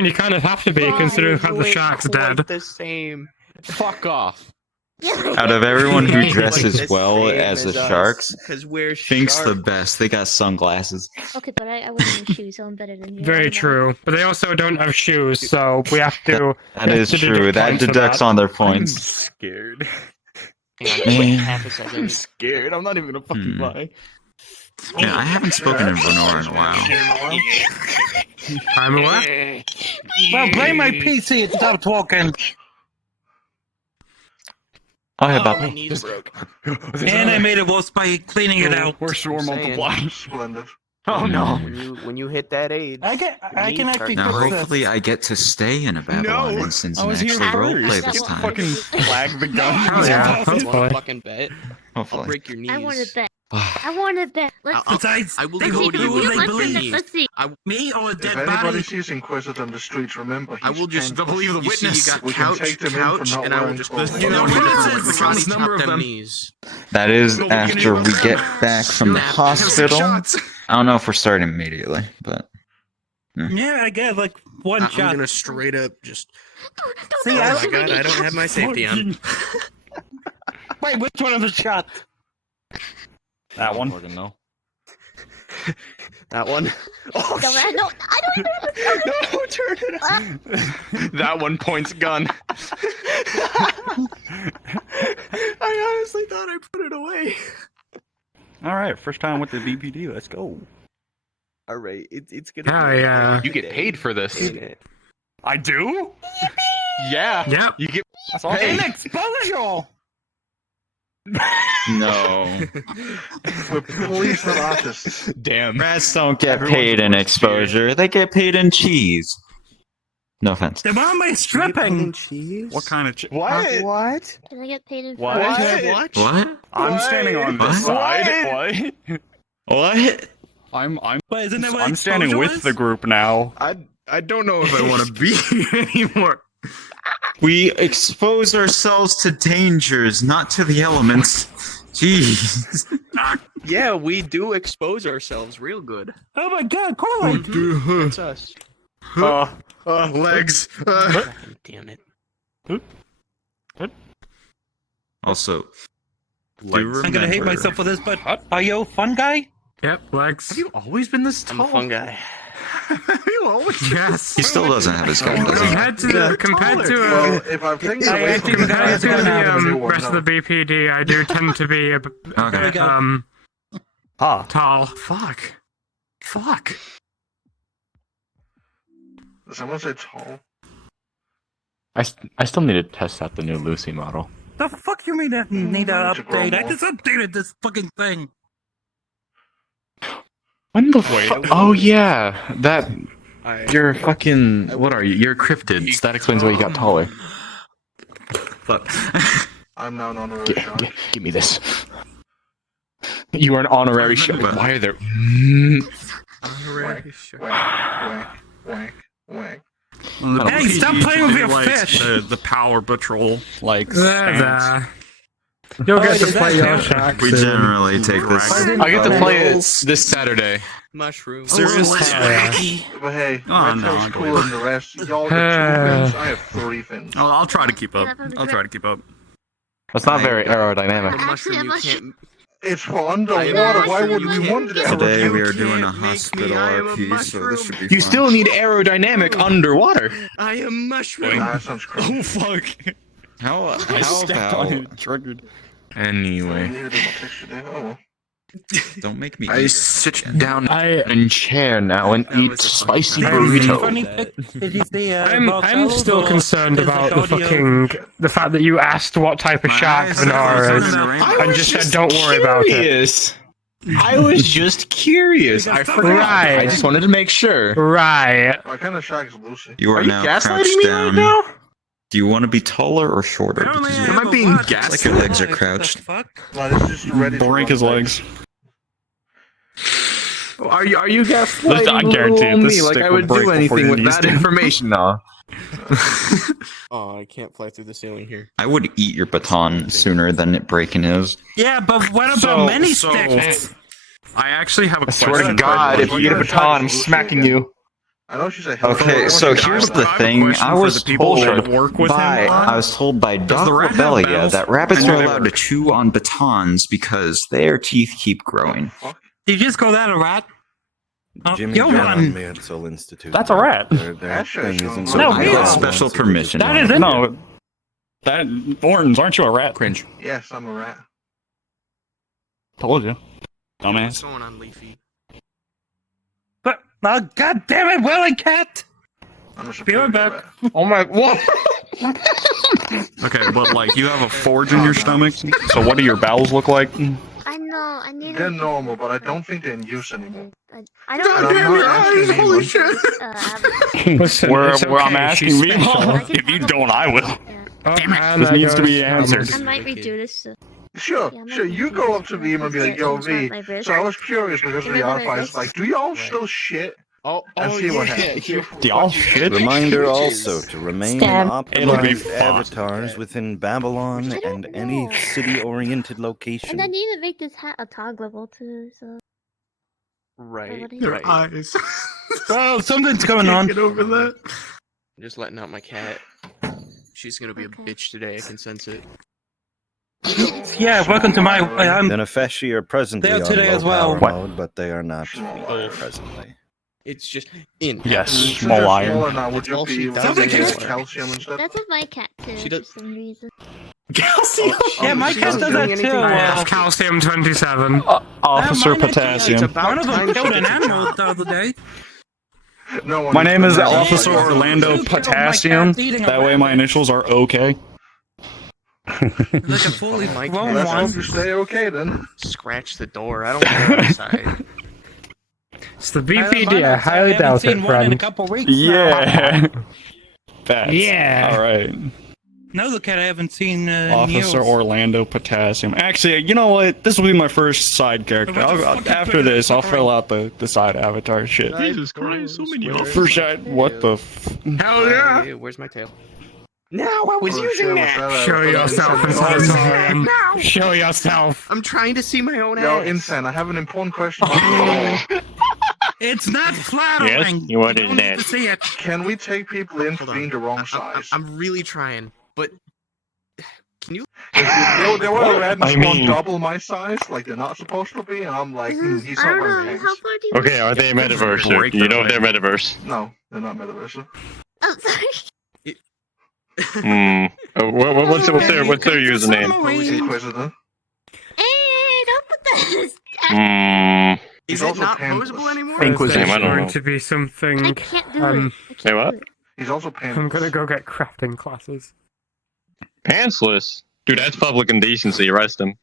You kind of have to be, considering how the shark's dead. The same. Fuck off. Out of everyone who Like dresses the well same as the us, sharks, 'cause we're thinks the sharks. best. They got sunglasses. Okay, but I wasn't in shoes, so I'm better than you. Very true. But they also don't have shoes, so we have to... That is to true. deduct That points for deducts that. on their I'm points. scared. Hang on, Man. wait half a I'm second. scared. I'm not even gonna fucking lie. Yeah, I haven't spoken to Venora in a while. I'm aware. Well, blame my PC. It stopped talking. Oh, yeah, My Bob. knees broke. And I made it worse by cleaning it out. We're sure Saying. multiply. Splendid. Oh no. When you hit that age, I can actually Now, fix this. hopefully, I get to stay in a Babylon No. instance I and was here actually first. roleplay this Let's time. Fucking flag the gun. Hell yeah, you hopefully. want to fucking bet? I'll Hopefully. break your knees. I want to bet. I want to bet. Let's Besides, I will they go will to do you what with they my believe. knees. Let's see. Me or a If dead anybody body. sees Inquisitor on the streets, remember, I he's will just paying believe the You see, witness. you got We can couch, take them in for couch, not and I will wearing just clothing. You know, Count witnesses, the counts number of them them. knees. That is after we get back from the hospital. I don't know if we're starting immediately, but Yeah, I get like one I'm shot. gonna straight up just. See, Oh my god, I don't have my safety on. Wait, which one of the shots? That one. No. That one. Oh, No, I don't no, turn it on. That one points gun. I honestly thought I put it away. All right, first time with the BPD. Let's go. Alright, it's gonna Hell be yeah. You get paid for this. Ain't it? I do? Yeah. Yep. You get. That's awesome. An exposure! no. We're police, not artists. Damn. Rats don't get Everyone paid in wants exposure. They get paid in cheese. No offense. Then why am I stripping? Cheese? What kind of? What? What? Can I get paid in What? What? What? I'm standing on this What? side. What? What? I'm Wait, isn't that what I'm standing exposure with was? the group now. I don't know if I want to be here anymore. We expose ourselves to dangers, not to the elements. Jeez. Yeah, we do expose ourselves real good. Oh my god, Corley! That's us. Legs. Fucking damn it. Also, I'm gonna hate myself for this, but are you a fun guy? Yep, legs. Have you always been this I'm tall? a fun guy. Have you always? Yes. he still doesn't have his gun, does he? Compared to the, Well, if I'm taking I away actually from the got compared fact to it. that I have a new the one, rest of no. the BPD, I do tend to be a Okay. bit, tall. Fuck. Fuck. Did someone say tall? I still need to test out the new Lucy model. The fuck you mean that need an Why don't you grow update? I more? just updated this fucking thing. When the Wait, fuck? Oh yeah, that I, you're fucking. What are you? You're cryptids. That explains why you got taller. Fuck. I'm now an honorary G- shark. give me this. You are an honorary shark. Why are there? Whack, whack, whack, whack. Hey, stop playing with your fish! The Power Patrol, like. There. You'll get to is play that your too? shark We soon. generally take this. I get to play it this Saturday. mushroom. Seriously? But hey, Oh, my no, tail's I'm cooler than the rest. Y'all get 2 fins, I have 3 fins. Oh, I'll try to keep up. I'll try to keep up. That's not very A aerodynamic. mushroom you Actually, can't. It's for underwater, why would we want it? Today You we are can't doing a make me, hospital I am a RP, so this should be fun. You still need aerodynamic underwater. I am mushroom. Nah, that sounds crazy. Oh fuck! How Stepped on about... it, triggered. I Anyway, need a different picture there. Oh well. Don't make me I eat sit again. down in chair now and That eat was a funny spicy time. burrito. Funny pic- did you see, I'm Marcel's still or concerned is it about the audio? the fact that you asked what type of My shark eyes Venara are is, turning I and was just said don't worry about it. curious. I was just curious. I forgot. Right. I just wanted to make sure. Right. What kind of shark is Lucy? You are, Are you now gaslighting crouched me down. right now? Do you want to be taller or shorter? I only Because have Am I a being watch. gaslit? like your legs are What the crouched. fuck? No, this is just ready to Break run his away. legs. Are you gaslighting Listen, I guarantee it, this me like stick I will would break do before anything your with knees that do. information now? Oh, I can't fly through the ceiling here. I would eat your baton sooner than it breaking his. Yeah, but what about So- many so- sticks? I actually have a I question. swear to God, if you get a baton, I'm smacking you. I know she's a Okay, so here's the thing. I was told by Doc Rebellia that rabbits are allowed to chew on batons because their teeth keep growing. Did you just call that a rat? Jimmy Yo, John man. Mental Institute. That's a rat. That shit is So No, I yeah. got special permission. That is no. That Orange, aren't you a rat? Cringe. Yes, I'm a rat. Told you, dumbass. going on, Leafy? But, oh, God damn it, Willy Cat! I'm a Be superior right back. rat. Oh my, what? Okay, but like you have a forge in your stomach. So what do your bowels look like? I know. I need. They're normal, but I don't think they're in use anymore. I don't. And I'm not asking anyone. Listen, Where it's I'm okay, asking she's me. special. If you don't, I will. Oh, Damn it. and This there needs to be goes answered. I might redo this. Sure, Yeah, I'm sure. not You gonna go do up to this. V and be like, "Yo, V." My wrist. So I was curious because of the Remember R5. this? Like, do y'all still shit? And see what happens. Do y'all shit? Reminder also to remain Stab. It'll be optimized fun. avatars within Babylon I don't and any know. city-oriented And I location. need to make this hat a toggleable too. So. Right. What do you- Right. eyes. Well, something's going on. Get over that. I'm just letting out my cat. She's gonna be Okay. a bitch today. I can sense it. Yeah, welcome to my. I'm. The Nefeshi are presently They're on today low as well. power mode, but they are not presently. It's just in. Yes, Since small they're iron. smaller now, would you All she be does using is- calcium and stuff? That's with my cat too. She For does- some reason. Calcium. Yeah, my she cat doesn't does do that anything too. by Have calcium 27. Officer mine actually- Potassium. It's about One of them time killed she an gets a animal job. the other day. No one My name is that. Officer Yeah, Orlando yeah. Potassium. That way my initials are okay. Like a fully Oh my grown Let's God. hope you one. stay okay then. Scratch the door. I don't want to go outside. It's the BPD, I highly haven't doubt seen it, one in a friend. couple weeks now. Yeah. That's Yeah. all right. Another cat I haven't seen in Officer years. Orlando Potassium. Actually, you know what? This will be my first side character. After this, I'll fill out the side avatar shit. Jesus Christ, so many First shot. What the? Hell yeah! Hey, where's my tail? Now I was Oh, using shit, that. what's Show yourself, Insane. Show yourself. I'm trying to see my own Yo, ass. Insane, I have an important question. It's not flattering. Yes? You wanted don't need that. to see it. Can we take people in for Hold on. being the wrong size? I'm really trying, but can you? They were red I and mean- double my size, like they're not supposed to be, and I'm like, he's I not don't wearing know. pants. How far do you? Okay, are they metaverse? Or, you know if they're metaverse? No, they're not metaverse. Oh, sorry. Hmm. What's their username? Who's Inquisitor? Hey, don't put this. Hmm. Is He's it also not pantless. posable anymore? Inquisition, There's I don't going know. to be I something. can't do Um, it. I can't Say what? do it. He's also pantless. I'm gonna go get crafting classes. Pantsless? Dude, that's public indecency. Arrest him.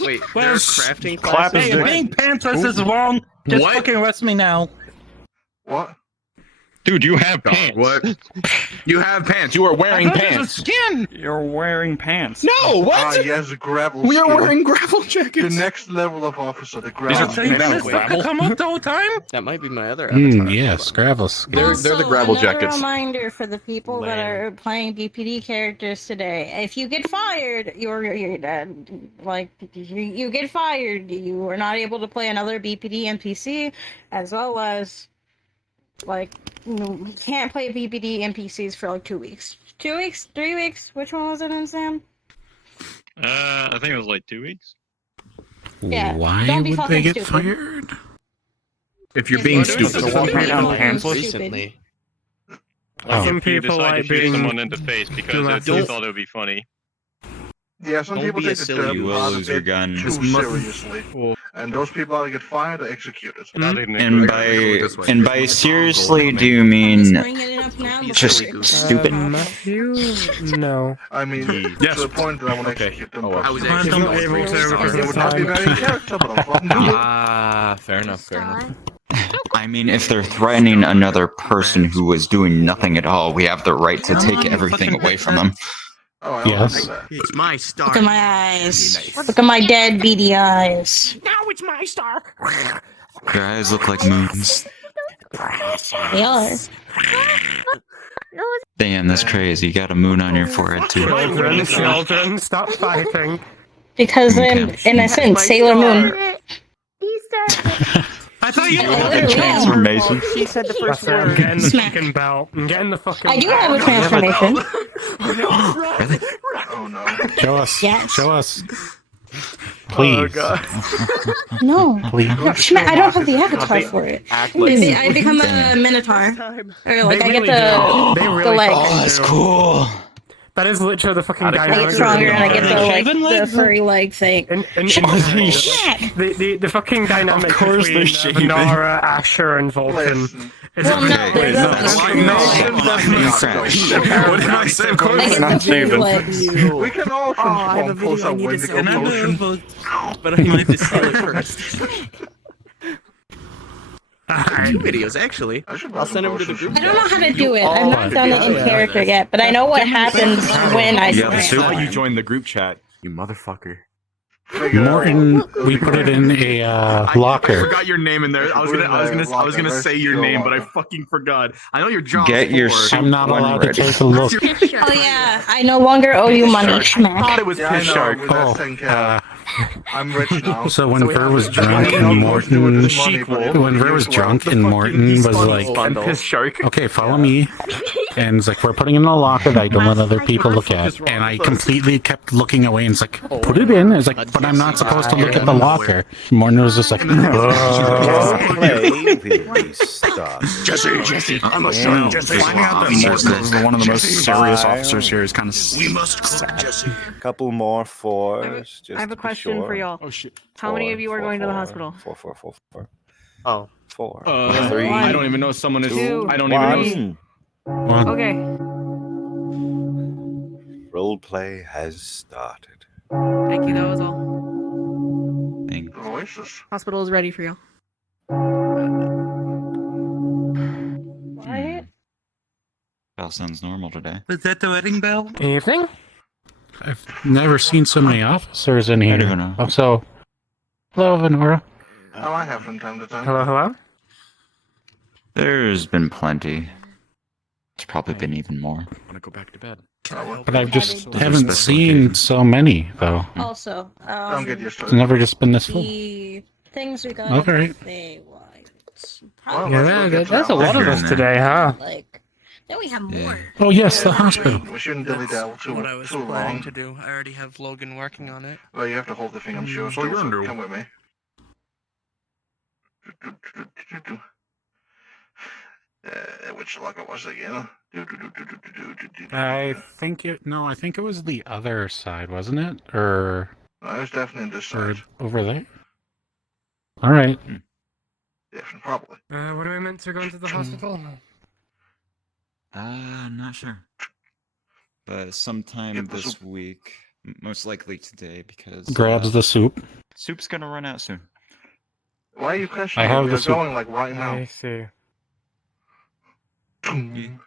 Wait, Well, there are crafting clap classes? his Hey, dick. being pantsless is wrong. Just What? fucking arrest me now. What? Dude, you have pants. What? You have pants. You are wearing I thought this pants. was skin. You're wearing pants. No, Ah, what? yes, gravel. We are skin. wearing gravel The jackets. next level of officer, the These gravel. are So you Now, this gravel. fucker come up the whole time? That might be my other avatar. Yes, gravel skin. They're the gravel another jackets. reminder for the people that Lame. are playing BPD characters today: if you get fired, you get fired. You are not able to play another BPD NPC, as well as you can't play BPD NPCs for like 2 weeks. 2 weeks, 3 weeks. Which one was it in, Sam? I think it was like 2 weeks. Yeah, Why don't be would fucking they get stupid. fired? If you're If being you're stupid. The one stupid, down you're pantsless? Recently. Like Some if you people decide like to shoot being someone in the face because too they much. thought it would be funny. Yeah, some Don't people be a take the silly. term You will part lose of your it gun. too This must- seriously, and those people that get fired are executed. And by seriously, do you mean Bring it up now just before- stupid? Matthew? No. I mean, Yes. to the point that I want to Okay. execute them. Oh, well. I was He's actually not able to because It of would the not be time. very in character, but I'll fucking do it. Ah, fair enough, fair enough. Star. I mean, if they're threatening another person who was doing nothing at all, we have the right to take everything away from them. Oh, I don't Yes. think that. It's my star. Look at my eyes. Look at my dead beady eyes. Now it's my star. Your eyes look like moons. They are. No, it's Damn, that's crazy. You got a moon on your forehead, too. Children, stop fighting. Because Okay. in a sense, Sailor Moon. it. He started. I I thought you Transformation. She said the first That's it. I'm word. getting the Smack. fucking belt. I'm getting the fucking. I do belt. have a transformation. Really? Oh no. Show us. Yes. Show us. Please. No. Please. No, Schmack, I don't have the avatar for it. Act like I become a minotaur. Or like They I get really do. They the really legs. fucking Oh, that's do. cool. That is literally the fucking I dynamic. get stronger and I get the like Kevin the legs? furry leg thing. Schmack! The fucking dynamic Of course between they're shaven. Nara, Asher, and Vulcan. Listen. Is Well, no, amazing. there's no, a What did I say? Of course I they're get not the big shaven. legs. We can all transform plus a Wendigo And I potion. will, but I might just sell it first. Two videos, actually. I'll send him to the group. I don't know how to do it. I've not done it in character yet, but I know what happens when I Yeah, switch. the You joined the group chat. You motherfucker. Morton, we put it in a locker. forgot your name in there. I was gonna say your name, but I fucking forgot. I know your job. Get your suit I'm not when allowed to ready. take a look. Oh yeah, I no longer owe you money, Schmack. It was Yeah, I Piss know. Shark. With that thing, I'm rich now. So when we Ver have was to- drunk I and know Morton, what to do with this money, but when Ver was it's drunk well, and Morton was like, And Piss Shark. okay, follow me. And it's like, we're putting it in a locker that I don't let other people look at. And I completely kept looking away and it's like, put it in. It's like, but I'm not supposed to look at the locker. Morton was just like, Jesse, I'm a shark. Finding out that Morton is one of the most serious officers here is kind of Jesse. Couple more fours. Just I have a to be question sure. for y'all. Oh shit. How many of you are going to the hospital? Four. Oh. Four. Three. I don't even know if someone is. Two. I don't even know. one. Okay. Roleplay has started. Thank you. That was all. Oasis. Hospital is ready for you. What? Bell sounds normal today. Was that the wedding bell? Evening. I've never seen so many officers in I here. don't know. Oh, so, hello, Venora. Oh, I have from time to time. Hello, hello. There's been plenty. There's probably been even more. I want to go back to bed. But I just Those are haven't special seen occasions. so many, though. Also, Don't get used to It's it. never just been this full. the things we got. Okay. They was Well, Yeah, let's look at that's a that lot of one. us today, huh? like. Then we have more. Yeah. Oh, yes, the hospital. We shouldn't dilly-dally What I was too planning long. to do. I already have Logan working on it. Well, you have to hold the thing I'm sure. So you're under. Come with me. Which locker was it again? I think it was the other side, wasn't it? Or I was definitely in this side. over there? All right. Definitely, probably. What are we meant to go into the hospital? Not sure. But sometime Get the this soup. week, most likely today, because Grabs the soup. soup's gonna run out soon. Why are you questioning? I have We're the soup. going like right now. I see. Am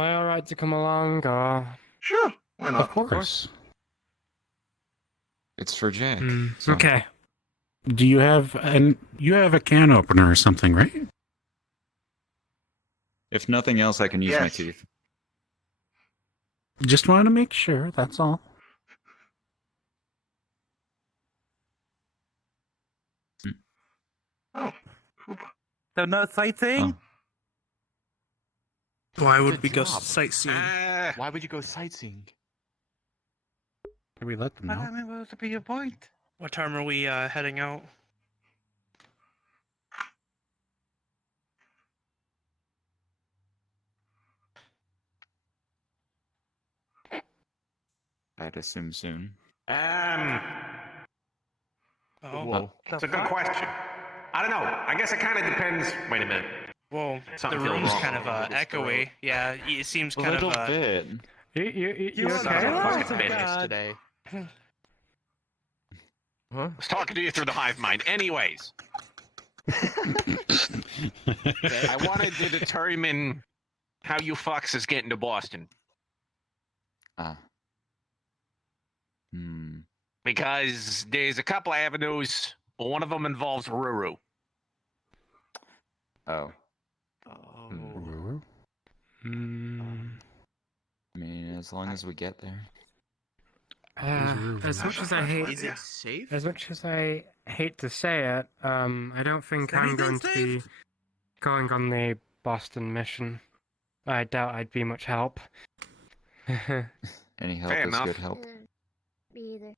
I alright to come along, or? Sure, why Of not? course. It's for Jack. Mm, so- okay. Do you have a can opener or something, right? If nothing else, I can use my Yes. teeth. Just wanted to make sure. That's all. Oh, cool. So no sightseeing? Why would we go sightseeing? Why would you go sightseeing? Can we let them know? I mean, what would be your point? What time are we heading out? I'd assume soon. Oh, Whoa. that's a good question. I don't know. I guess it kind of depends. Wait a minute. Whoa, Something the feels room's wrong. kind of echoey. Yeah, it seems kind of. bit. You Son okay? of a Oh, fucking bitch. God. today. Huh? I was talking to you through the hive mind. Anyways, I wanted to determine how you fucks is getting to Boston. Ah. Hmm. Because there's a couple avenues, but one of them involves Ruru. Oh. Oh. Hmm. I mean, as long as we get there. As much as I hate, Is it safe? as much as I hate to say it, I don't think I'm going to be going on the Boston mission. I doubt I'd be much help. Any help Fair is enough. good help. Me either.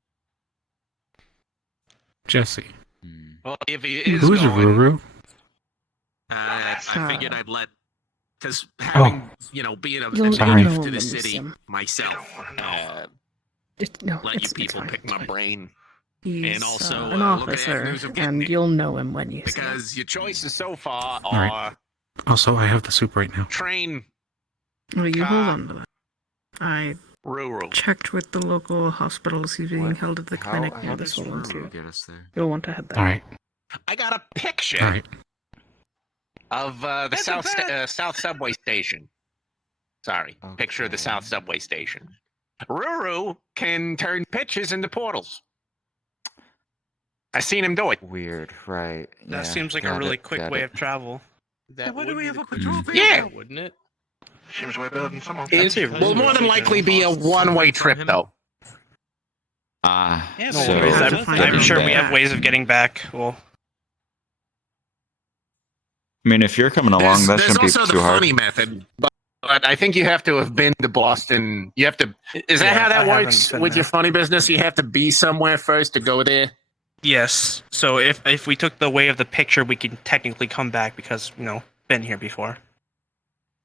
Jesse. Well, if he is Who's going, Ruru? I figured I'd let, because Oh. having, being a You'll Sorry. native know to the when you city see him. myself, No, let you it's people fine. pick my brain. He's and also, an look at officer, avenues of getting and it. you'll know him when you see him. Because your choices so far are Alright. Also, I have the soup right now. train, Well, you hold on to that. I rural. checked with the local hospitals. He's being What? held at the How- clinic how near does this one, Ruru too. get us there? You'll want to head there. Alright. I got a picture Alright. of the South Subway Station. Sorry, picture of the Okay. South Subway Station. Ruru can turn pictures into portals. I seen him do it. Weird, right. That yeah, seems like a got really it, quick got way it. of travel. That Why would do we be have the a patrol quickest Yeah. way, wouldn't it? Seems way better than someone. It will more than likely be a one-way trip, though. Yeah, So, no worries. I'm getting sure we back. have ways of getting back. Well, I mean, if you're coming along, that There's shouldn't be also too the hard. funny method, but I think you have to have been to Boston. You have to. Is that Yeah, how that I haven't works been with there. your funny business? You have to be somewhere first to go there. yes. So if we took the way of the picture, we can technically come back because been here before.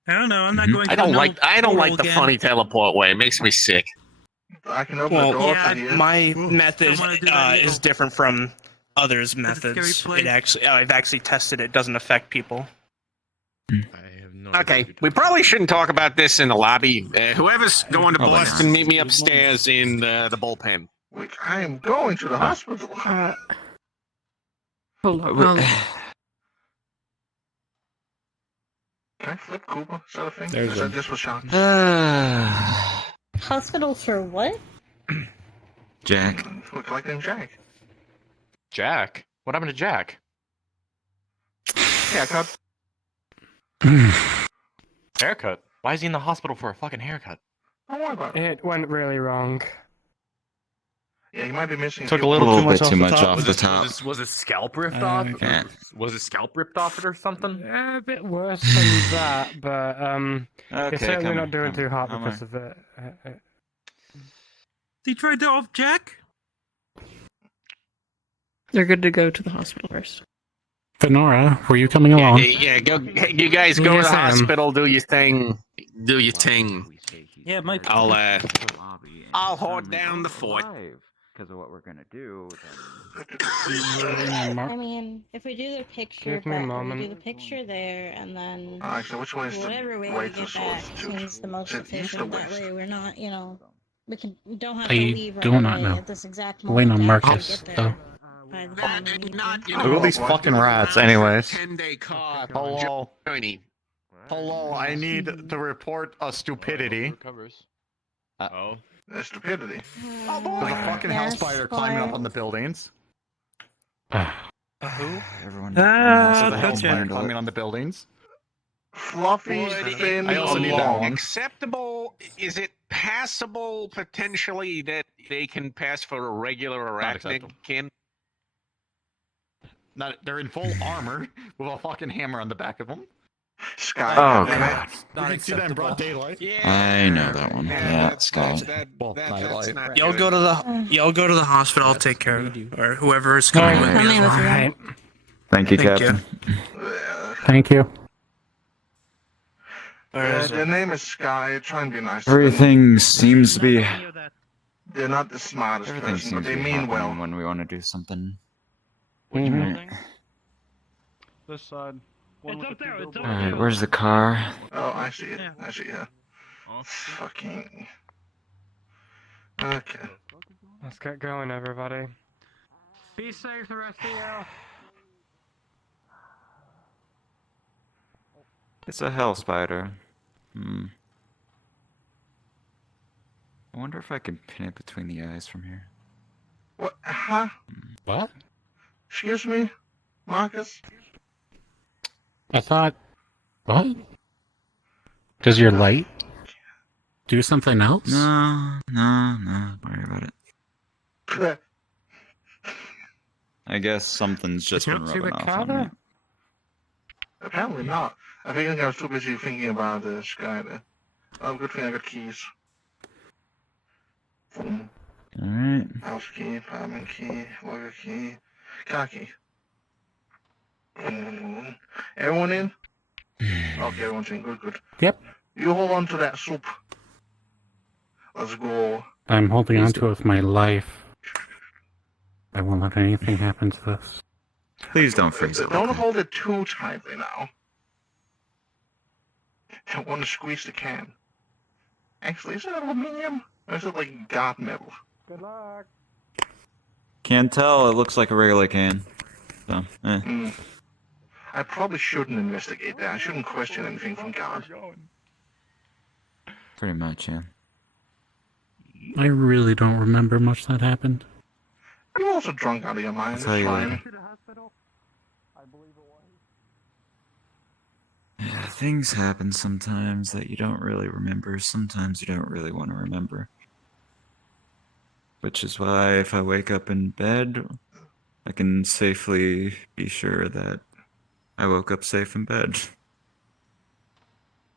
I don't know. I'm not Mhm. going. I don't like the funny teleport way. It makes me sick. I can open the Well, door yeah, to here. my method don't wanna do that either. is different from others' That's a scary methods. place. I've actually tested it. Doesn't affect people. I have no Okay, idea. we probably shouldn't talk about this in the lobby. Whoever's going to Probably not. Boston, meet me upstairs in the bullpen. Which I am going to the hospital. Hold on. Wait, Can I flip Cooper? Is that a thing? There's Is that one. just for shock? Hospital for what? Jack. We're collecting Jack. Jack? What happened to Jack? Yeah, cut. Haircut? Why is he in the hospital for a fucking haircut? Don't worry about it. It went really wrong. Yeah, you might be missing. Took a few- little too much bit off too the much top. off the top. Was his scalp ripped Okay. Was his scalp ripped off it or something? A bit worse than that, but Okay, it's certainly come not on, doing come too hot on, because of it. He tried to off Jack. They're good to go to the hospital first. Fenora, were you coming along? Yeah, go. You guys go to Yes, the I am. hospital. Do your thing. Do your thing. Yeah, Mike. I'll hold down the fort. Because of what we're gonna do. I mean, if we do the picture, Give me a we moment. do the picture there, and then Actually, which way is whatever way the we way to get the back source? seems the most Is it east or efficient. That west? way, we're not, we don't have I to leave right do not away know. at this exact Wait moment. on to actually Marcus, get though. there by the time we need to. Look at these fucking rats, anyways. 10-day car Hello. journey. Hello, I need to report a stupidity. Oh. That's stupidity. There's a fucking house spider climbing up on the buildings. Who? Everyone. There's a Ah, house spider gotcha. climbing on the buildings. Fluffy, Would thin, I also need that long. one. acceptable? Is it passable potentially that they can pass for a regular arachnid acceptable. kin? They're in full armor with a fucking hammer on the back of them. Sky. Oh, damn it. You can see that in broad daylight. Yeah, I know that one. Yeah, that's, Sky. Well, that's nightlight. not Y'all good. go to the hospital. I'll take care of it, or whoever is coming Alright. with me. as well. Alright. Thank you, Thank you. Captain. Thank you. Where is Their it? name is Sky. Try and be nice. to them. Everything seems to be. They're not the smartest Everything person, but seems to they be mean happening well. when we want to do something. Mhm. Alright. This side. It's up there. It's up Alright, where's the car? Oh, I see it. I see it. Fucking. Okay. Let's get going, everybody. Be safe, the rest of you. It's a hell spider. I wonder if I can pin it between the eyes from here. What? Huh? What? Excuse me, Marcus? I thought. What? Does your light do something else? No, don't worry about it. I guess something's just Did you been not see rubbing the off car on me. there? Apparently not. I think I was too busy thinking about the sky there. Oh, good thing I got keys. Alright. House key, apartment key, worker key, car key. Everyone in? Okay, everyone's in. Good, good. Yep. You hold on to that soup. Let's go. I'm holding on to it with my life. I won't let anything happen to this. Please don't freeze it. Don't hold it too tightly now. I want to squeeze the can. Actually, is it aluminium? Or is it like god metal? Good luck. Can't tell. It looks like a regular can. So, I probably shouldn't investigate that. I shouldn't question anything from God. Pretty much, yeah. I really don't remember much that happened. You're also drunk out of your mind. It's I'll tell you fine. later. Yeah, things happen sometimes that you don't really remember. Sometimes you don't really want to remember. Which is why if I wake up in bed, I can safely be sure that I woke up safe in bed.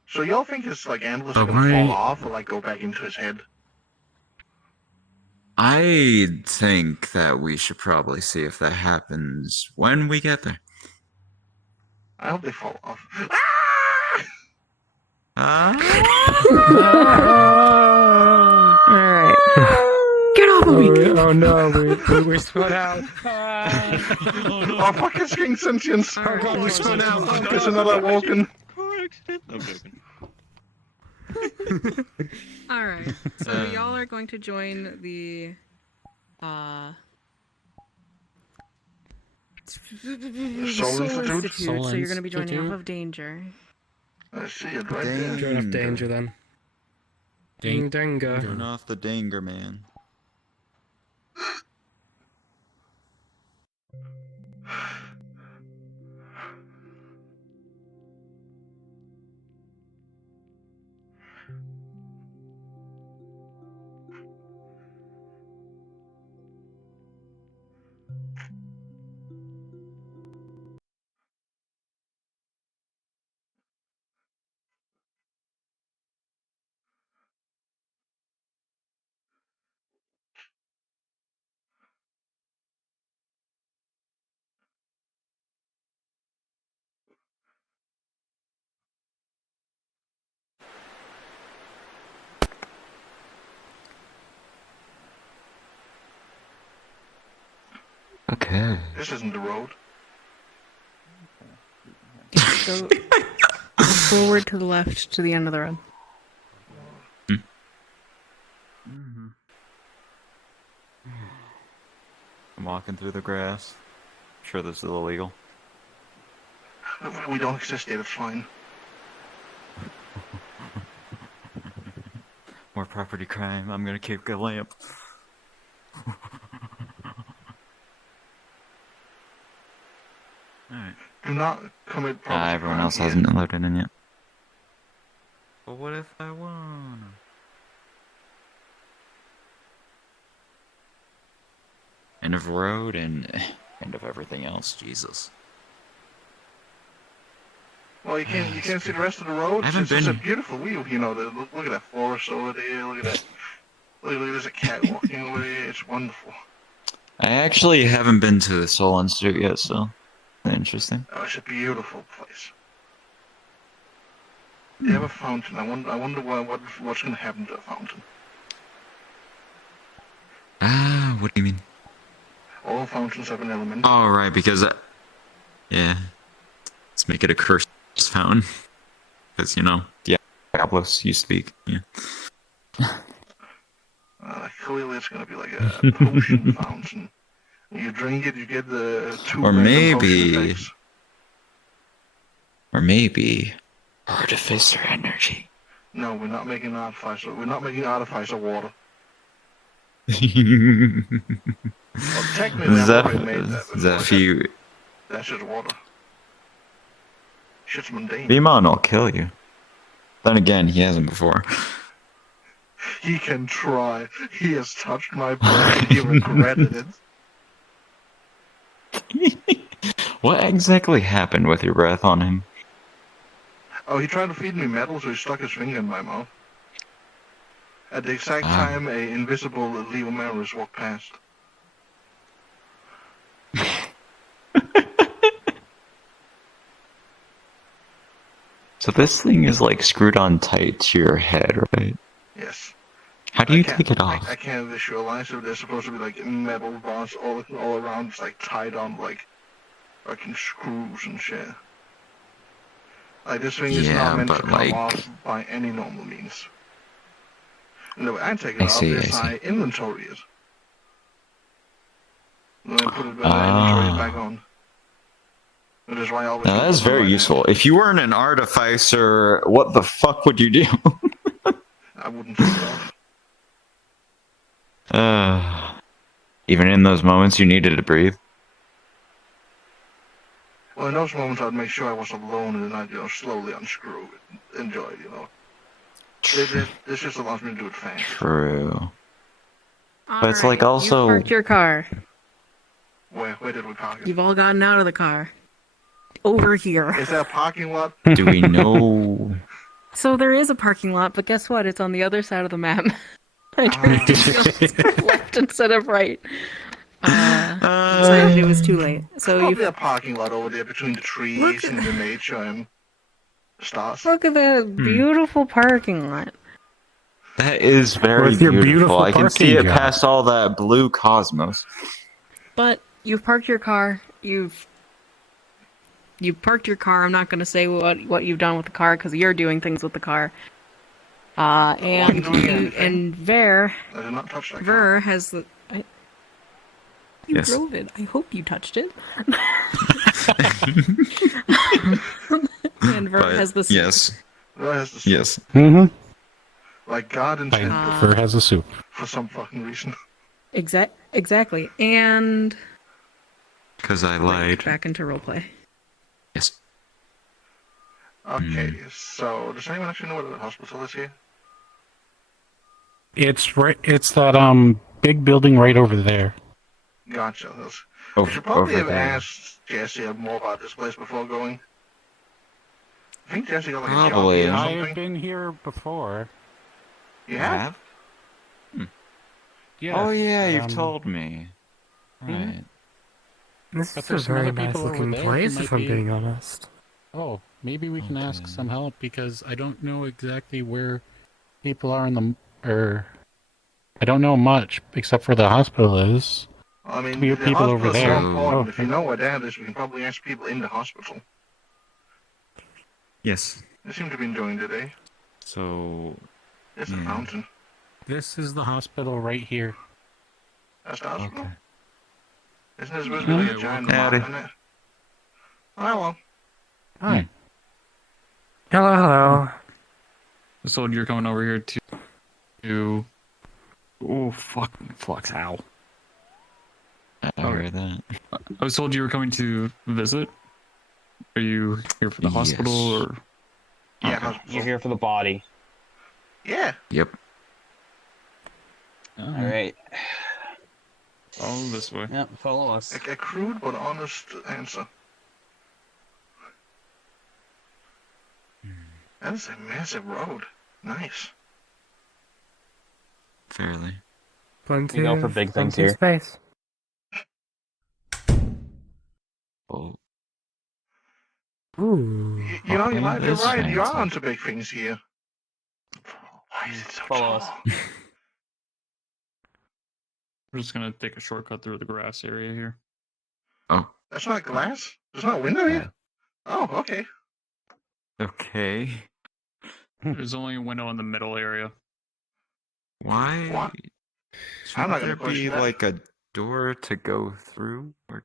So y'all think his like antlers But are gonna why- fall off or like go back into his head? I think that we should probably see if that happens when we get there. I hope they fall off. Alright. Get off of me! Oh no, we spun out. Oh fuck, it's King Sentience! Oh god, we spun out. There's another Woken. Alright, so y'all are going to join the Soul Institute? so you're going to be joining Institute? off of Danger. I see it right there. Join off danger then. Ding danger. Turn off the danger, man. Okay. This isn't the road. Go forward to the left to the end of the road. I'm walking through the grass. Sure this is illegal. We don't exist yet, it's fine. More property crime. I'm gonna keep a lamp. Alright. Do not commit property Everyone crime else here. hasn't loaded in yet. But what if I wanna? End of road and end of everything else. Jesus. Well, you can't see the rest of the road. I haven't It's a been- beautiful view, you know. Look at that forest over there. Look at that. Look, there's a cat walking over there. It's wonderful. I actually haven't been to the Soul Institute yet, so interesting. Oh, it's a beautiful place. They have a fountain. I wonder what's gonna happen to the fountain. Ah, what do you mean? All fountains have an element. Oh, right, because yeah, let's make it a cursed fountain, because you know, Diablos used to be. Yeah. Clearly, it's gonna be like a potion fountain. You drink it, you get the two Or random maybe- potion effects. Or maybe artificer energy. No, we're not making artificer. We're not making artificer water. Well, technically, I've already made that. Zephy, That's just water. Shit's mundane. Beamon will kill you. Then again, he hasn't before. He can try. He has touched my breath and he regretted it. What exactly happened with your breath on him? Oh, he tried to feed me metal, so he stuck his finger in my mouth. At the exact time, a invisible Leo Maris walked past. So this thing is like screwed on tight to your head, right? Yes. How do you take it off? I can't visualize if there's supposed to be like metal bars all around, just like tied on like fucking screws and shit. Like this thing is not meant to come off by any normal means. And the way I take it off is I inventory it. Then I put it inventory it back on. That is why I always. Now that is very useful. If you weren't an artificer, what the fuck would you do? I wouldn't take it off. Even in those moments you needed to breathe. Well, in those moments I'd make sure I was alone and then I'd, slowly unscrew it. Enjoy it, This just allows me to do it fast. True. But it's like also. You parked your car. Where did we park it? You've all gotten out of the car. Over here. Is that a parking lot? Do we know? So there is a parking lot, but guess what? It's on the other side of the map. I turned left instead of right. Decided it was too late. So Probably a parking lot over there between the trees and the nature and the stars. Look at that beautiful parking lot. That is very beautiful. I can see it past all that blue cosmos. But you've parked your car. You've parked your car. I'm not going to say what you've done with the car because you're doing things with the car. And Ver has the. You drove it. I hope you touched it. And Ver has the soup. Yes. Ver has the soup. Yes. Mm-hmm. Like God intended. Ver has a soup. For some fucking reason. Exactly. And. Because I lied. Back into roleplay. Yes. Okay, so does anyone actually know where the hospital is here? It's right. It's that big building right over there. Gotcha. We should probably have asked Jesse more about this place before going. I think Jesse got like a job here or something. I've been here before. You have? Yeah. Oh yeah, you've told me. Right. This is a very nice looking place, if I'm being honest. Oh, maybe we can ask some help because I don't know exactly where people are in the. I don't know much except for the hospital is. I mean, we have people over there. So if you know where that is, we can probably ask people in the hospital. Yes. They seem to be enjoying the day. So. There's a fountain. This is the hospital right here. That's the hospital? Okay. Isn't this supposed to be like a giant lot in it? Oh, well. Hi. Hello. So you're coming over here to... Oh, fucking flux, ow. I heard that. I was told you were coming to visit. Are you here for the hospital, or...? Yeah, okay. hospital. You're here for the body. Yeah. Yep. Alright. Follow this way. Yep, follow us. A crude but honest answer. That is a massive road. Nice. Fairly. Plenty go for big things here. Space. Oh. Ooh. You know, you're right. You are onto big things here. Why is it so Follow tall? us. We're just gonna take a shortcut through the grass area here. Oh. That's not glass? There's not a window here? Oh, okay. Okay. There's only a window in the middle area. Why? What? Should there be like a door to go through? Or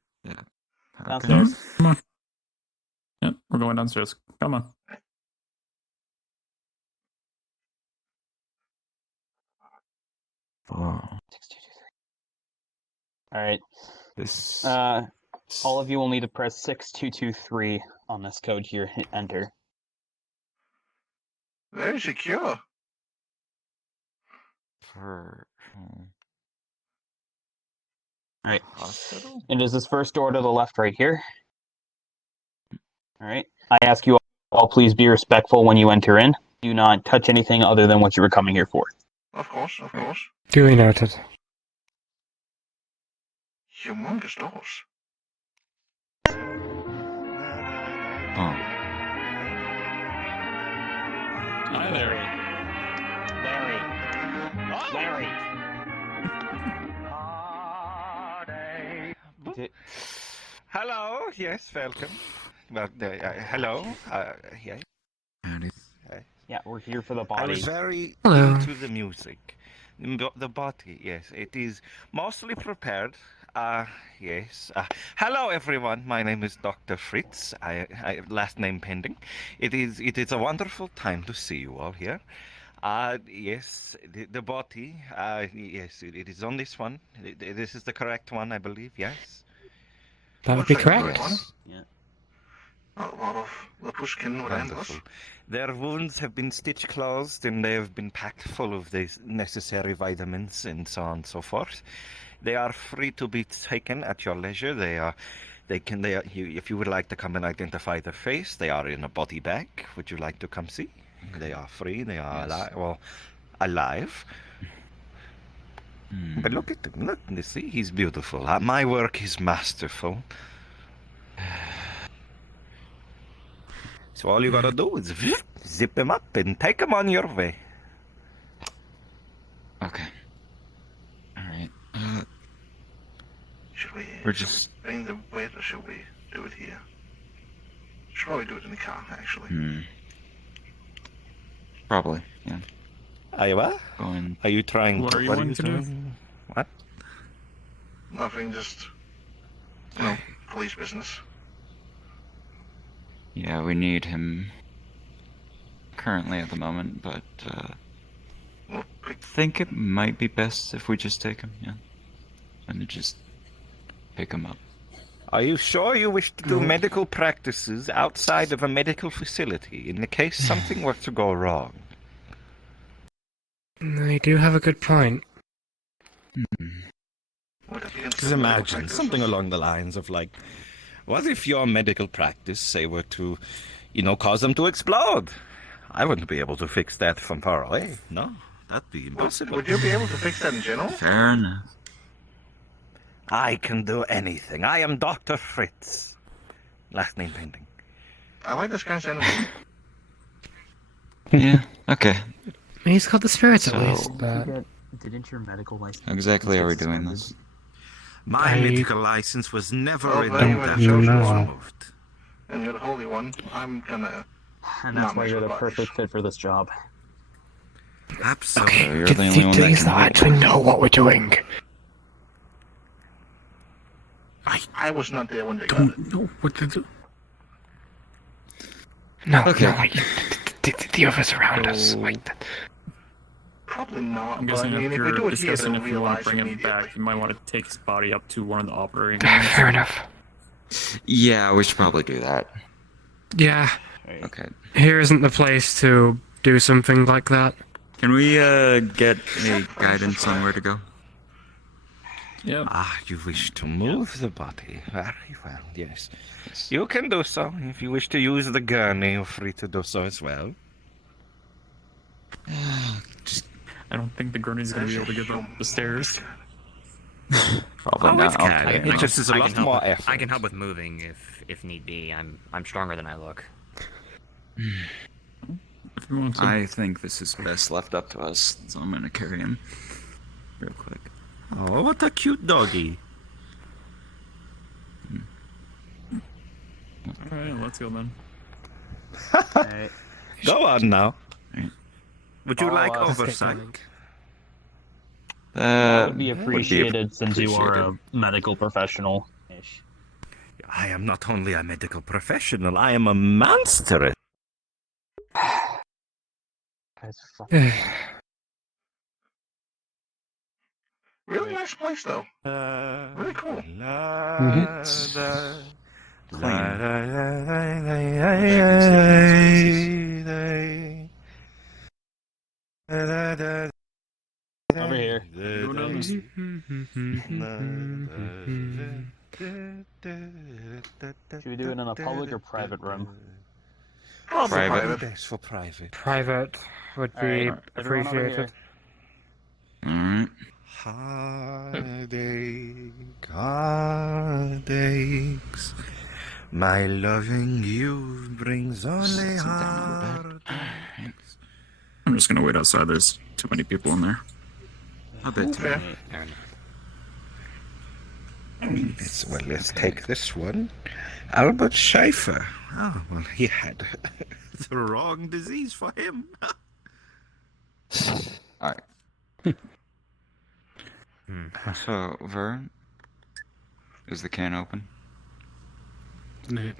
Downstairs. Come on. Yep, we're going downstairs. Come on. Oh. Alright. This. All of you will need to press 6223 on this code here. Hit enter. Very secure. For Alright. hospital? And is this first door to the left right here? Alright. I ask you all, please be respectful when you enter in. Do not touch anything other than what you were coming here for. Of course, of course. Duly noted. Humongous doors. Oh. Hi, Larry. Larry. Hello, yes, welcome. Well, hello, yeah. Yeah, we're here for the I body. was very Hello. into the music. The body, yes. It is mostly prepared. Yes. Hello, everyone. My name is Dr. Fritz. I last name pending. It is a wonderful time to see you all here. Yes, the body. Yes, it is on this one. This is the correct one, I believe. Yes. That would be correct. Yeah. A lot of Lapushkin would end us. Wonderful. Their wounds have been stitch closed and they have been packed full of these necessary vitamins and so on and so forth. They are free to be taken at your leisure. If you would like to come and identify their face, they are in a body bag. Would you like to come see? They are free. They are alive. But look at him. Look, you see, he's beautiful. My work is masterful. So all you gotta do is zip him up and take him on your way. Okay. Alright. Should we We're just... bring the weight, or should we do it here? Should probably do it in the car, actually. Probably, yeah. What? Are you trying? What are you wanting to do? What? Nothing, just, police business. Yeah, we need him currently at the moment, but I think it might be best if we just take him, yeah. And just pick him up. Are you sure you wish to do medical practices outside of a medical facility in the case something were to go wrong? They do have a good point. Just imagine something along the lines of like, what if your medical practice, say, were to, cause them to explode? I wouldn't be able to fix that from far away. No, that'd be impossible. Would you be able to fix that in general? Fair enough. I can do anything. I am Dr. Fritz. Last name pending. I like this guy's energy. Yeah, okay. He's got the spirits at least, but... Didn't your medical license... How exactly are we doing this? My medical license was never Oh, in well, you were that the chosen was one. removed. And you're the holy one. I'm gonna... And that's why you're the perfect fit for this job. Absolutely. So you're the only one that Please can not do it. actually know what we're doing. I was not there when they got it. No, what did you... No, Okay. no, like, the others around us, like... Probably not, I'm but I guessing mean, if if we you're do it here, discussing they'll if you want realize to bring him immediately. back, you might want to take his body up to one of the operating rooms. Fair enough. Yeah, we should probably do that. Yeah, Okay. here isn't the place to do something like that. Can we get a guidance on where to go? Yep. You wish to move the body. Very well, yes. You can do so. If you wish to use the gurney, you're free to do so as well. I don't think the gurney's going to be able to get up the stairs. Probably It not. can. Okay. It just is a lot more effort. I can help with moving if need be. I'm stronger than I look. If you want to. I think this is best left up to us, so I'm gonna carry him real quick. Oh, what a cute doggy. Alright, let's go then. Go on now. Right. Would you like let's get oversight? going. That would be appreciated since you are a appreciated. medical professional. I am not only a medical professional, I am a monster. Really nice place, though. Really cool. Christmas. Should we do it in a public or private room? Private. Best for private. Private would be Everyone over appreciated. Heartaches. My loving you brings only heart. I'm just gonna wait outside. There's too many people in there. A bit. Let's take this one. Albert Schaefer. Oh, well, he had the wrong disease for him. Alright. So, Vern, is the can open?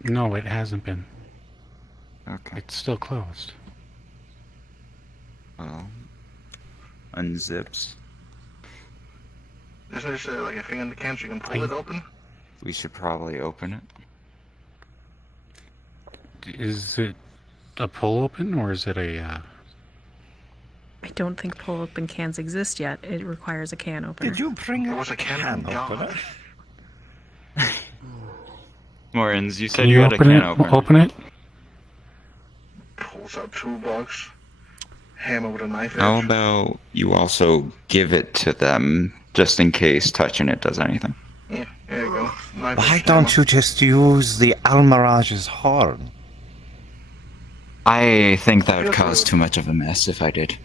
No, it hasn't been. Okay. It's still closed. Well, unzips. Isn't there like a thing in the can so you can pull it open? We should probably open it. Is it a pull open or is it a? I don't think pull open cans exist yet. It requires a can opener. Did you bring a can opener? Morans, you said Can you you had a open can it? opener. Open it. Pulls out toolbox. Hammer with a knife edge. How about you also give it to them just in case touching it does anything? Yeah, there you go. Knife Why edge don't hammer. you just use the Almirage's horn? I think that would cause too much of a mess if I did.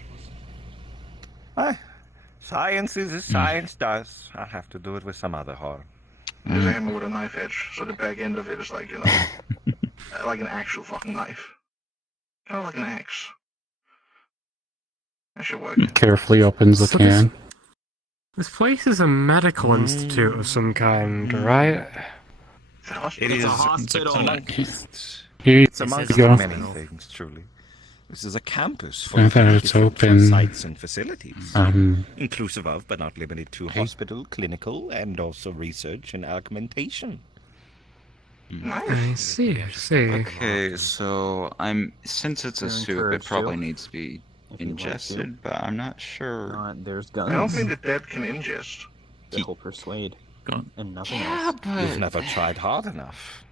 Science is as science does. I'll have to do it with some other horn. There's a hammer with a knife edge, so the back end of it is like, you know, like an actual fucking knife. Kind of like an axe. That should work. Carefully opens the So can. This place is a medical institute of some kind, right? It is a hospital. It's Here amongst you go. many things, truly. This is a campus I full thought of it's different open. sites and facilities, Um, inclusive of, but not limited to, hospital, clinical, and also research and augmentation. I see, I see. Okay, so since it's a You're soup, it encouraged probably to, needs to be if you'd like to. ingested, but I'm not sure. There's I don't guns. think the dead can ingest. That will persuade. And nothing Yeah, else. but You've never tried hard enough.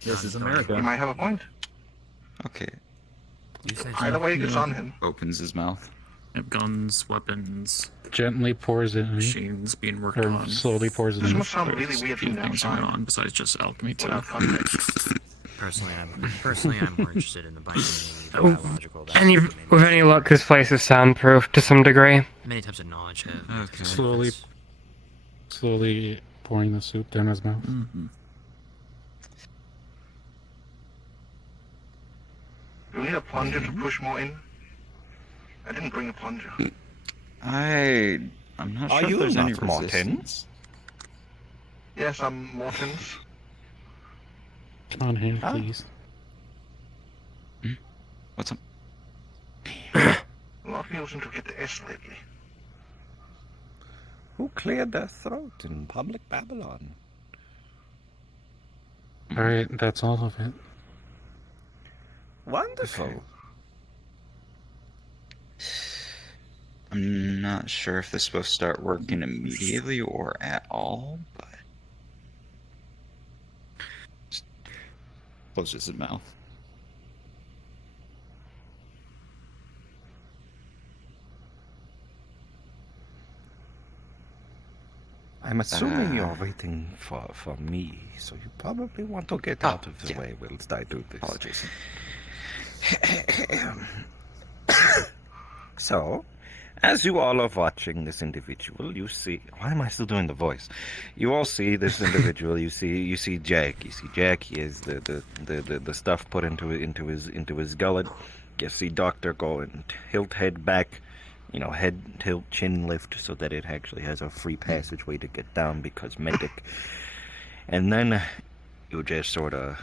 This is You America. might have a point. okay. Either way, it's on him. Opens his mouth. Have guns, weapons, gently pours it in. machines being worked Or on. slowly pours it This in. must sound really There's weird a few from the things going outside. on besides just alchemy too. Without context. Personally, I'm more interested in the Oh, biological. With any luck, this place is soundproof to some degree. Many types of knowledge have. Okay. Slowly pouring the soup down his mouth. Do we need a plunger to push more in? I didn't bring a plunger. I'm not Are sure you if there's any not Martin? resistance. Yes, I'm Morton's. Come on here, please. What's up? A lot of people seem to get the S lately. Who cleared their throat in public Babylon? Alright, that's all of it. Wonderful. I'm not sure if this is supposed to start working immediately or at all, but just closes his mouth. I'm assuming you're waiting for me, so you probably want to get out of the way whilst I do this. Apologies. So, as you all are watching this individual, you see. Why am I still doing the voice? You all see this individual. You see Jack. You see Jack. He has the stuff put into his gullet. You see Doctor go and tilt head back. You know, head tilt, chin lift, so that it actually has a free passageway to get down because medic. And then you just sort of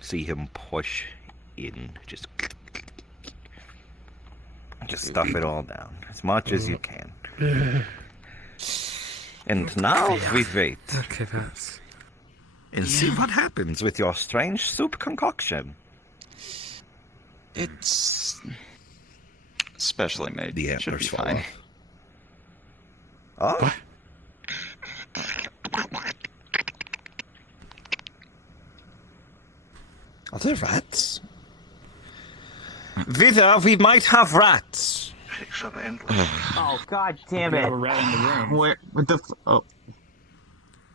see him push in, just stuff it all down as much as you can. And now we wait. Okay, that's... And see what happens with your strange soup concoction. It's specially made. The Should be antlers fall fine. off. Oh. Are there rats? Vither, we might have rats. Oh, god damn it. We have a rat in the room. Where, what the oh.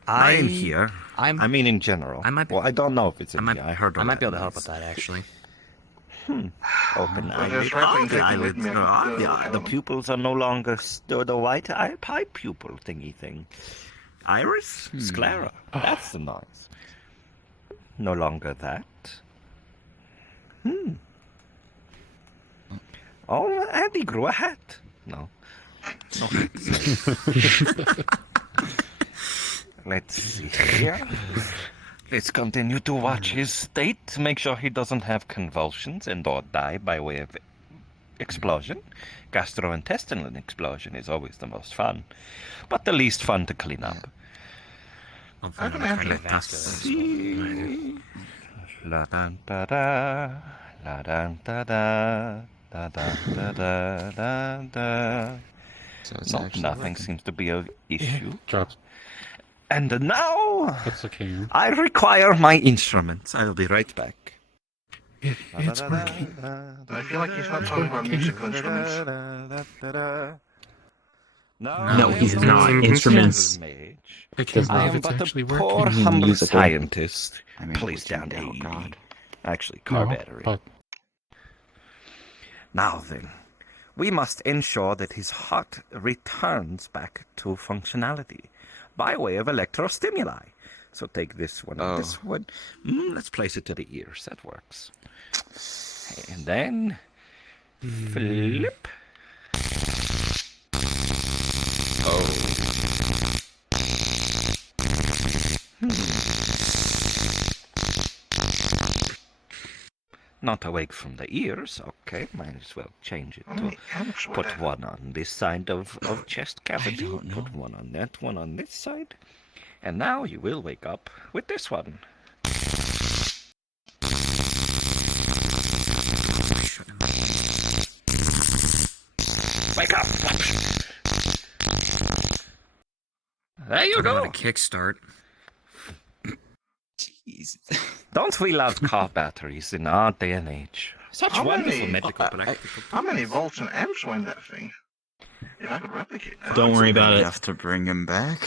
Not in here. I mean in general. I might be, well, I don't know if it's in here. I heard a I might rat be able to help noise. with that, actually. Open eyelid. wrapping The taken eyelids with me, are the the pupils are no longer the white eye pupil thingy thing. Iris? Sclera. That's the noise. No longer that. Oh, and he grew a hat. No. No hat. Let's see here. Let's continue to watch his state. Make sure he doesn't have convulsions and or die by way of explosion. Gastrointestinal explosion is always the most fun, but the least fun to clean up. Hopefully not cardiovascular. La da da da, la da da da, da da da da da da. So it's Nope, actually nothing working. seems to be an issue. Drops. And now That's okay. I require my instruments. I'll be right back. It's working. I feel like he's not talking about musical instruments. No, he's not. Instruments. Does I not. am but actually a poor, working. humble Musical. scientist. I mean, Please what's in down there? Oh, AED. God. Actually, car No, battery. but Now then, we must ensure that his heart returns back to functionality by way of electrostimuli. So take this one and this one. Let's place it to the ears. That works. And then flip. Oh. Not awake from the ears. Okay, might as well change it to put one on this side of chest cavity. Put one on that one on this side. And now you will wake up with this one. Wake up! There you go. A kickstart. Jeez. Don't we love car batteries in our day and age? Such How wonderful many- medical practical. How many volts and amps were in that thing? If I could replicate that. Don't worry about it. Enough to bring him back.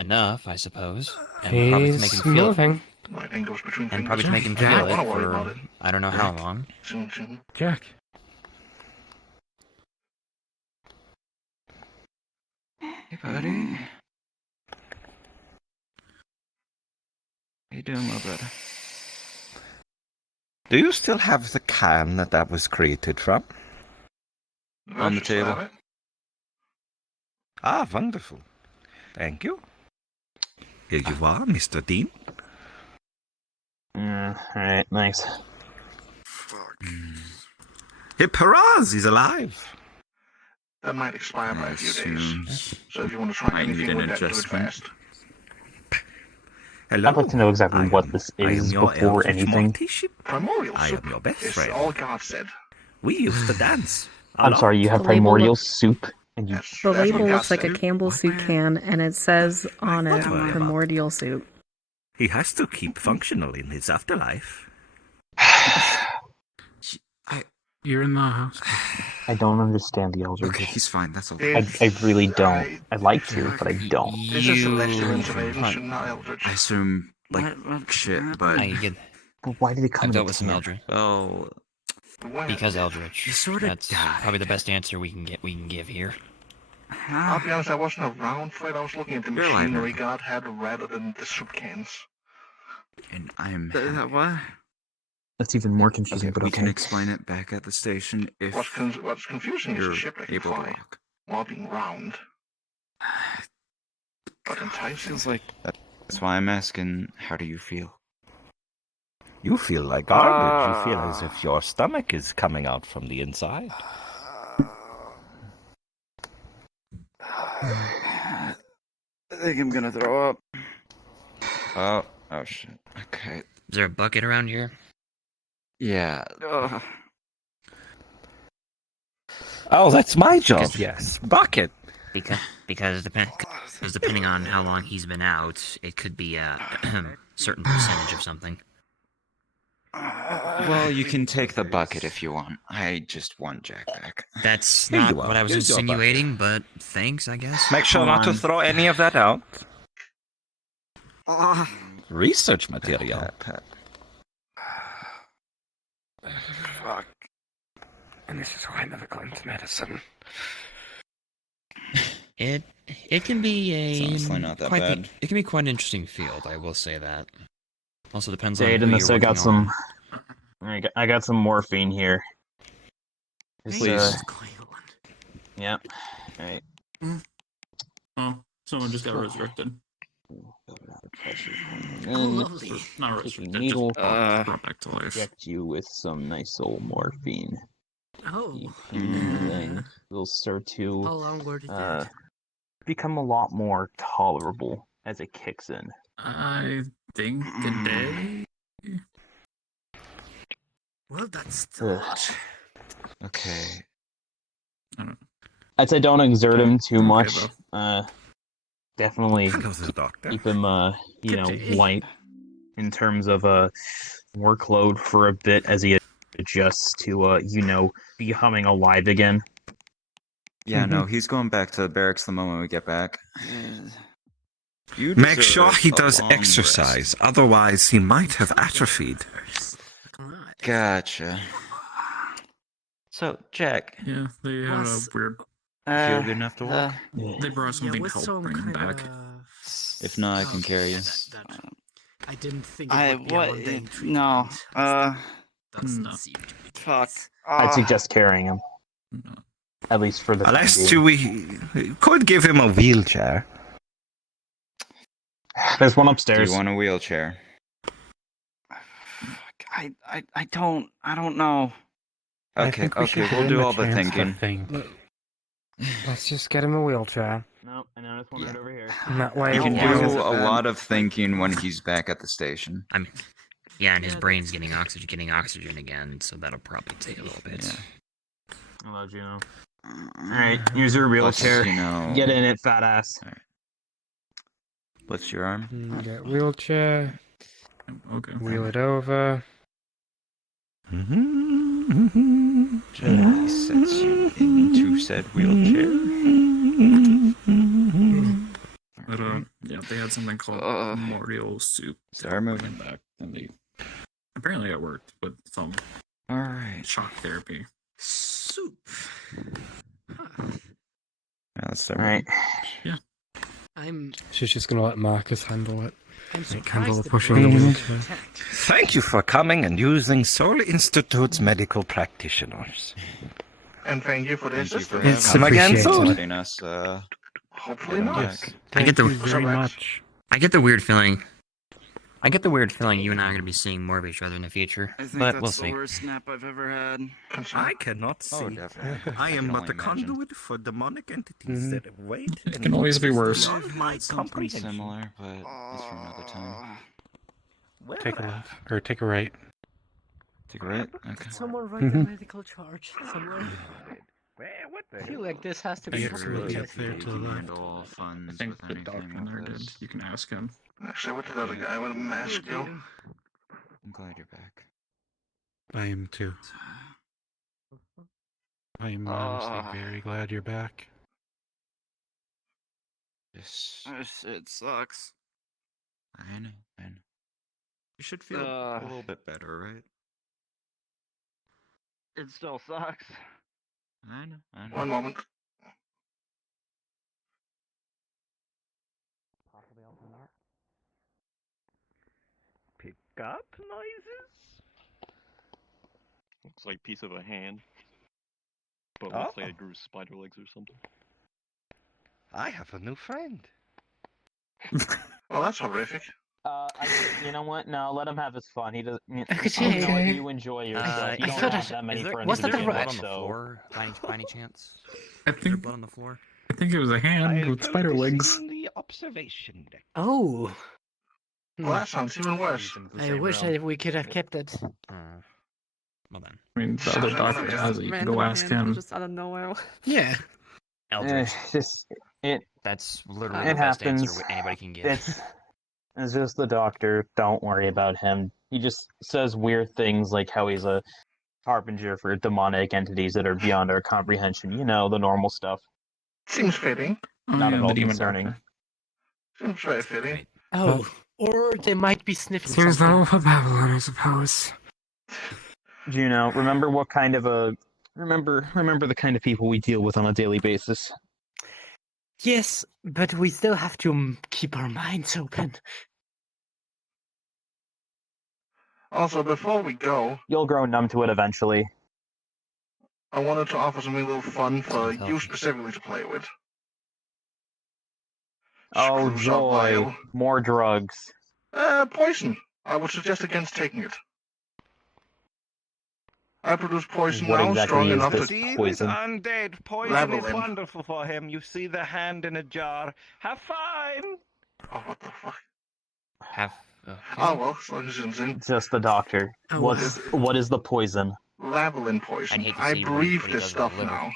Enough, I suppose. And probably to make He's him feel it. moving. My thing goes between And probably to fingers. make him I feel don't wanna it worry about for it. I don't know how long. Jack. Hey, buddy. How you doing, my brother? Do you still have the can that was created from? On the table. Ah, wonderful. Thank you. Here you are, Mr. Dean. Alright, thanks. Hip hurrahs, he's alive. That might expire by a few days. Assume So if you want to try I need anything an with that, do it adjustment. fast. Hello. I'd like to know exactly what this I am is your before eldritch anything. mortician. Primordial I soup am your best is friend. all God said. We used to dance. a I'm lot. sorry, you have The label primordial looks- soup and you That's, The that's what label God looks like a said. Campbell soup can, and it says on it What am I about? primordial soup. He has to keep functional in his afterlife. you're in the house. I don't understand the Eldritch. Okay, he's fine. That's all. I really don't. I'd like to, but I don't. This is celestial intervention, not eldritch. I assume like shit, but I get. But why did it come I've in dealt a with some can? Eldritch. well, Because Eldritch. You sorta That's died. probably the best answer we can give here. I'll be honest, I wasn't around for it. I was looking at the You're alive machinery now. God had rather than the soup cans. and I'm. What? That's even more Okay, confusing, but we okay. can explain it back at the station if What's confusing is you're the ship that can able to fly walk. while being round. But It enticing. feels like that's why I'm asking. How do you feel? You feel like garbage. You feel as if your stomach is coming out from the inside. I think I'm gonna throw up. Oh shit. Okay. Is there a bucket around here? Yeah. Oh, that's my job. Because- Yes, bucket. Because depending on how long he's been out, it could be a certain percentage of something. Well, you can take the bucket if you want. I just want Jack back. That's Here not you are. what I was Here's your bucket. insinuating, but thanks, I guess. Make sure not to throw any of that out. Research material. Fuck. And this is why I never got into medicine. It can be It's a honestly not that bad. it can be quite an interesting field. I will say that. Also depends on Jade, who and you're this I got working on. some. I got some morphine here. Please. Yep. All right. Oh, someone just got resurrected. Lovely. Not resurrected, Needle. just brought back to life. Inject you with some nice old morphine. Oh. And then we'll start to How long would it take? become a lot more tolerable as it kicks in. I think a day. Well, that's still much. Okay. I'd say don't exert him too Okay, much. though. Definitely keep him, light in terms of workload for a bit as he adjusts to, becoming alive again. Yeah, no, he's going back to the barracks the moment we get back. You Make sure deserve he a does long exercise, otherwise he might have atrophied. Gotcha. So, Jack. Yeah, they had a weird. Feel good enough to walk? They brought something to help bring him back. If not, I can carry you. I didn't think it would be a mundane treatment. No. Doesn't seem to be the Fuck. case. I'd suggest carrying him. At least for the time Unless being. we could give him a wheelchair. There's one upstairs. Do you want a wheelchair? I don't know. Okay, we'll do all the thinking. Let's just get him a wheelchair. No, I noticed one right over here. And that way You can as long do as- a lot of thinking when he's back at the station. I mean, yeah, and his brain's getting oxygen again, so that'll probably take a little bit. Hello, Juno. Alright, here's your wheelchair. Get in it, fat ass. What's your arm? Get wheelchair. Okay. Wheel it over. He sets you into said wheelchair. But, yeah, they had something called memorial soup. Start moving back, and they apparently it worked with some shock therapy. Soup. Let's start moving. Yeah. She's just gonna let Marcus handle it. I'm Handle surprised the that pushing the of the brain wheelchair. is intact. Thank you for coming and using Soul Institute's medical practitioners. And thank you for the assistance. It's Come again, appreciated. Soul? Letting us, Hopefully not. Yes. I get the Thank you very much. I get the weird feeling you and I are gonna be seeing more of each other in the future, I think but that's we'll the see. worst nap I've ever had. I cannot see. definitely. I am can but only a conduit for demonic entities that wait. It can always be worse. Beyond my Something comprehension. similar, but it's for another time. Take a left. Or take a right. Take a right? Okay. Could someone write a medical charge somewhere? What I feel like this has to I be guess we'll something get that's there to the left. Handle I funds think with the anything doctor in there with did. this. You can ask him. Actually, what did the other guy with a mask go? I'm glad you're back. I am too. I am honestly very glad you're back. Just, It sucks. I know. You should feel a little bit better, right? It still sucks. I know. One moment. Pick up noises? Looks like a piece of a hand. But Oh. looks like it grew spider legs or something. I have a new friend. Well, that's horrific. You know what? No, let him have his fun. He doesn't. Okay. You know what? You enjoy yourself. You don't have that many friends. Was to there begin blood with, on the so- floor by any chance? I Is there think blood on the floor? I think it was a hand with spider legs. The observation deck. Oh. Well, that sounds even worse. I wish we could have kept it. Well then. I mean, the other doctor has it. You can go ask him. Just out of nowhere. Yeah. Eldritch. That's literally the best answer anybody can give. It's just the doctor. Don't worry about him. He just says weird things like how he's a harbinger for demonic entities that are beyond our comprehension. You know, the normal stuff. Seems fitting. Not at all concerning. Seems very fitting. Oh, or they might be sniffing Seems something. level for Babylon, I suppose. Juno, remember what kind of a remember the kind of people we deal with on a daily basis. Yes, but we still have to keep our minds open. Also, before we go, You'll grow numb to it eventually. I wanted to offer something a little fun for you specifically to play with. Oh, Screws up joy. vial. More drugs. Poison. I would suggest against taking it. I produce poison What now, exactly strong is enough this to... poison? Undead. Poison Labyrinth. is wonderful for him. You see the hand in a jar. Have fun! Oh, what the fuck? Have. Oh, well, as long as it's in. Just the doctor. Oh, What is the poison? Labyrinth poison. I'd hate to I see breathe what he this does with the stuff liver. now.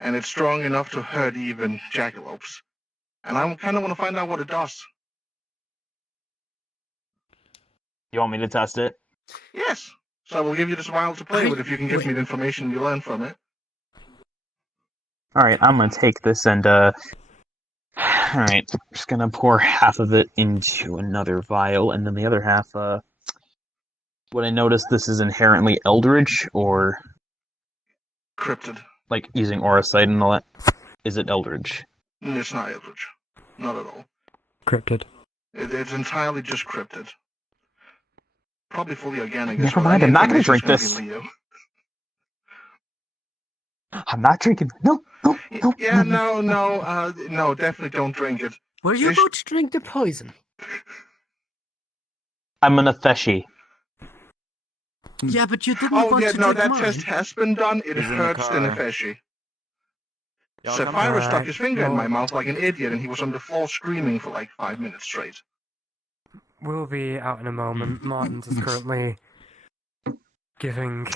And it's strong enough to hurt even jackalopes. And I kind of want to find out what it does. You want me to test it? Yes. So I will give you this vial to play with if you can give me the information you learn from it. Alright, I'm gonna take this and, alright, I'm just gonna pour half of it into another vial, and then the other half, would I notice this is inherently eldritch, or... Cryptid. Like, using auracite and all that? Is it eldritch? It's not eldritch. Not at all. Cryptid. It's entirely just cryptid. Probably fully organic. Never mind, I'm not gonna drink this. Leo. I'm not drinking. No. Yeah, no, definitely don't drink it. Were you about to drink the poison? I'm an Atheshi. Yeah, but you didn't Oh, want yeah, to no, drink that mine. test has been done. It He's in the hurts the car. Nefeshi. Y'all come Sapphira back. stuck his finger in my Well- mouth like an idiot, and he was on the floor screaming for like 5 minutes straight. We'll be out in a moment. Martin's is currently giving...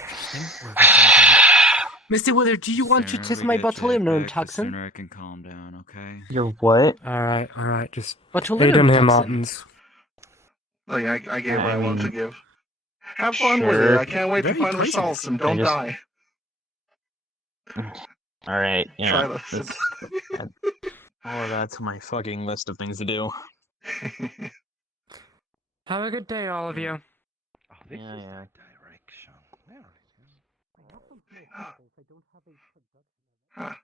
Mr. Willard, do you want to test my botulinum The toxin? sooner I can calm down, okay? You're what? Alright, just... Botulinum Lay down here, toxin. Martins. Oh, yeah, I gave what I wanted to mean, give. Have fun with sure. it. I can't wait to Very find poisonous. results and don't die. Alright, Try yeah. this. All of that's my fucking list of things to do. Have a good day, all of you. Yeah. Huh.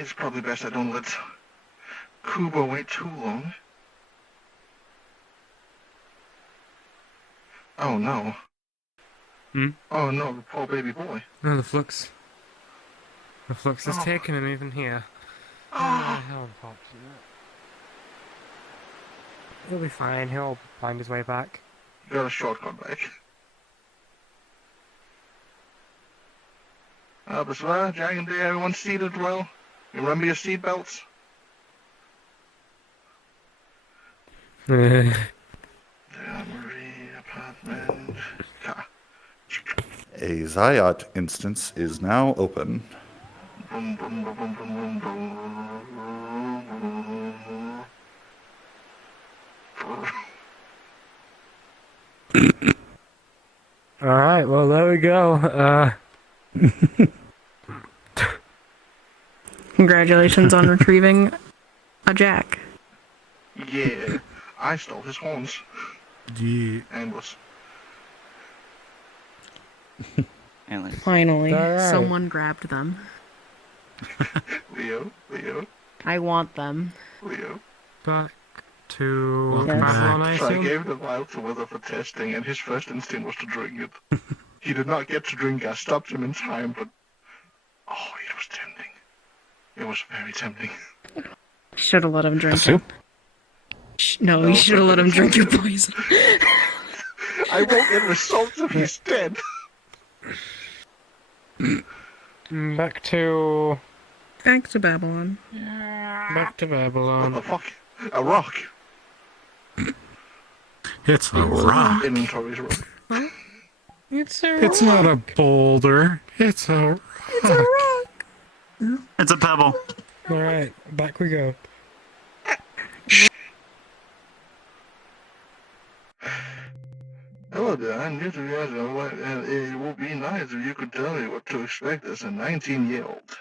It's probably best I don't let Kubo wait too long. Oh no. Hmm? Oh no, the poor baby boy. No, the flux. The flux has Oh. taken him even here. Oh. How unfortunate. He'll be fine, he'll find his way back. Got a shortcut back. Basra, Jack and Day, everyone seated well? Remember your seatbelts? Marie apartment. A Zayat instance is now open. Boom, boom, boom, boom, boom, boom, boom. Alright, well there we go. Congratulations on retrieving a jack. Yeah, I stole his horns. Yeah. And was... Finally, Alright. someone grabbed them. Leo. I want them. Back to Welcome Babylon, I So I assume? gave the vial to Wither for testing, and his first instinct was to drink it. He did not get to drink it. I stopped him in time, but... Oh, it was tempting. It was very tempting. Should have let him drink Soup? it. No, you should have let him drink your poison. I won't get results if he's dead. Back to... Back to Babylon. Back to What Babylon. the fuck? A rock. It's a rock. Inventory's rock. It's a It's not a boulder. It's a rock. It's a rock. It's a pebble. Alright, back we go. Hello there, I'm new to you guys, and it would be nice if you could tell me what to expect as a 19-year-old.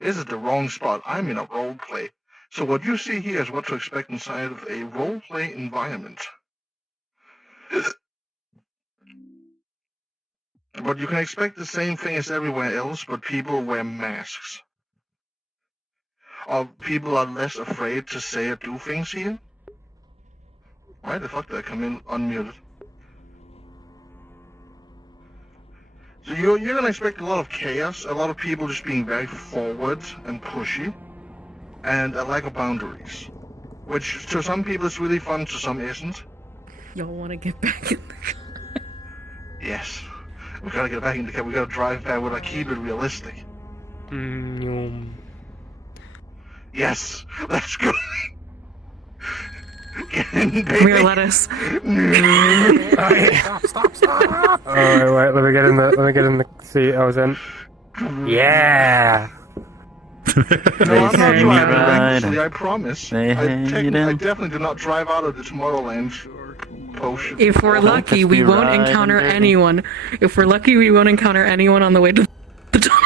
This is the wrong spot. I'm in a role play. So what you see here is what to expect inside of a role play environment. But you can expect the same thing as everywhere else, but people wear masks. Or people are less afraid to say or do things here. Why the fuck did I come in unmuted? So you're gonna expect a lot of chaos, a lot of people just being very forward and pushy, and a lack of boundaries. Which to some people is really fun, to some isn't. Y'all want to get back in the car? Yes. We gotta get back in the car, we gotta drive back, we gotta keep it realistic. Yes, let's go. Get in, baby. Come here, lettuce. Stop. Alright, wait, let me get in the seat I was in. Yeah! No, I'm not driving recklessly, I promise. I definitely do not drive out of the Tomorrowland potion. If we're lucky, we won't encounter anyone. If we're lucky, we won't encounter anyone on the way to the tunnel.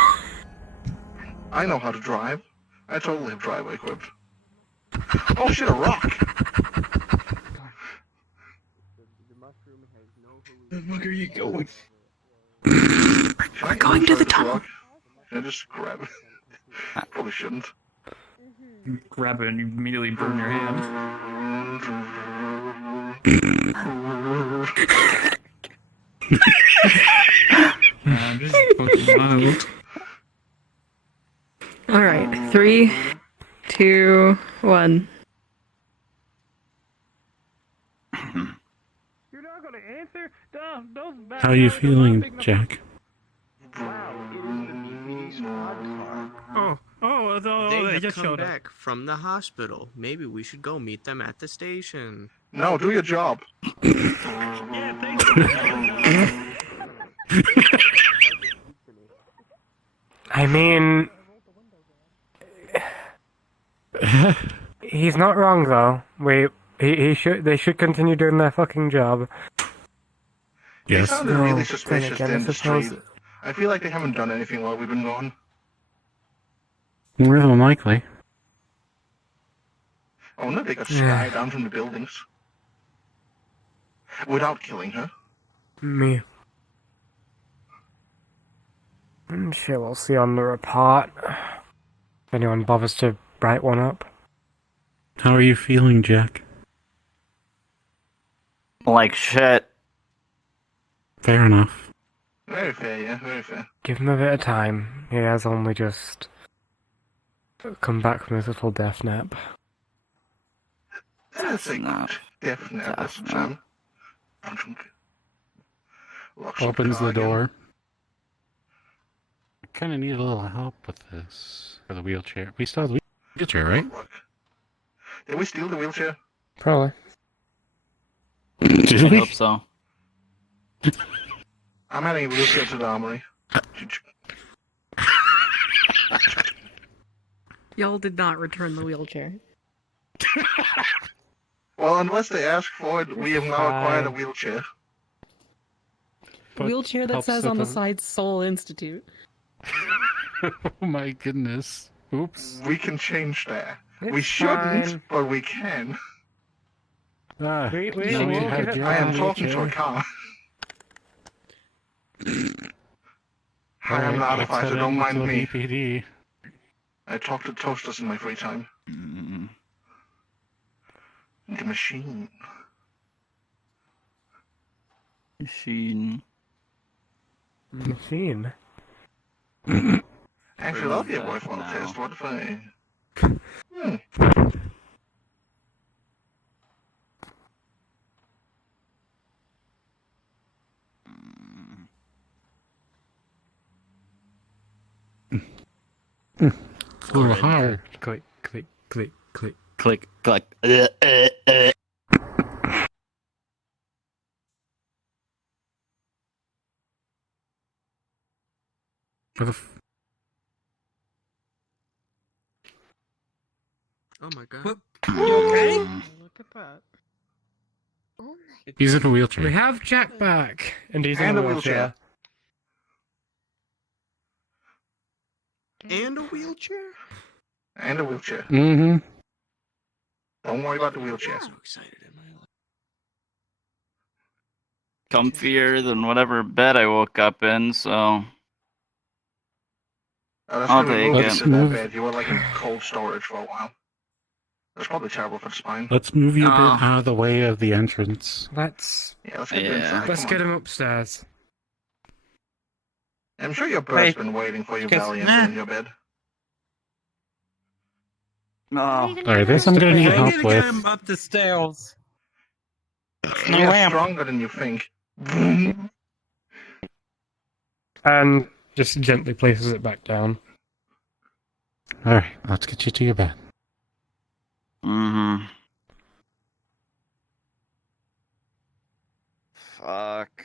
I know how to drive. I totally have driveway equipped. Oh shit, a rock! The fuck are you going? We're going to the tunnel. Can I just grab it? Probably shouldn't. Grab it and you immediately burn your hand. I'm just fucking wild. Alright, 3, 2, 1. You're not gonna answer? Those How are you feeling, Jack? They just have come showed up. back from the hospital. Maybe we should go meet them at the station. No, do your job. I mean... He's not wrong though. They should continue doing their fucking job. They Yes. sounded No, really then suspicious again, I in the suppose- street. I feel like they haven't done anything while we've been gone. More than likely. Oh no, they got Sky down from the buildings. Without killing her. Me. Shit, we'll see on the report. If anyone bothers to write one up. How are you feeling, Jack? Like shit. Fair enough. Very fair, yeah, very fair. Give him a bit of time. He has only just come back from his little death nap. That's a good death nap, that's Sam. Opens the door. I kind of need a little help with this. For the wheelchair. We still have the wheelchair, right? Did we steal the wheelchair? Probably. Did I we? hope so. I'm adding a wheelchair to the armory. Y'all did not return the wheelchair. Well, unless they ask for it, we have now acquired a wheelchair. Wheelchair that says on the side Soul Institute. Oh my goodness. Oops. We can change that. We It's shouldn't, fine. but we can. Ah, Wait, now we have your I am talking to a wheelchair. car. I am Alright, not a let's fighter, head don't into mind the me. BPD. I talk to toasters in my free time. The machine. Machine. Machine. Actually, that'll be a worthwhile test. What if I... It's a little hard. Quick, Click. Click, click. Where the Oh my god. Okay. Look at that. He's in a wheelchair. We have Jack back, and he's And in a a wheelchair. wheelchair. And a wheelchair? And a wheelchair. Mm-hmm. Don't worry about the wheelchair. So excited in my life. Comfier than whatever bed I woke up in, so That's I'll when we take moved it. into that bed. You were like in cold storage for a while. That's probably terrible for the spine. Let's move you a bit out of the way of the entrance. Let's Let's get inside. let's Come get on. him upstairs. I'm sure your bird's Wait. been waiting for you Guess- valiantly in your bed. Oh, Alright, this I'm gonna need help with. up the stairs. No Yeah, lamp. stronger than you think. And just gently places it back down. Alright, let's get you to your bed. Mm-hmm. Fuck.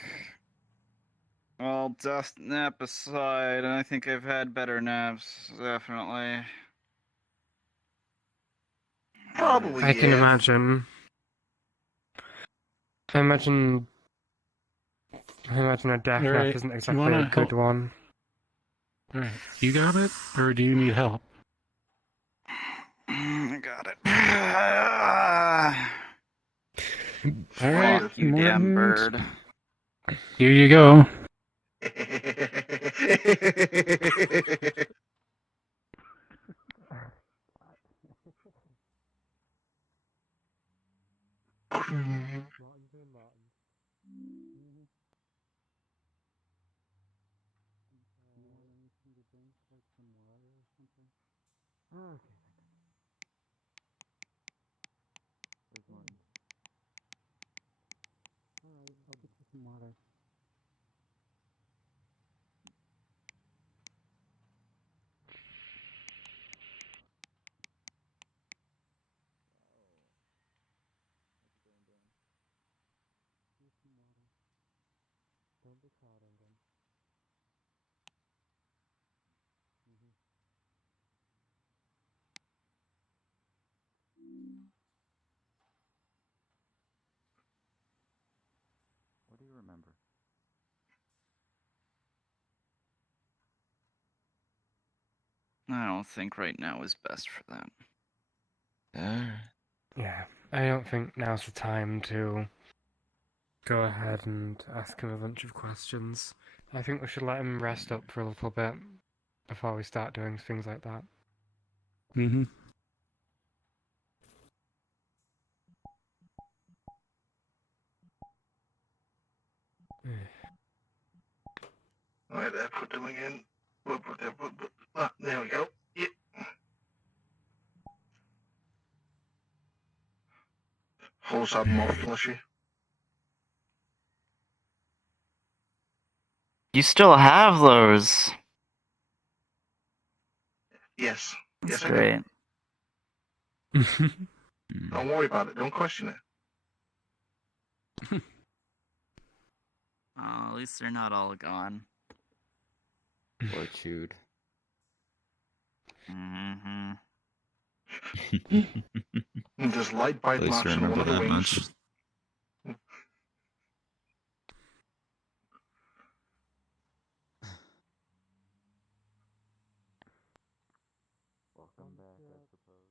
Well, dust nap aside, I think I've had better naps, definitely. Probably, I can imagine. I imagine a death nap Alright, isn't you exactly wanna a good help? one. Alright, you got it? Or do you need help? I got it. Alright, Fuck you, damn Morton. bird. Here you go. What do you remember? I don't think right now is best for that. Yeah, I don't think now's the time to go ahead and ask him a bunch of questions. I think we should let him rest up for a little bit before we start doing things like that. Mm-hmm. Right there, put them again. There we go. Yeah. Whole side more fleshy. You still have those. Yes. That's Yes, great. I do. Don't worry about it. Don't question it. Oh, at least they're not all gone. Or chewed. Mm-hmm. Just light bite At least marks you on one remember of the that wings. much. Welcome back, I suppose.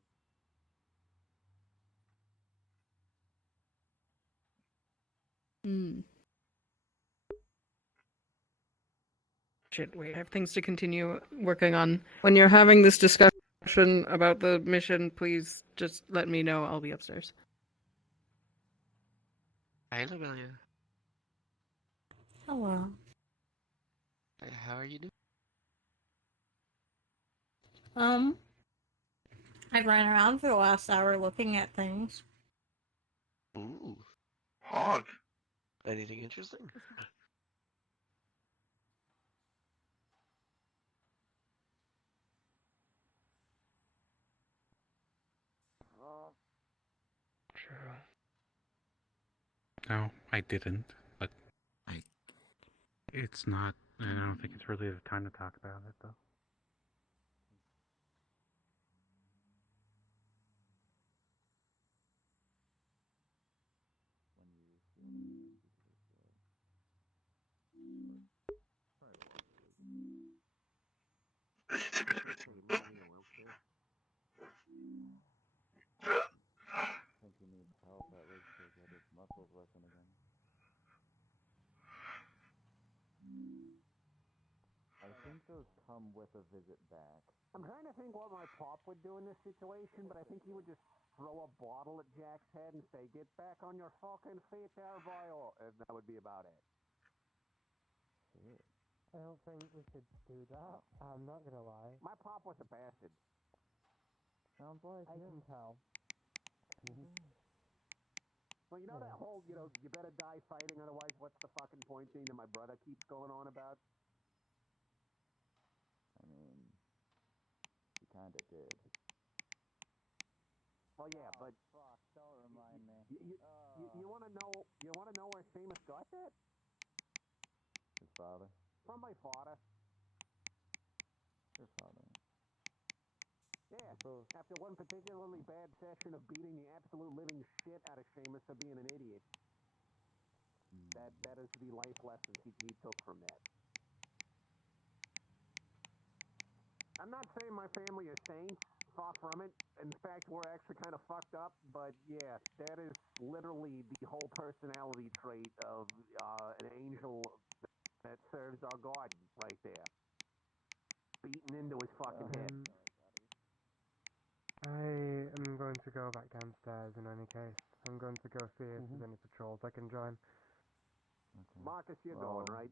Shit, wait, I have things to continue working on. When you're having this discussion about the mission, please just let me know. I'll be upstairs. Hi, Lobelia. Hello. How are you doing? I ran around for the last hour looking at things. Ooh. Hog. Anything interesting? No, I didn't. But it's not. I don't think it's really the time to talk about it, though. think he needs help at least to get his muscles working again. I think those come with a visit back. I'm trying to think what my pop would do in this situation, but I think he would just throw a bottle at Jack's head and say, "Get back on your fucking feet there, boy," and that would be about it. I don't think we could do that. I'm not gonna lie. My pop was a bastard. Sounds like I can tell. Well, you know that whole, you better die fighting, otherwise what's the fucking point thing that my brother keeps going on about? I mean, he kinda did. Well, yeah, but Fuck, don't remind me. you want to know where Seamus got that? His father? From my father. Your father. Yeah, after one particularly bad session of beating the absolute living shit out of Seamus for being an idiot. That is the life lessons he took from that. I'm not saying my family is saints, far from it. In fact, we're actually kind of fucked up, but yeah, that is literally the whole personality trait of an angel that serves our God right there. Beaten into his fucking head. I am going to go back downstairs in any case. I'm going to go see if there's any patrols I can join. Okay. Marcus, you're going, right?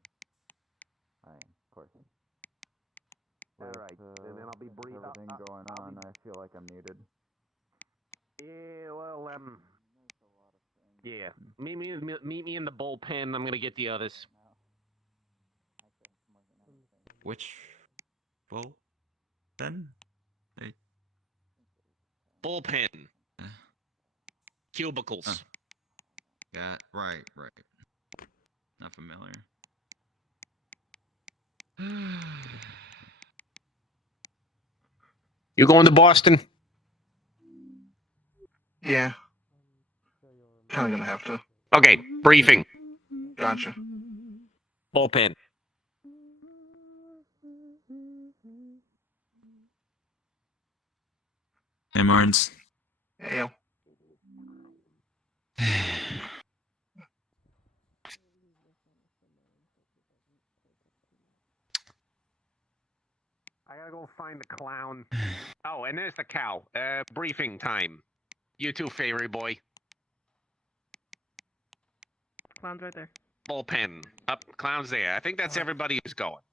I am, of course. Alright, and then I'll be brief. Everything going on, I feel like I'm muted. Yeah, well, yeah. Meet me in the bullpen. I'm gonna get the others. Which bull? Then? Bullpen. Cubicles. Yeah, right. Not familiar. You going to Boston? Yeah. Kinda gonna have to. Okay, briefing. Gotcha. Bullpen. Hey, Martins. Hey, I gotta go find the clown. Oh, and there's the cow. Briefing time. You too, Fairy Boy. Clown's right there. Bullpen. Up, clown's there. I think that's everybody who's going.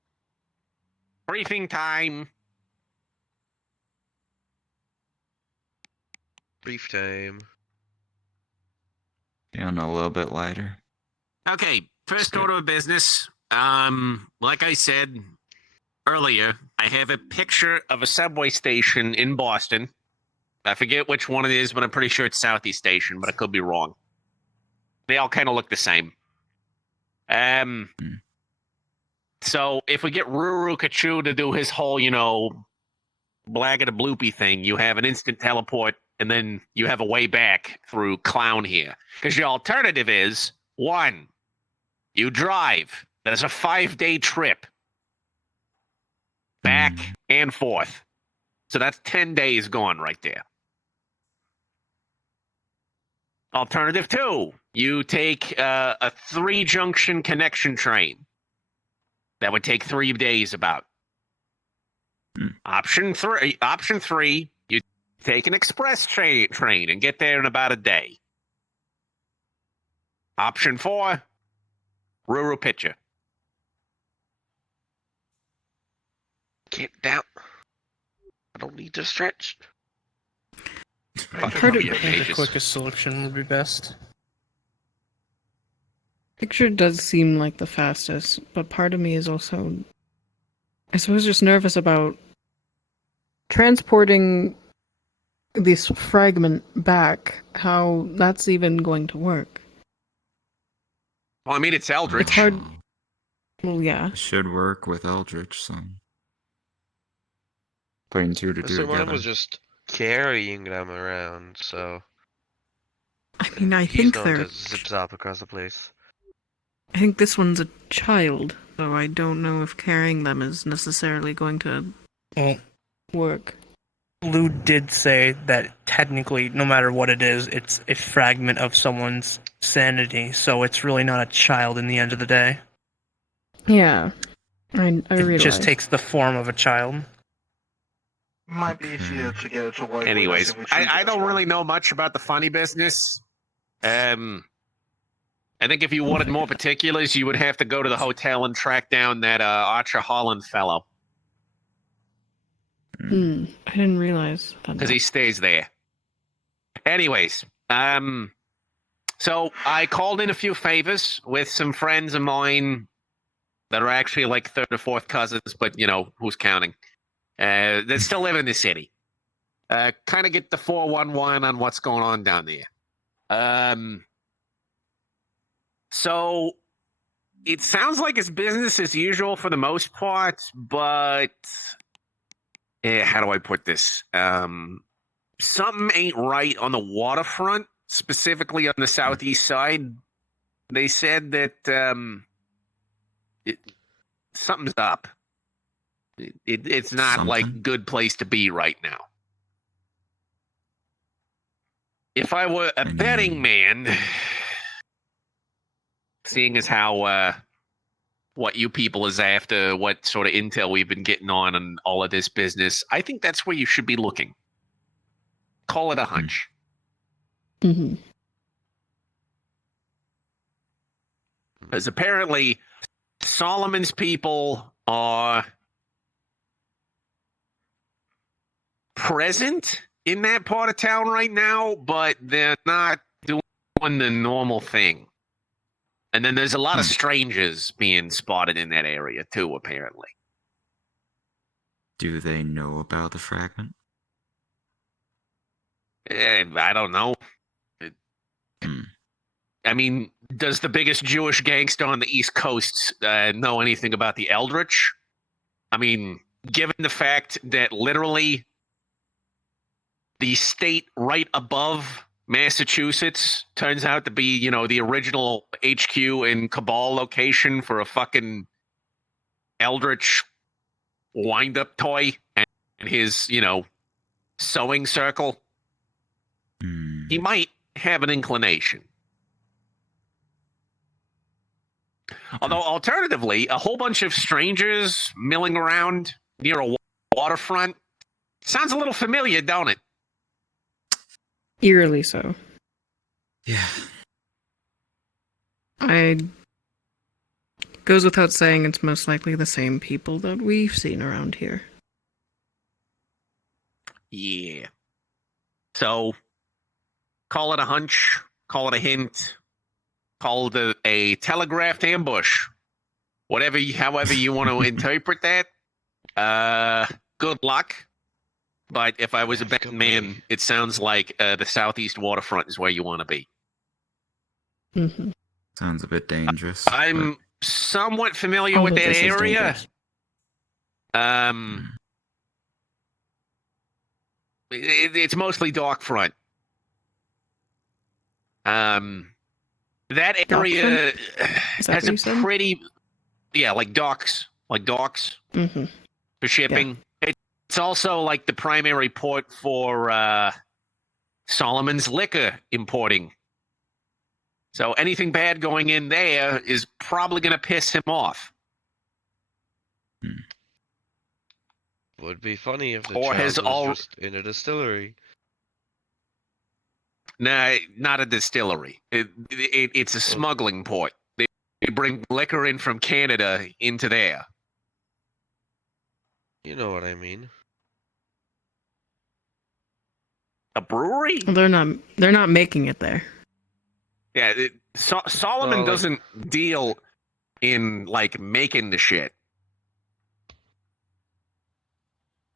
Briefing time. Brief time. Feeling a little bit lighter. Okay, first order of business. Like I said earlier, I have a picture of a subway station in Boston. I forget which one it is, but I'm pretty sure it's Southeast Station, but I could be wrong. They all kind of look the same. So if we get Ruru Kachu to do his whole, blagga bloopy thing, you have an instant teleport, and then you have a way back through Clown here. Because your alternative is, 1, you drive. That is a 5-day trip. Back and forth. So that's 10 days gone right there. Alternative 2, you take a 3-junction connection train. That would take 3 days about. Option 3, you take an express train and get there in about a day. Option 4, Ruru Pitcher. Get down. I don't need to stretch. I think the quickest selection would be best. Picture does seem like the fastest, but part of me is also, I suppose, just nervous about transporting this fragment back, how that's even going to work. Well, I mean, it's Eldritch. It's hard. Well, yeah. It should work with Eldritch, so putting two to do So mine together. was just carrying them around, so. I mean, I He's think known they're. to zip zop across the place. I think this one's a child, so I don't know if carrying them is necessarily going to work. Lou did say that technically, no matter what it is, it's a fragment of someone's sanity, so it's really not a child in the end of the day. Yeah, I It realize. just takes the form of a child. Might be easier to get it to work. Anyways, I don't really know much about the funny business. I think if you wanted more particulars, you would have to go to the hotel and track down that Archer Holland fellow. I didn't realize that. Because he stays there. Anyways, so I called in a few favors with some friends of mine that are actually like third or fourth cousins, but you know, who's counting? That still live in the city. Kind of get the 411 on what's going on down there. So it sounds like it's business as usual for the most part, but how do I put this? Something ain't right on the waterfront, specifically on the southeast side. They said that something's up. It's not like good place to be right now. If I were a betting man, seeing as how what you people is after, what sort of intel we've been getting on all of this business, I think that's where you should be looking. Call it a hunch. Mm-hmm. Because apparently Solomon's people are present in that part of town right now, but they're not doing the normal thing. And then there's a lot of strangers being spotted in that area too, apparently. Do they know about the fragment? I don't know. I mean, does the biggest Jewish gangster on the East Coast know anything about the Eldritch? I mean, given the fact that literally the state right above Massachusetts turns out to be, you know, the original HQ and Cabal location for a fucking Eldritch wind-up toy and his, you know, sewing circle, he might have an inclination. Although, alternatively, a whole bunch of strangers milling around near a waterfront sounds a little familiar, don't it? Eerily so. Yeah. Goes without saying it's most likely the same people that we've seen around here. Yeah. So, call it a hunch, call it a hint, call it a telegraphed ambush. However you want to interpret that. Good luck. But if I was a betting man, it sounds like the southeast waterfront is where you want to be. Mm-hmm. Sounds a bit dangerous. I'm somewhat familiar with that area. It's mostly dockfront. That area has a pretty, like docks, mm-hmm. for shipping. Yeah. It's also like the primary port for Solomon's liquor importing. So anything bad going in there is probably going to piss him off. Would be funny if the Or child has was just in a distillery. Nah, not a distillery. It's a smuggling port. They bring liquor in from Canada into there. You know what I mean. A brewery? Well, they're not making it there. Yeah, Solomon doesn't deal in like making the shit.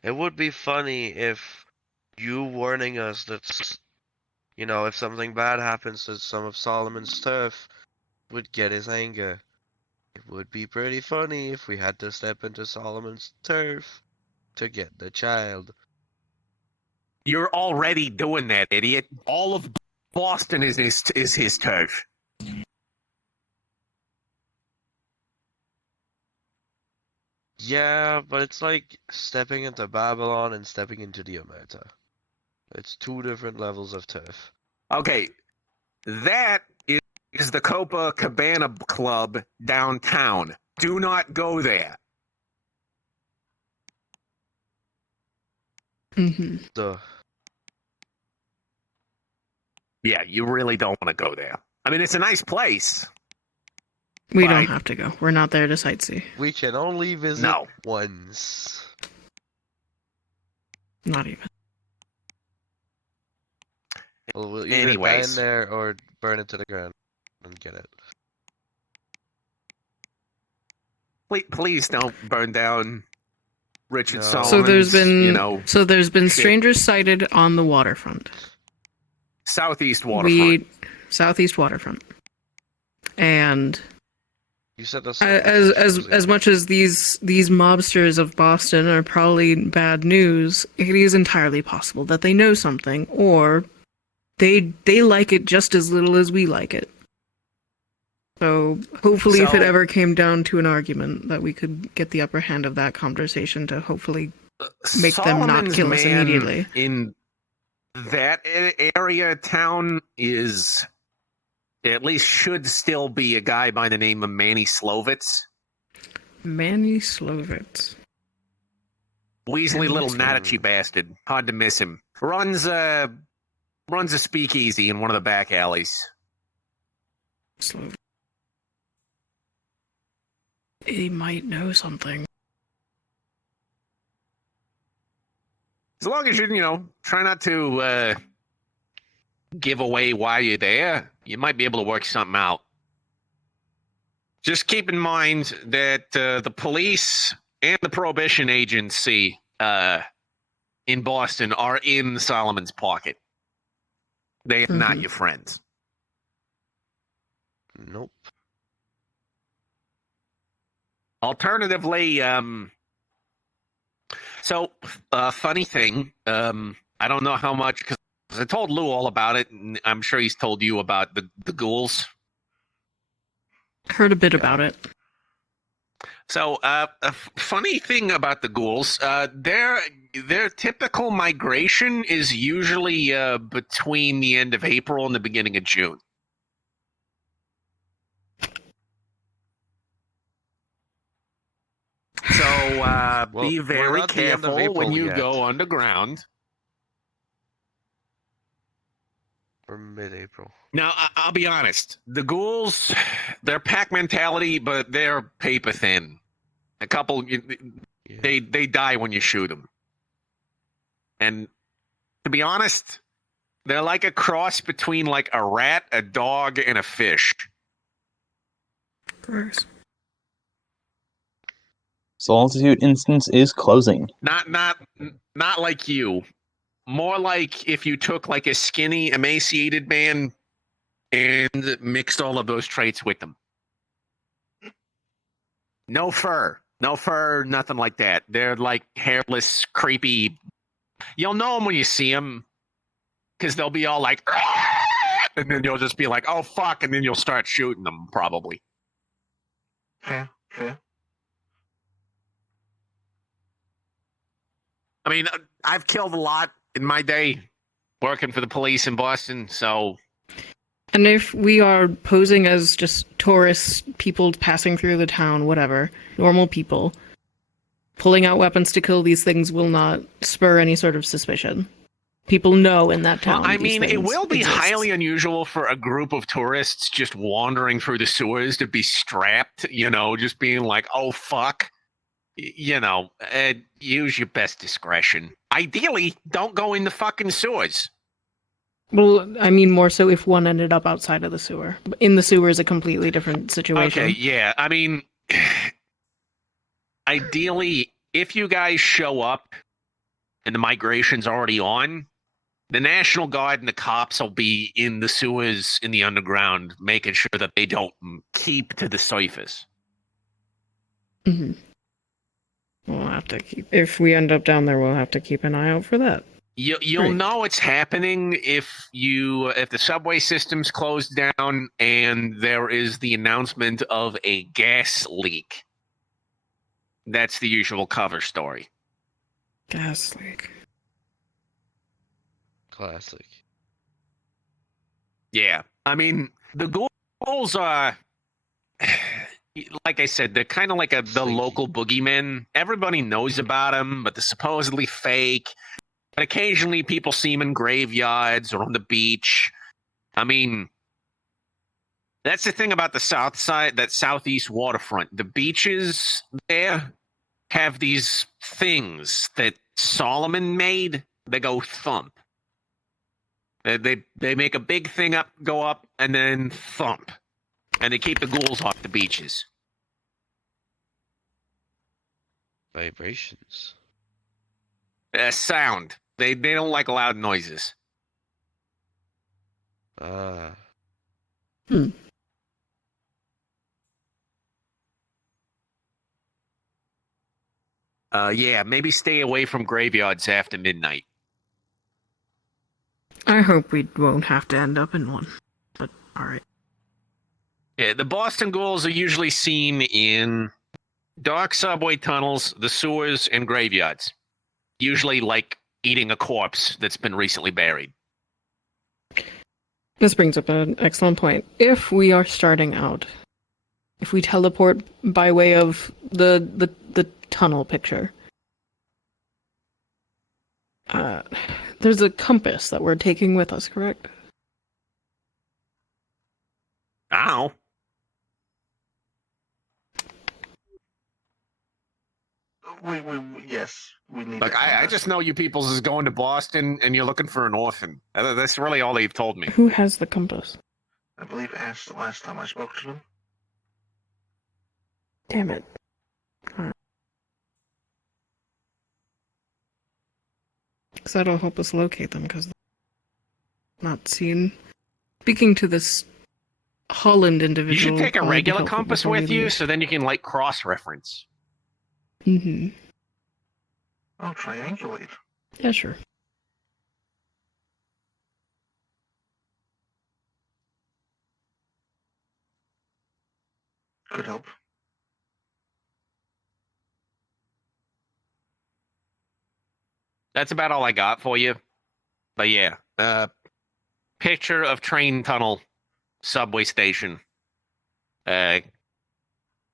It would be funny if you warning us that, you know, if something bad happens to some of Solomon's turf, would get his anger. It would be pretty funny if we had to step into Solomon's turf to get the child. You're already doing that, idiot. All of Boston is his turf. Yeah, but it's like stepping into Babylon and stepping into the Omerta. It's two different levels of turf. Okay, that is the Copacabana Club downtown. Do not go there. Mm-hmm. Duh. Yeah, you really don't want to go there. I mean, it's a nice place. We don't have to go. We're not there to sightsee. We can only visit once. Not even. Well, we'll either Anyways. die in there or burn it to the ground and get it. Please don't burn down Richard Solomon's, So there's been shit. strangers sighted on the waterfront. Southeast waterfront. Southeast waterfront. And you said that's as much as these mobsters of Boston are probably bad news, it is entirely possible that they know something, or they like it just as little as we like it. So hopefully, if it ever came down to an argument, that we could get the upper hand of that conversation to hopefully make them not Solomon's kill us man immediately. In that area town is, at least should still be, a guy by the name of Manny Slovitz. Manny Slovitz. Weasley little Natachi bastard. Hard to miss him. Runs a speakeasy in one of the back alleys. He might know something. As long as you try not to give away why you're there, you might be able to work something out. Just keep in mind that the police and the Prohibition Agency in Boston are in Solomon's pocket. They are not your friends. Nope. Alternatively, funny thing, I don't know how much, because I told Lou all about it, and I'm sure he's told you about the ghouls. Heard a bit about it. So, a funny thing about the ghouls, their typical migration is usually between the end of April and the beginning of June. So, be very careful when you go underground. Or mid-April. Now, I'll be honest. The ghouls, they're pack mentality, but they're paper thin. A couple, they die when you shoot them. And to be honest, they're like a cross between like a rat, a dog, and a fish. Gross. Solitude instance is closing. Not like you. More like if you took like a skinny, emaciated man and mixed all of those traits with them. No fur, nothing like that. They're like hairless, creepy. You'll know them when you see them because they'll be all like, and then you'll just be like, oh fuck, and then you'll start shooting them probably. Yeah. I mean, I've killed a lot in my day working for the police in Boston, so. And if we are posing as just tourists, people passing through the town, whatever, normal people, pulling out weapons to kill these things will not spur any sort of suspicion. People know in that town. Well, I these mean, it things will be exist. highly unusual for a group of tourists just wandering through the sewers to be strapped, just being like, oh, fuck. Use your best discretion. Ideally, don't go in the fucking sewers. Well, I mean more so if one ended up outside of the sewer. In the sewer is a completely different situation. Okay, yeah. I mean, ideally, if you guys show up and the migration's already on, The National Guard and the cops will be in the sewers in the underground, making sure that they don't keep to the surface. Mm-hmm. We'll have to keep. If we end up down there, we'll have to keep an eye out for that. You'll Great. know it's happening if the subway system's closed down and there is the announcement of a gas leak. That's the usual cover story. Gas leak. Classic. Yeah, I mean the ghouls are, like I said, they're kind of like the local boogeymen. Everybody knows about them, but they're supposedly fake. But occasionally people see them in graveyards or on the beach. I mean, that's the thing about the south side, that southeast waterfront. The beaches there have these things that Solomon made. They go thump. They make a big thing go up, and then thump. And they keep the ghouls off the beaches. Vibrations. Sound. They don't like loud noises. Ah. Yeah, maybe stay away from graveyards after midnight. I hope we won't have to end up in one. But alright. Yeah, the Boston ghouls are usually seen in dark subway tunnels, the sewers, and graveyards. Usually like eating a corpse that's been recently buried. This brings up an excellent point. If we are starting out, if we teleport by way of the tunnel picture, there's a compass that we're taking with us, correct? Ow. Yes, we need. Look, I just know you peoples is going to Boston and you're looking for an orphan. That's really all they've told me. Who has the compass? I believe asked the last time I spoke to them. Damn it. Because that'll help us locate them, because not seen. Speaking to this Holland individual. You should take a probably regular helpful compass before we with you, leave. so then you can like cross-reference. Mm-hmm. I'll triangulate. Yeah, sure. Could help. That's about all I got for you. But yeah, picture of train tunnel, subway station.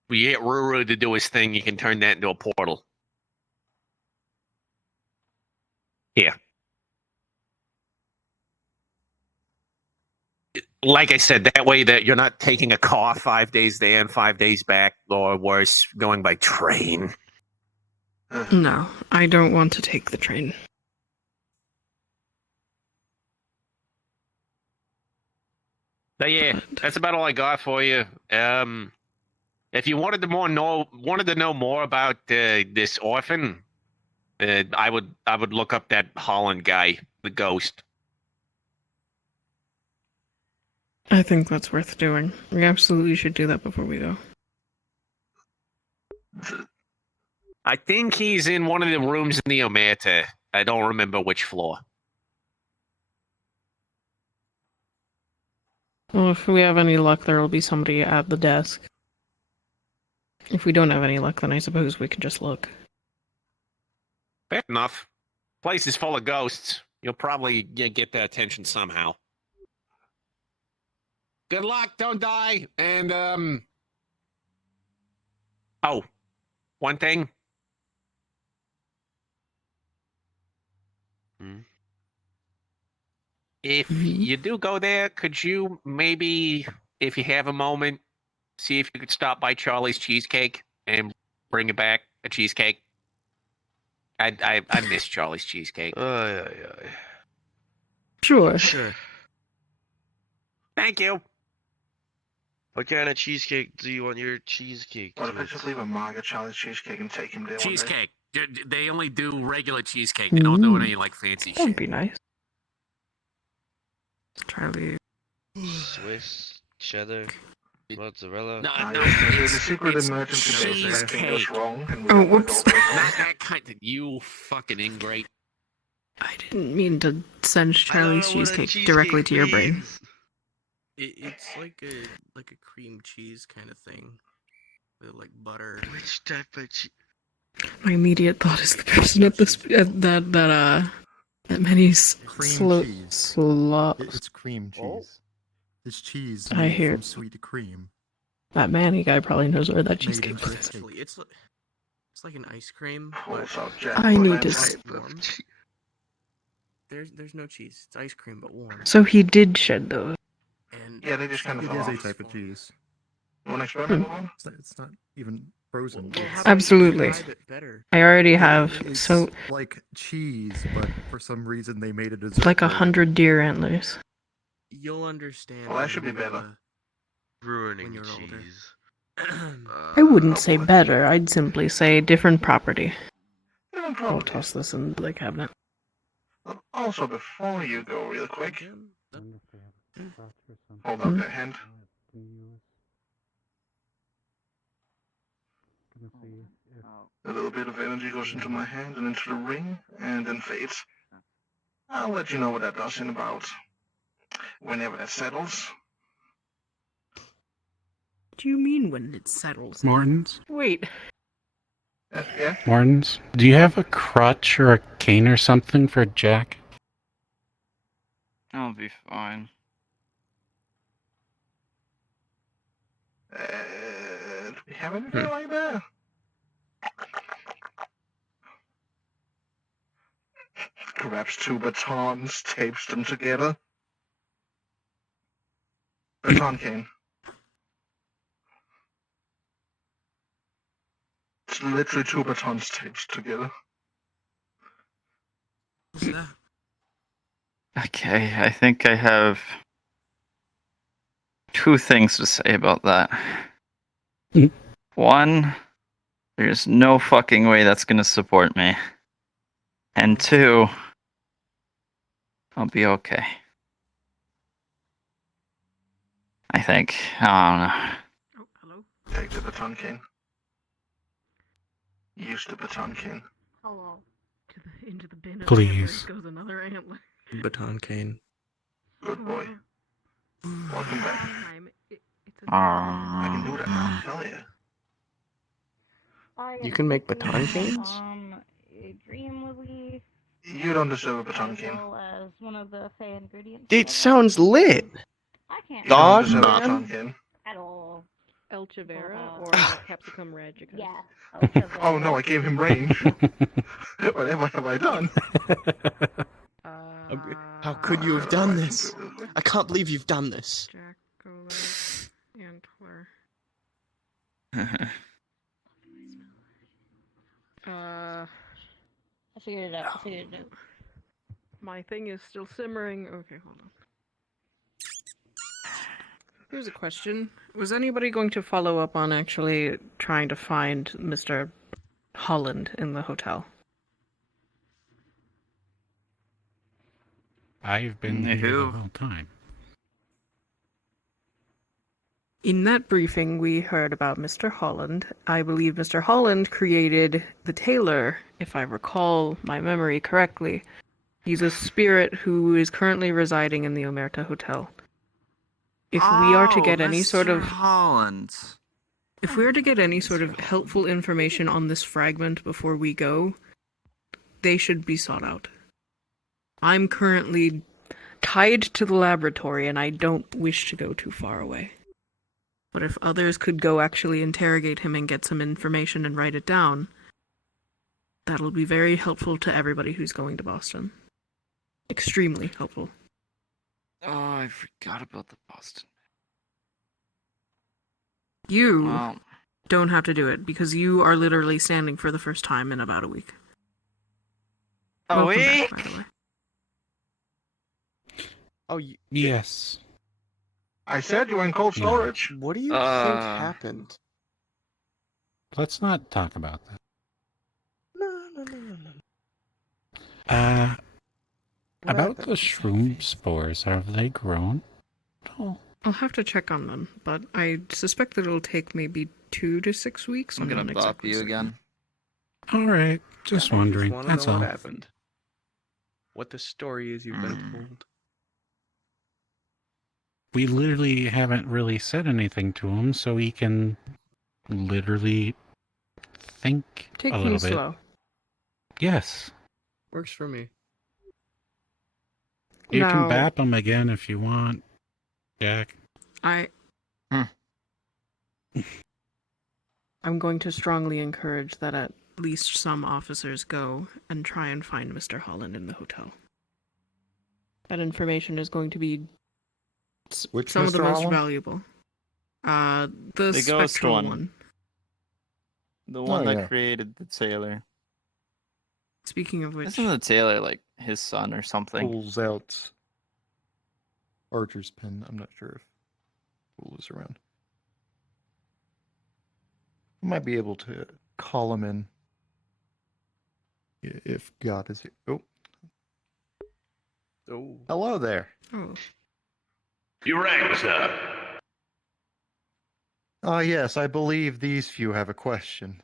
We get Ruru to do his thing, you can turn that into a portal. Yeah. Like I said, that way that you're not taking a car 5 days there and 5 days back, or worse, going by train. No, I don't want to take the train. But yeah, that's about all I got for you. If you wanted to know more about this orphan, I would look up that Holland guy, the ghost. I think that's worth doing. We absolutely should do that before we go. I think he's in one of the rooms in the Omerta. I don't remember which floor. Well, if we have any luck, there will be somebody at the desk. If we don't have any luck, then I suppose we can just look. Fair enough. Place is full of ghosts. You'll probably get their attention somehow. Good luck, don't die, and oh, one thing. If you do go there, could you maybe, if you have a moment, see if you could stop by Charlie's Cheesecake and bring it back, a cheesecake? I miss Charlie's Cheesecake. Sure. Thank you. What kind of cheesecake do you want your cheesecake? What if I just leave a mug at Charlie's Cheesecake and take him there one day? Cheesecake. They only do regular cheesecake. They don't do any like fancy That'd shit. be nice. Charlie. Swiss, cheddar, mozzarella. There's a secret it's emergency base if anything goes cheesecake. wrong, and we Oh, don't want to whoops. go Not that kind of you fucking ingrate. I didn't mean to send Charlie's know what a cheesecake directly to your brain. means. It's like a cream cheese kind of thing, with like butter. Which type of cheese? My immediate thought is the person at this that Manny's Cream cheese. It's cream cheese. It's cheese I made hear- from sweet cream. That Manny guy probably knows where that Made cheesecake into is. Actually, it's like an ice cream. But I need to. warm. There's no cheese. It's ice cream, but warm. So he did shed those. And Yeah, they just kind of It fell is a off. type of cheese. You want to experiment on? It's not even frozen. Absolutely. I already have. It's So like cheese, but for some reason they made a dessert. like version. 100 deer antlers. You'll understand. Well, that should be when you, better. Ruining you're older. cheese. I wouldn't say better. I'd simply say different property. Different I'll property. toss this in the cabinet. Also, before you go, real quick, hold Hmm? up that hand. A little bit of energy goes into my hand and into the ring, and then fades. I'll let you know what that does in about whenever that settles. What do you mean when it settles? Mortons? Wait. Yeah? Mortons? Do you have a crutch or a cane or something for Jack? I'll be fine. Do we have anything like that? Grabs two batons, tapes them together. Baton cane. It's literally two batons taped together. What's that? Okay, I think I have two things to say about that. One, there's no fucking way that's gonna support me. And two, I'll be okay. I think. I don't know. Take the baton cane. Use the baton cane. Hello. Into the bin. of Please. antlers goes another antler. Baton cane. Good boy. Welcome back. It's I can do that now, hell yeah. You can make baton canes? A dream relief. You don't deserve a baton cane. As one of the Fey ingredients. It sounds lit. I can't. You don't Dog deserve a man. baton cane. At all. El Chivera or Capsicum Red? Yeah. Oh no, I gave him range. Whatever have I done? How could you have done this? I can't believe you've done this. Antler. I figured it out. My thing is still simmering. Okay, hold on. Here's a question. Was anybody going to follow up on actually trying to find Mr. Holland in the hotel? I've been here the whole time. In that briefing, we heard about Mr. Holland. I believe Mr. Holland created the tailor, if I recall my memory correctly. He's a spirit who is currently residing in the Omerta Hotel. If we are to get any sort of Holland. If we are to get any sort of helpful information on this fragment before we go, they should be sought out. I'm currently tied to the laboratory and I don't wish to go too far away. But if others could go actually interrogate him and get some information and write it down, that'll be very helpful to everybody who's going to Boston. Extremely helpful. Oh, I forgot about the Boston. You don't have to do it because you are literally standing for the first time in about a week. Welcome back, by the way. Oh, yes. I said you were in cold storage. What do you think happened? Let's not talk about that. No. About the shroom spores, have they grown? Oh. I'll have to check on them, but I suspect that it'll take maybe 2 to 6 weeks. I'm gonna not bop exactly you certain. again. Alright, just wondering, Wanna that's know all. what happened. What the story is you've been told. We literally haven't really said anything to him, so he can literally think Take a little things bit. slow. Yes. Works for me. You can Now- bap him again if you want, Jack. I'm going to strongly encourage that at least some officers go and try and find Mr. Holland in the hotel. That information is going to be Which some of the Mr. most Holland? valuable. The The ghost spectral one. one. The one Oh, that yeah. created the tailor. Speaking of which, Isn't the tailor like his son or something? Pulls out Archer's pin. I'm not sure if Pool is around. You might be able to call him in if God is here. Oh. Oh. Hello there. Oh. You rang, sir. Yes, I believe these few have a question.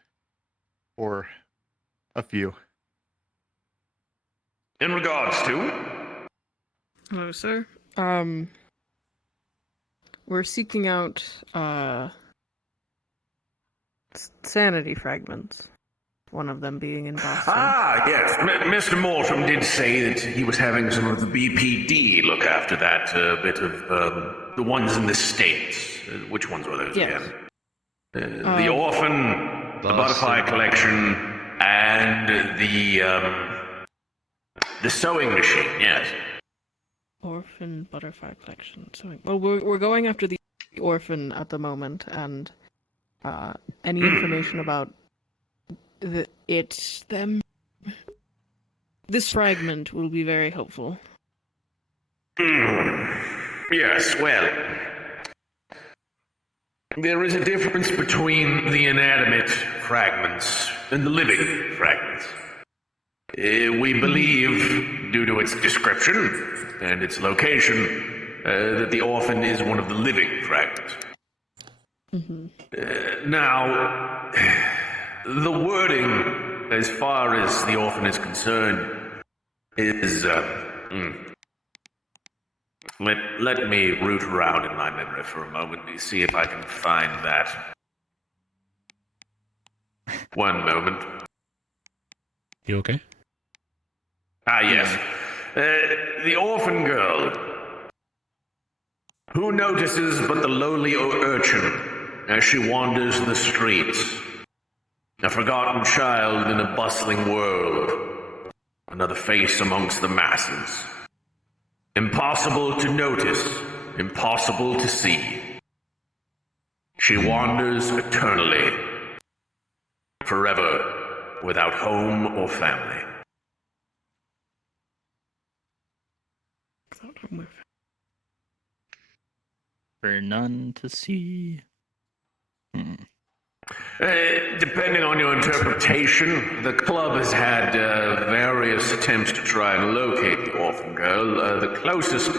Or a few. In regards to? Hello, sir. We're seeking out sanity fragments. One of them being in Boston. Ah, yes. Mr. Morton did say that he was having some of the BPD look after that bit of the ones in the States. Which ones were those Yes. again? The Orphan, the Butterfly Collection, and the Sewing Machine, yes. Orphan Butterfly Collection. So, well, we're going after the orphan at the moment, and any information about them. This fragment will be very helpful. Yes, well, there is a difference between the inanimate fragments and the living fragments. We believe, due to its description and its location, that the orphan is one of the living fragments. Now, the wording, as far as the orphan is concerned, is, Let me root around in my memory for a moment and see if I can find that. One moment. You okay? Ah, yes. The orphan girl. Who notices but the lowly urchin as she wanders the streets? A forgotten child in a bustling world. Another face amongst the masses. Impossible to notice, impossible to see. She wanders eternally, forever, without home or family. For none to see. Depending on your interpretation, the club has had various attempts to try and locate the orphan girl. The closest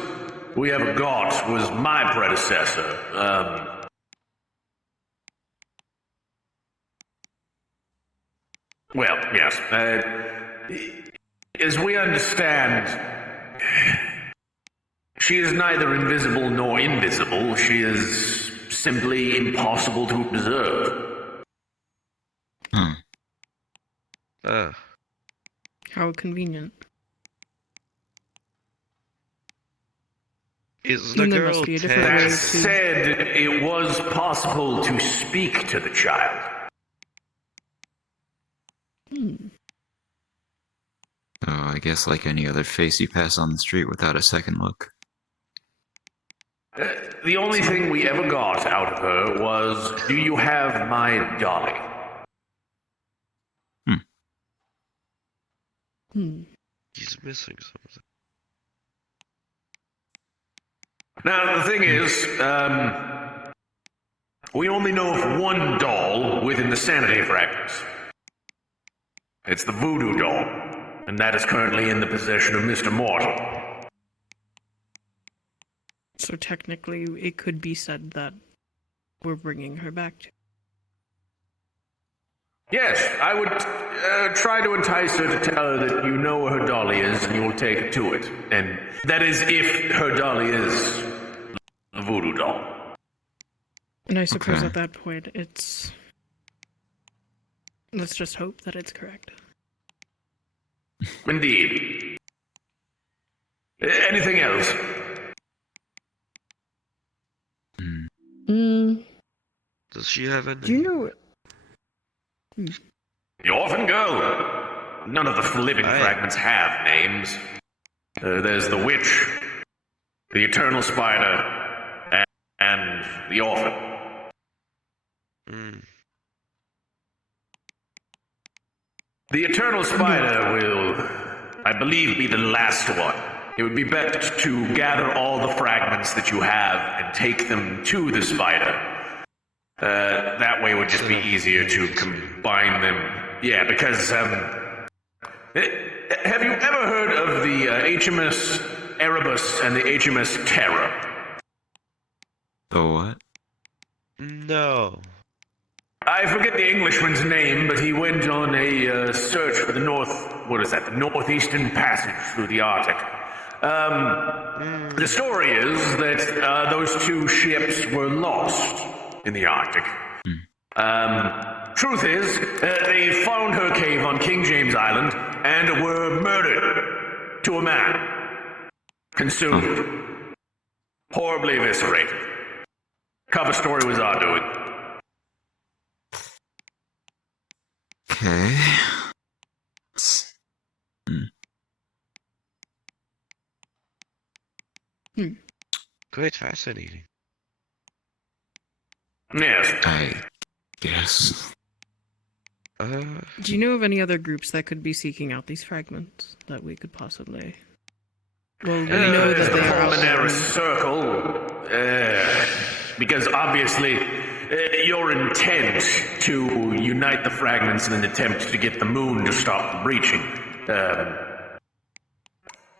we ever got was my predecessor. Well, yes. As we understand, she is neither invisible nor invisible. She is simply impossible to observe. How convenient. Is Then there must be a different way That to... said, it was possible to speak to the child. Oh, I guess like any other face you pass on the street without a second look. The only thing we ever got out of her was, "Do you have my dolly?" He's missing something. Now, the thing is, we only know of one doll within the sanity fragments. It's the voodoo doll. and that is currently in the possession of Mr. Morton. So technically, it could be said that we're bringing her back to. Yes, I would try to entice her to tell her that you know where her dolly is and you will take her to it. And that is if her dolly is a voodoo doll. And I suppose at that point, it's... Let's just hope that it's correct. Indeed. Anything else? Does she have any? Do you know... The orphan girl. None of the living fragments have names. There's the witch, the eternal spider, and the orphan. The eternal spider will, I believe, be the last one. It would be best to gather all the fragments that you have and take them to the spider. That way it would just be easier to combine them. Yeah, because, have you ever heard of the HMS Erebus and the HMS Terror? The what? No. I forget the Englishman's name, but he went on a search for the Northeastern Passage through the Arctic. The story is that those two ships were lost in the Arctic. Truth is, they found her cave on King James Island and were murdered to a man. Consumed. Horribly eviscerated. Cover story was our doing. Okay. Quite fascinating. Yes. I guess. Do you know of any other groups that could be seeking out these fragments that we could possibly... Well, we know that they are out there. Pulmonaris Circle, because obviously your intent to unite the fragments in an attempt to get the moon to stop the breaching.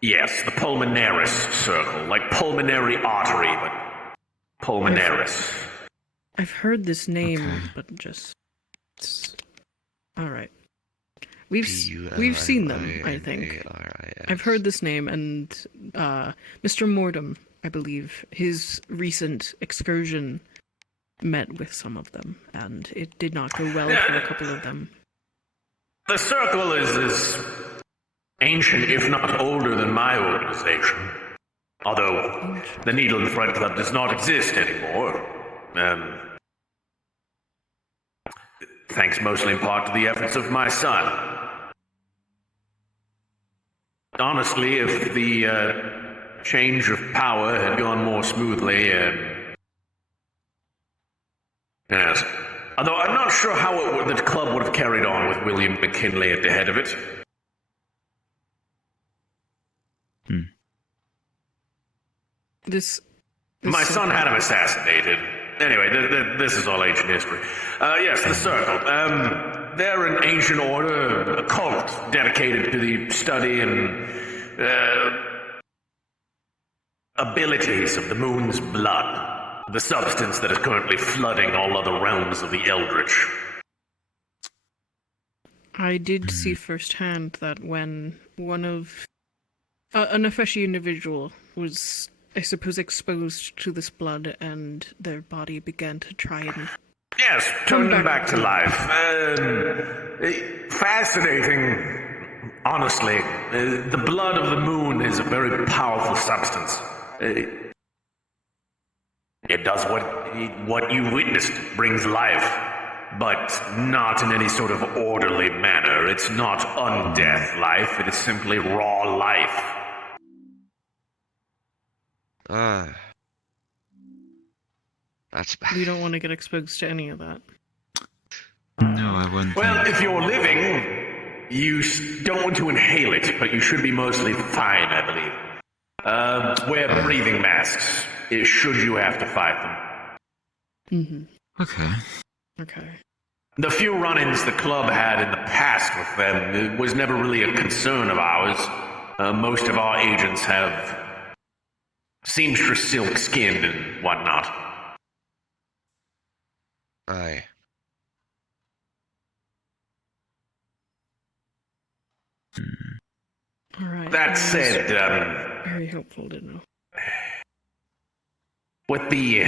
Yes, the Pulmonaris Circle, like pulmonary artery, but Pulmonaris. I've heard this name, but just... Alright. We've seen them, I think. I've heard this name, and Mr. Mortem, I believe, his recent excursion met with some of them, and it did not go well for a couple of them. The Circle is as ancient, if not older, than my organization. Although the Needle and Thread Club does not exist anymore. Thanks mostly in part to the efforts of my son. Honestly, if the change of power had gone more smoothly, yes. Although I'm not sure how the club would have carried on with William McKinley at the head of it. My son had him assassinated. Anyway, this is all ancient history. Yes, the Circle. They're an ancient order, a cult dedicated to the study and abilities of the moon's blood, the substance that is currently flooding all other realms of the Eldritch. I did see firsthand that when one of... a Nefeshi individual was, I suppose, exposed to this blood, and their body began to try and... Yes, turn them back to life. Fascinating, honestly. The blood of the moon is a very powerful substance. It does what you witnessed, brings life, but not in any sort of orderly manner. It's not undeath life, it is simply raw life. That's bad. We don't want to get exposed to any of that. No, I wouldn't. Well, if you're living, you don't want to inhale it, but you should be mostly fine, I believe. Wear breathing masks, should you have to fight them. Mm-hmm. Okay. Okay. The few run-ins the club had in the past with them, it was never really a concern of ours. Most of our agents have seamstress silk skin and whatnot. Aye. All right. That said, very helpful to know. with the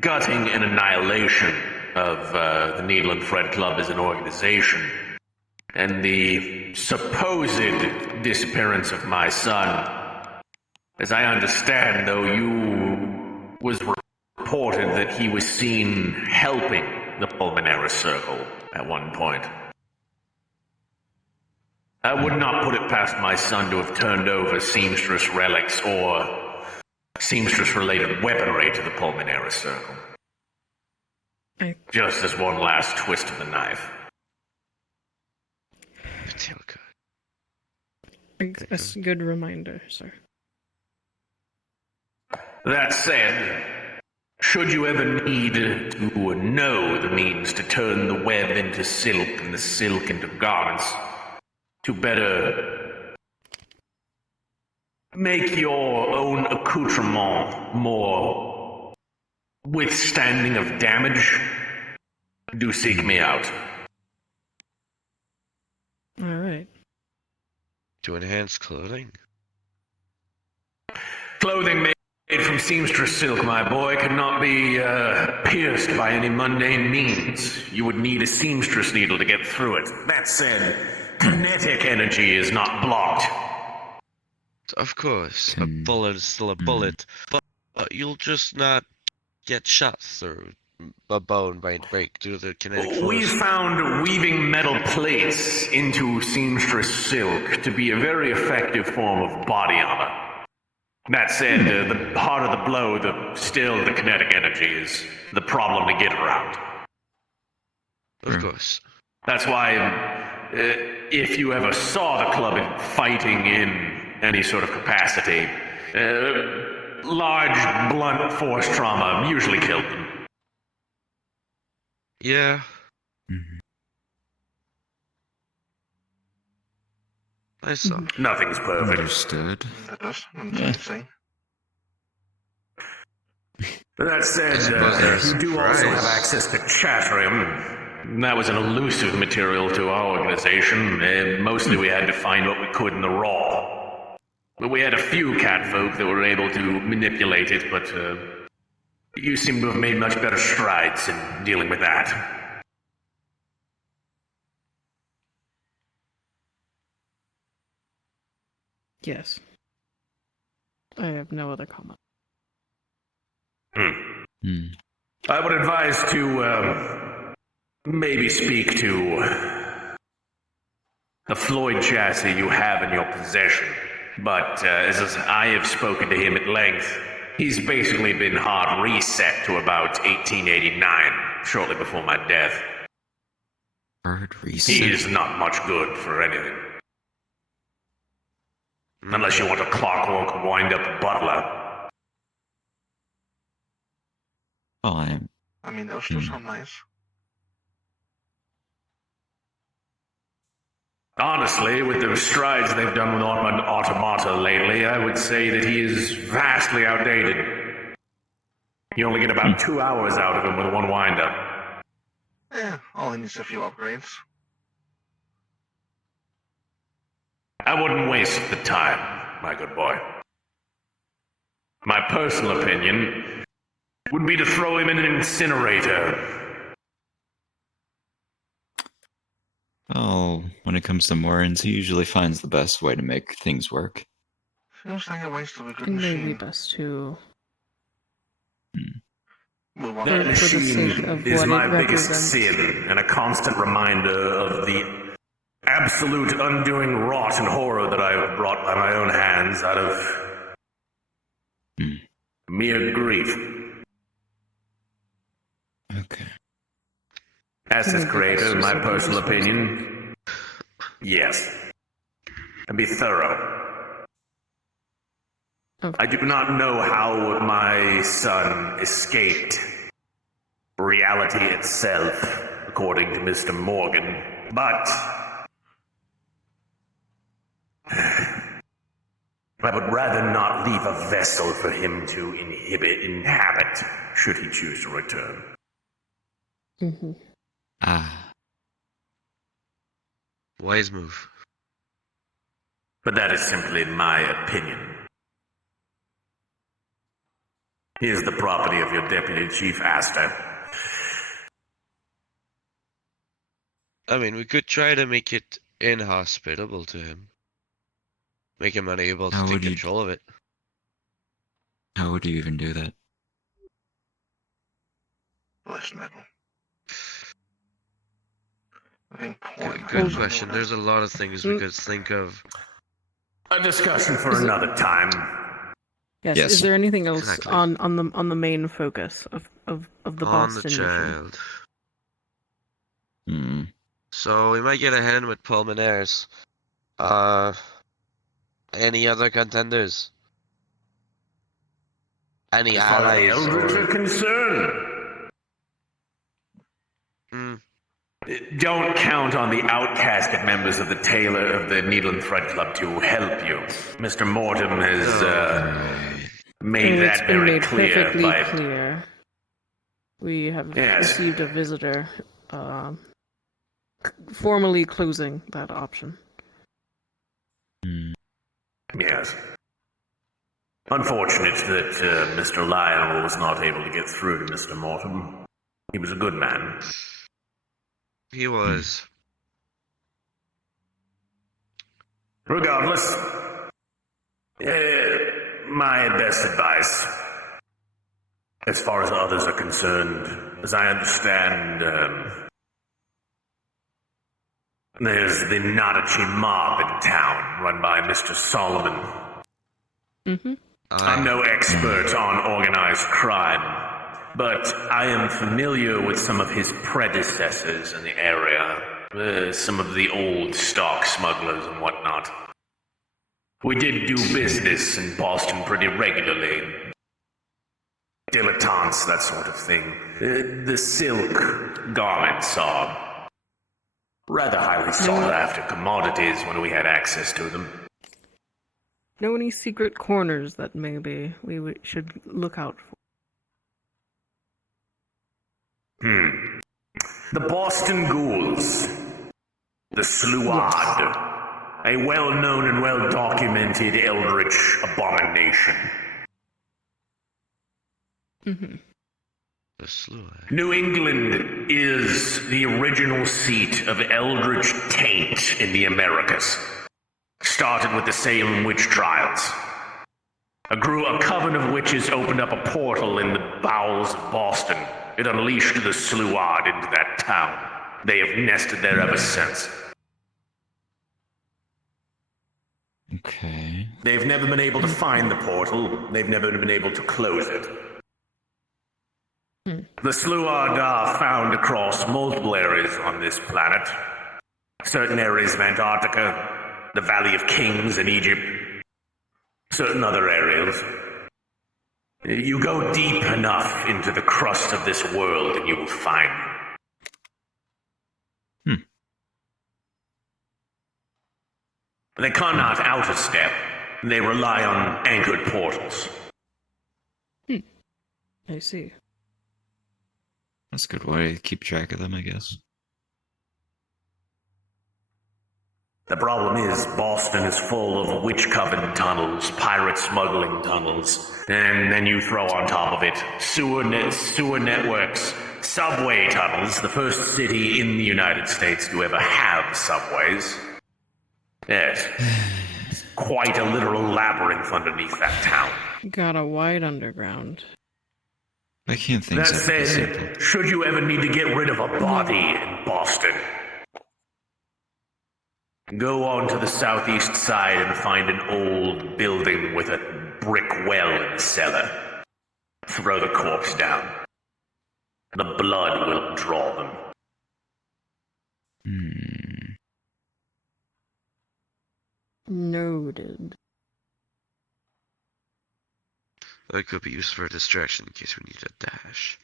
gutting and annihilation of the Needle and Thread Club as an organization, and the supposed disappearance of my son, as I understand, though, you was reported that he was seen helping the Pulmonary Circle at one point. I would not put it past my son to have turned over seamstress relics or seamstress-related weaponry to the Pulmonary Circle. Just as one last twist of the knife. That's a good reminder, sir. That said, should you ever need to know the means to turn the web into silk and the silk into garments, to better make your own accoutrement more withstanding of damage, do seek me out. All right. To enhance clothing? Clothing made from seamstress silk, my boy, cannot be pierced by any mundane means. You would need a seamstress needle to get through it. That said, kinetic energy is not blocked. Of course, a bullet is still a bullet, but you'll just not get shot through. A bone might break due to the kinetic force. We found weaving metal plates into seamstress silk to be a very effective form of body armor. That said, the harder the blow, still the kinetic energy is the problem to get around. Of course. That's why, if you ever saw the club fighting in any sort of capacity, large, blunt force trauma usually killed them. Yeah. I saw. Nothing's perfect. Understood. That does. I'm saying. That said, there's you do also surprise. have access to chatrium. That was an elusive material to our organization, and mostly we had to find what we could in the raw. But we had a few catfolk that were able to manipulate it, but you seem to have made much better strides in dealing with that. Yes. I have no other comment. I would advise to maybe speak to the Floyd chassis you have in your possession. But as I have spoken to him at length, he's basically been hard reset to about 1889, shortly before my death. Hard reset? He is not much good for anything. Unless you want a clockwork wind-up butler. Fine. I mean, those still sound nice. Honestly, with the strides they've done with Automata lately, I would say that he is vastly outdated. You only get about 2 hours out of him with one wind-up. Yeah, all he needs is a few upgrades. I wouldn't waste the time, my good boy. My personal opinion would be to throw him in an incinerator. Well, when it comes to Morans, he usually finds the best way to make things work. Feels like a waste of a good It may be machine. best to. Move on. That For the sake machine of is what my it biggest represents. sin, and a constant reminder of the absolute undoing rot and horror that I have brought by my own hands out of mere grief. Okay. As his creator, in my personal opinion, yes. And be thorough. I do not know how my son escaped reality itself, according to Mr. Morgan, but I would rather not leave a vessel for him to inhabit, should he choose to return. Mm-hmm. Wise move. But that is simply my opinion. He is the property of your Deputy Chief Astor. I mean, we could try to make it inhospitable to him. Make him unable to take control of it. How would you even do that? Less metal. I think Good question. There's a lot of things we could think of. A discussion for another time. Yes. Yes. Is there anything else Exactly. on the main focus of the On Boston the mission? child. So we might get a hand with Pulmonaires. Any other contenders? Any As far as the allies? Eldritch are concerned, don't count on the outcasted members of the Needle and Thread Club to help you. Mr. Mortem has made And that it's been very made clear. perfectly By clear. We have Yes. received a visitor, formally closing that option. Yes. Unfortunate that Mr. Lionel was not able to get through to Mr. Mortem. He was a good man. He was. Regardless, my best advice, as far as others are concerned, as I understand, there's the Nadachi mob in town, run by Mr. Solomon. Mm-hmm. I'm no expert on organized crime, but I am familiar with some of his predecessors in the area, some of the old stock smugglers and whatnot. We did do business in Boston pretty regularly. Dilettantes, that sort of thing. The silk garments are rather highly sought after commodities when we had access to them. Know any secret corners that maybe should look out for? The Boston Ghouls. The Sluad. A well-known and well-documented eldritch abomination. Mm-hmm. The Sluad. New England is the original seat of eldritch taint in the Americas. Started with the Salem witch trials. A coven of witches opened up a portal in the bowels of Boston. It unleashed the Sluad into that town. They have nested there ever since. Okay. They've never been able to find the portal. They've never been able to close it. The Sluad are found across multiple areas on this planet. Certain areas of Antarctica, the Valley of Kings in Egypt, certain other areas. You go deep enough into the crust of this world and you will find them. They cannot out a step. They rely on anchored portals. I see. That's a good way to keep track of them, I guess. The problem is, Boston is full of witch coven tunnels, pirate smuggling tunnels, and then you throw on top of it sewer networks, subway tunnels, the first city in the United States to ever have subways. Yes, it's quite a literal labyrinth underneath that town. Got a wide underground. I can't think That so. said, should you ever need to get rid of a body in Boston, go on to the southeast side and find an old building with a brick well in the cellar. Throw the corpse down. The blood will draw them. Noted. That could be used for a distraction in case we need a dash.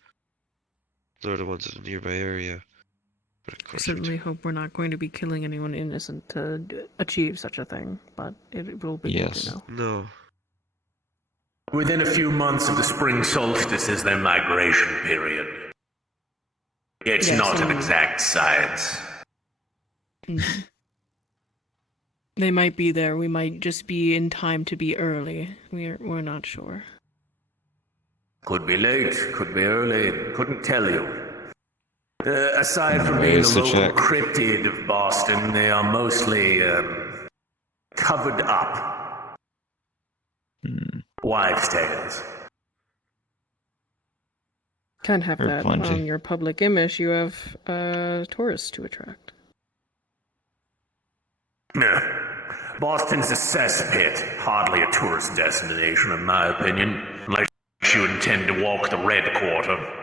They're the ones in the nearby area. I certainly hope we're not going to be killing anyone innocent to achieve such a thing, but it will be good to know. No. Within a few months of the spring solstice is their migration period. It's Yes, not an and- exact science. Mhm. They might be there. We might just be in time to be early. We're not sure. Could be late, could be early, couldn't tell you. Aside from being a Ways to local check. cryptid of Boston, they are mostly covered up. Wives' tales. Can't have Or that plenty. on your public image. You have tourists to attract. Boston's a cesspit, hardly a tourist destination in my opinion, unless you intend to walk the Red Quarter.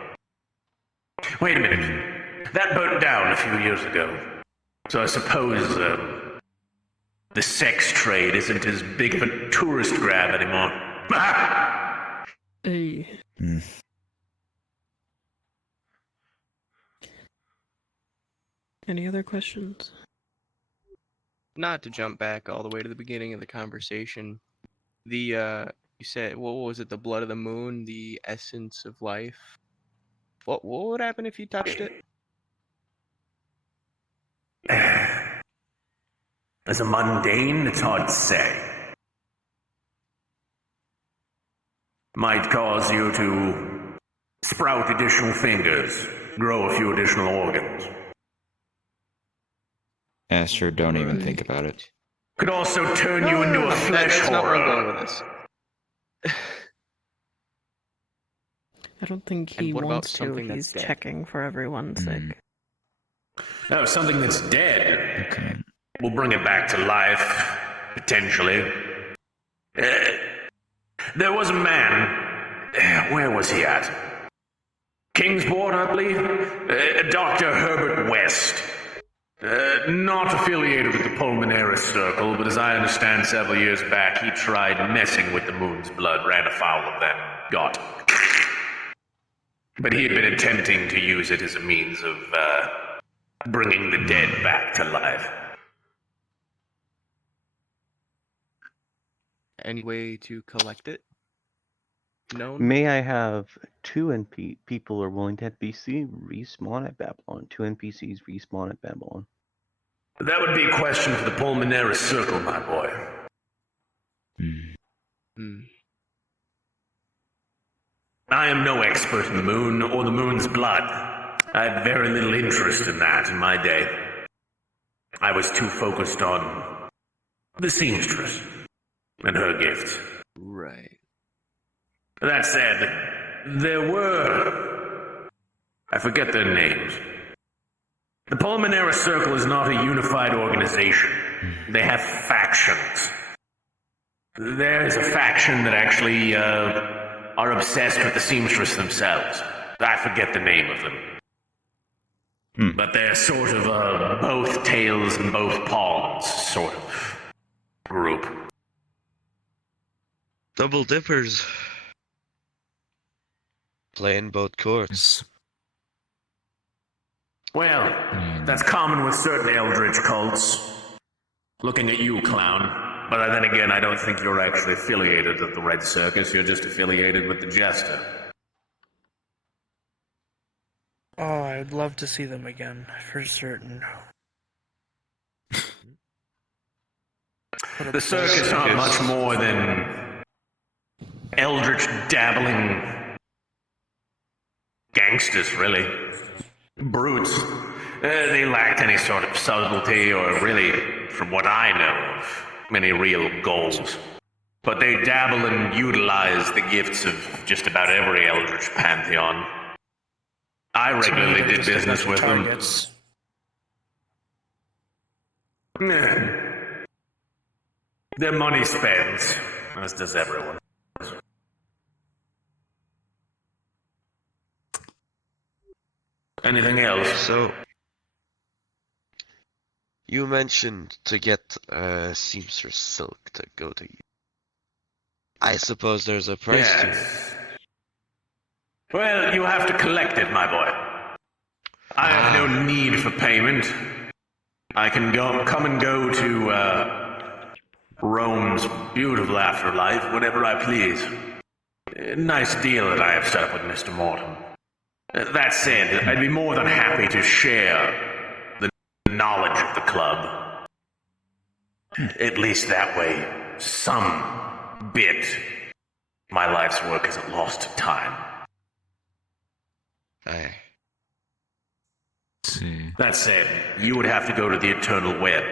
Wait a minute, that burnt down a few years ago, so I suppose the sex trade isn't as big of a tourist grab anymore. Hey. Any other questions? Not to jump back all the way to the beginning of the conversation. You said, what was it? The blood of the moon, the essence of life. What would happen if you touched it? As a mundane, it's hard to say. Might cause you to sprout additional fingers, grow a few additional organs. Esther, don't even think about it. Could also turn you into a flesh That's not where I'm horror. going with this. I don't think he And what about wants to. something that's He's dead? checking for everyone's sake. Oh, something that's dead. We'll bring it back to life, potentially. There was a man. Where was he at? Kingsport, I believe? Dr. Herbert West. Not affiliated with the Pulmonaris Circle, but as I understand, several years back he tried messing with the moon's blood, ran afoul of that, got. But he had been attempting to use it as a means of bringing the dead back to life. Any way to collect it? Known? May I have two people are willing to NPC respawn at Babylon? Two NPCs respawn at Babylon. That would be a question for the Pulmonaris Circle, my boy. I am no expert in the moon or the moon's blood. I had very little interest in that in my day. I was too focused on the seamstress and her gifts. Right. That said, there were... I forget their names. The Pulmonaris Circle is not a unified organization. They have factions. There is a faction that actually are obsessed with the seamstress themselves. I forget the name of them. But they're sort of both tails and both palms sort of group. Double dippers. Playing both courts. Well, that's common with certain eldritch cults. Looking at you, clown. But then again, I don't think you're actually affiliated with the Red Circus. You're just affiliated with the Jester. Oh, I'd love to see them again, for certain. The circus aren't much more than eldritch dabbling gangsters, really. Brutes. They lacked any sort of subtlety or really, from what I know of, any real goals. But they dabble and utilize the gifts of just about every eldritch pantheon. I regularly did business with them. Their money spends, as does everyone. Anything else? So, you mentioned to get seamstress silk to go to you. I suppose there's a price to it. Well, you have to collect it, my boy. I have no need for payment. I can come and go to Rome's beautiful afterlife whenever I please. Nice deal that I have set up with Mr. Morton. That said, I'd be more than happy to share the knowledge of the club. At least that way, some bit my life's work isn't lost to time. Aye. See. That said, you would have to go to the Eternal Web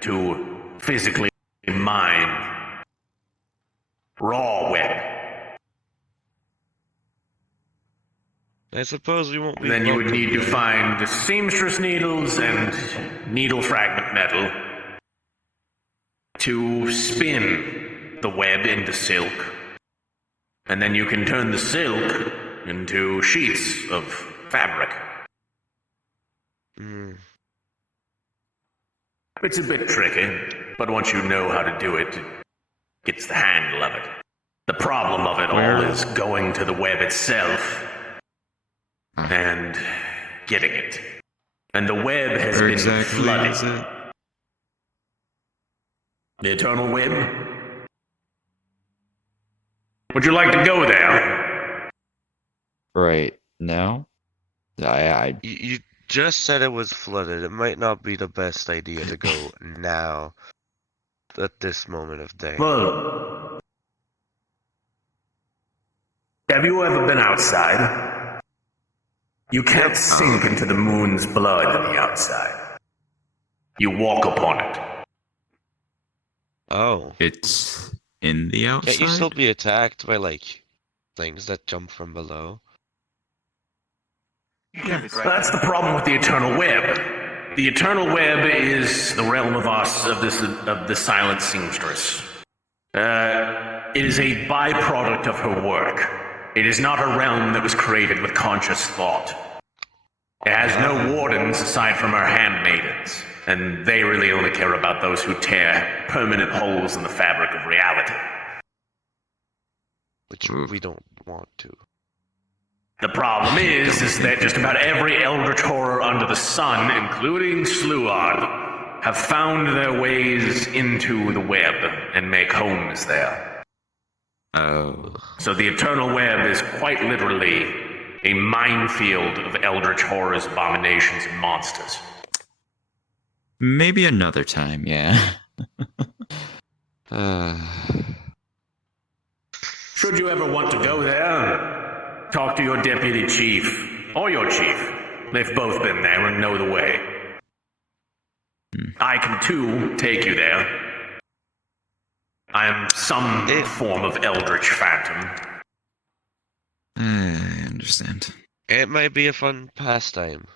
to physically mine raw web. I suppose we won't be. Then you would need to find the seamstress needles and needle fragment metal to spin the web into silk. And then you can turn the silk into sheets of fabric. It's a bit tricky, but once you know how to do it, it gets the handle of it. The problem of it all is going to the web itself and getting it. And the web has been flooded. The Eternal Web? Would you like to go there? Right now? You just said it was flooded. It might not be the best idea to go now, at this moment of day. Well, have you ever been outside? You can't sink into the moon's blood on the outside. You walk upon it. Oh. It's in the outside? Can't you still be attacked by, like, things that jump from below? That's the problem with the Eternal Web. The Eternal Web is the realm of us, of the silent seamstress. It is a byproduct of her work. It is not a realm that was created with conscious thought. It has no wardens aside from her handmaidens, and they really only care about those who tear permanent holes in the fabric of reality. Which we don't want to. The problem is that just about every eldritch horror under the sun, including Sluard, have found their ways into the web and make homes there. Oh. So the Eternal Web is quite literally a minefield of eldritch horrors, abominations, and monsters. Maybe another time, yeah. Should you ever want to go there, talk to your deputy chief, or your chief. They've both been there and know the way. I can, too, take you there. I am some form of eldritch phantom. I understand. It might be a fun pastime.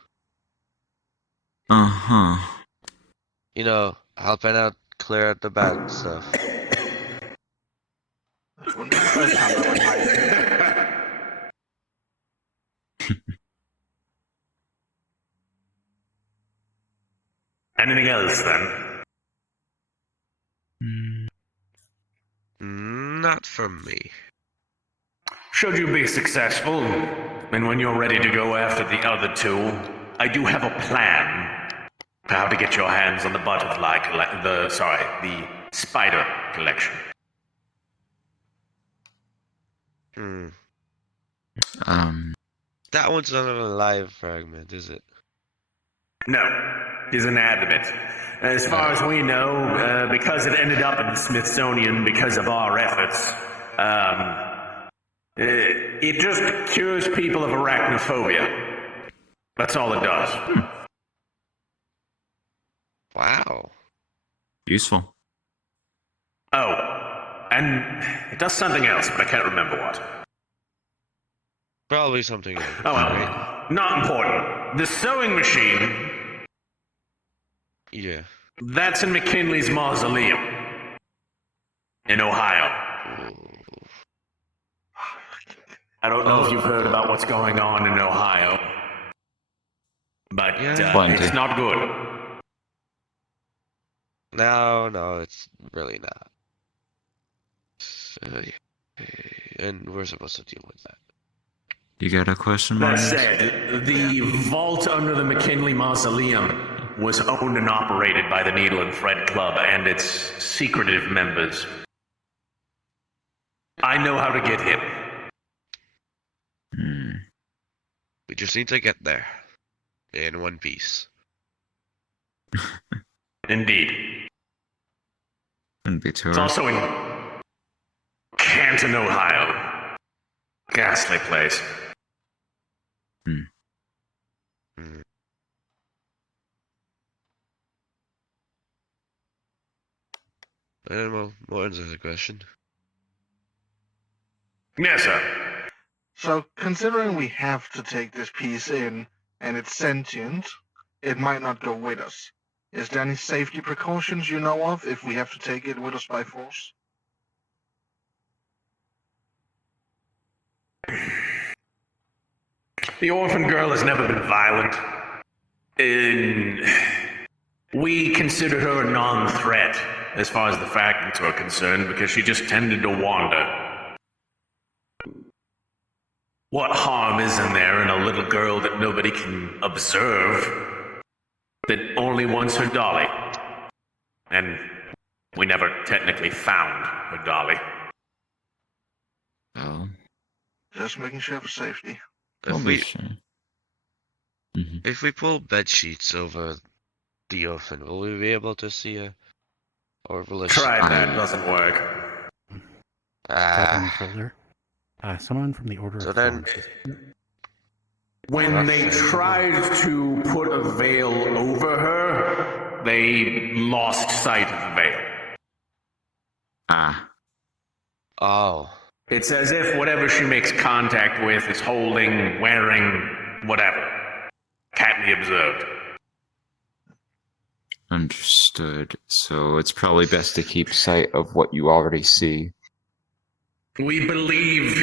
Uh-huh. You know, helping out clear out the bad stuff. Anything else, then? Not from me. Should you be successful, and when you're ready to go after the other two, I do have a plan for how to get your hands on the butterfly the spider collection. That one's not an alive fragment, is it? No, is inanimate. As far as we know, because it ended up in the Smithsonian because of our efforts, it just cures people of arachnophobia. That's all it does. Wow. Useful. Oh, and it does something else, but I can't remember what. Probably something. Oh well, not important. The sewing machine. Yeah. That's in McKinley's mausoleum in Ohio. I don't know if you've heard about what's going on in Ohio, but it's not good. No, it's really not. And we're supposed to deal with that. You got a question, That Marius? said, the vault under the McKinley Mausoleum was owned and operated by the Needle and Thread Club and its secretive members. I know how to get him. We just need to get there. In one piece. Indeed. Wouldn't be too It's hard. also in Canton, Ohio. Ghastly place. And well, what answers the question? Yes, sir. So, considering we have to take this piece in, and it's sentient, it might not go with us. Is there any safety precautions you know of if we have to take it with us by force? The orphan girl has never been violent. We consider her a non-threat as far as the fragments are concerned because she just tended to wander. What harm is in there in a little girl that nobody can observe, that only wants her dolly? And we never technically found her dolly. Oh. Just making sure for safety. If we pull bed sheets over the orphan, will we be able to see her? Or will it... Tried that, doesn't work. Someone from the Order So of then... Florence. When they tried to put a veil over her, they lost sight of the veil. Oh. It's as if whatever she makes contact with is holding, wearing, whatever. Can't be observed. Understood. So it's probably best to keep sight of what you already see. We believe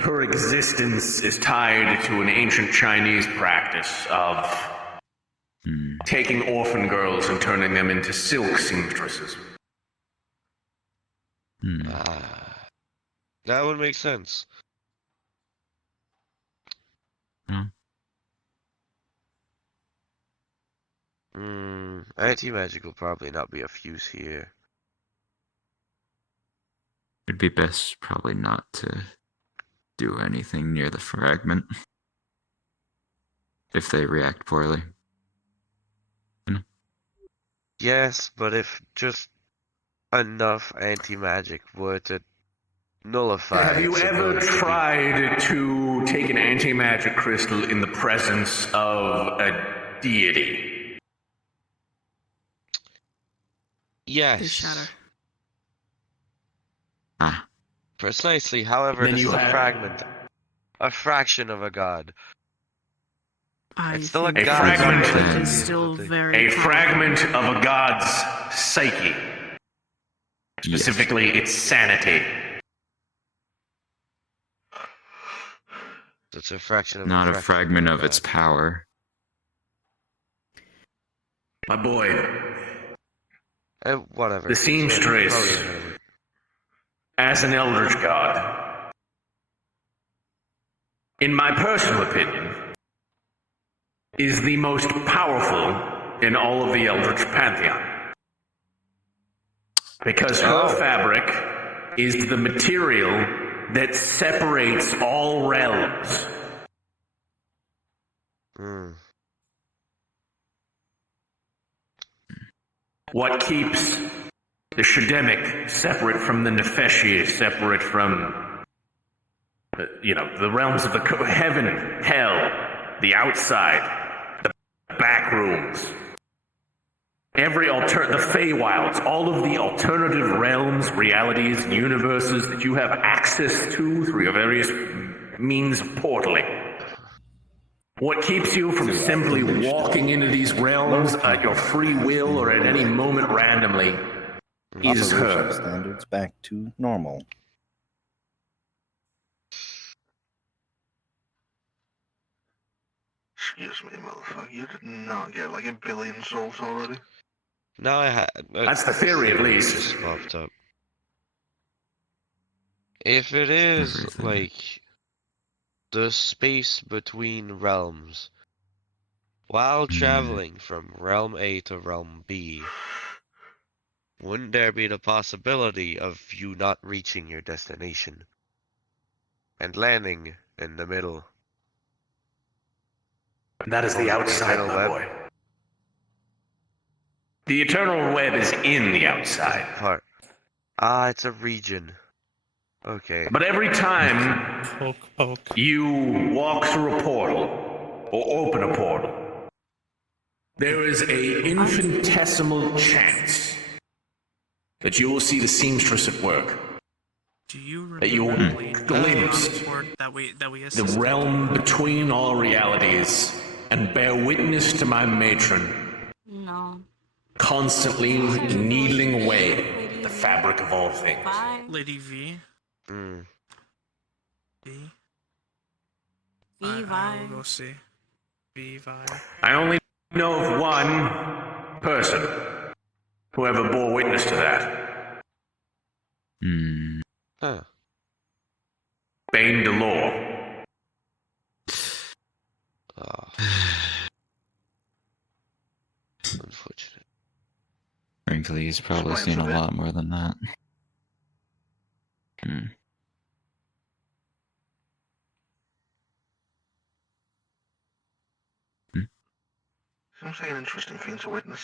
her existence is tied to an ancient Chinese practice of taking orphan girls and turning them into silk seamstresses. That would make sense. Anti-magic will probably not be of use here. It'd be best probably not to do anything near the fragment if they react poorly. Yes, but if just enough anti-magic were to nullify... Have you its ever ability to be- tried to take an anti-magic crystal in the presence of a deity? Yes. They shatter. Precisely, however, Then this you is a have- fragment. A fraction of a god. I It's still a think god. fragment is still very A powerful. fragment of a god's psyche. Specifically, its sanity. It's a fraction of Not a a fraction fragment a of its god. power. My boy, Whatever. the seamstress, as an eldritch god, in my personal opinion, is the most powerful in all of the eldritch pantheon. Because her fabric is the material that separates all realms. What keeps the Shademic separate from the Nefeshi, separate from, the realms of the heaven, hell, the outside, the back rooms, the Feywilds, all of the alternative realms, realities, universes that you have access to through your various means of portaling. What keeps you from simply walking into these realms at your free will or at any moment randomly is Operation her. standards back to normal. Excuse me, motherfucker. You did not get like 1 billion souls already. No, I had. That's the theory, at least. Just popped up. If it is like the space between realms. While traveling from realm A to realm B, wouldn't there be the possibility of you not reaching your destination and landing in the middle? That is the outside, Eternal my web? boy. The eternal web is in the outside. Part. Ah, it's a region. Okay. But every time you walk through a portal or open a portal, there is a infinitesimal chance that you will see the seamstress at work. Do you That you will remember glimpse that we the assisted? realm between all realities and bear witness to my matron No. constantly needling away at the fabric of all things. Lady V. Mm. V. V I will vibe. go see. V vibe. I only know of one person who ever bore witness to that. Huh. Bane Delore. Oh. Unfortunate. Frankly, he's probably seen a lot more than that. Seems like an interesting thing to witness.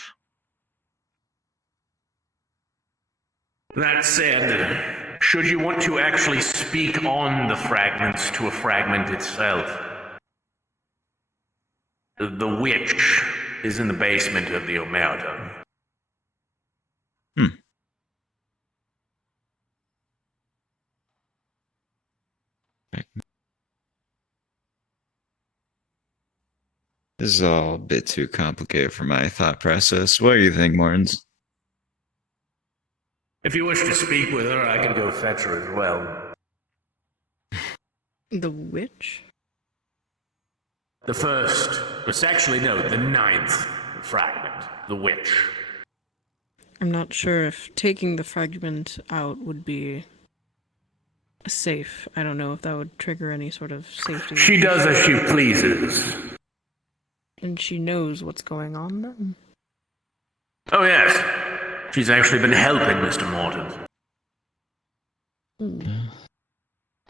That said, should you want to actually speak on the fragments to a fragment itself, the witch is in the basement of the Omerta. This is all a bit too complicated for my thought process. What do you think, Mortens? If you wish to speak with her, I can go fetch her as well. The witch? The first, it's actually no, the ninth fragment, the witch. I'm not sure if taking the fragment out would be safe. I don't know if that would trigger any sort of safety. She does as she pleases. And she knows what's going on then? Oh yes, she's actually been helping Mr. Morton.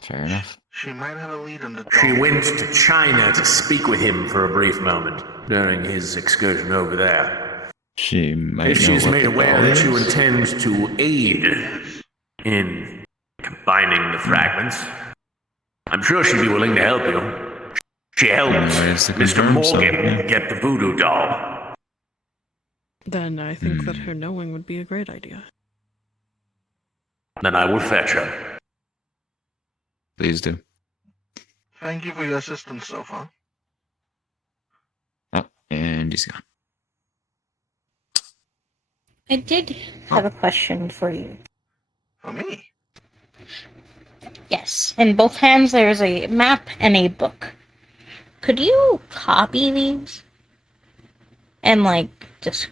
Fair enough. She might have a lead on the She went to China to speak with him for a brief moment during his excursion over there. She might If know she's what made the aware ball that you is. intend to aid in combining the fragments, I'm sure she'd be willing to help you. She helped Anyways, to Mr. confirm, so, Morgan yeah. get the voodoo doll. Then I think that her knowing would be a great idea. Then I will fetch her. Please do. Thank you for your assistance so far. Oh, and he's gone. I did have a question for you. For me? Yes. In both hands, there's a map and a book. Could you copy these? And, like, just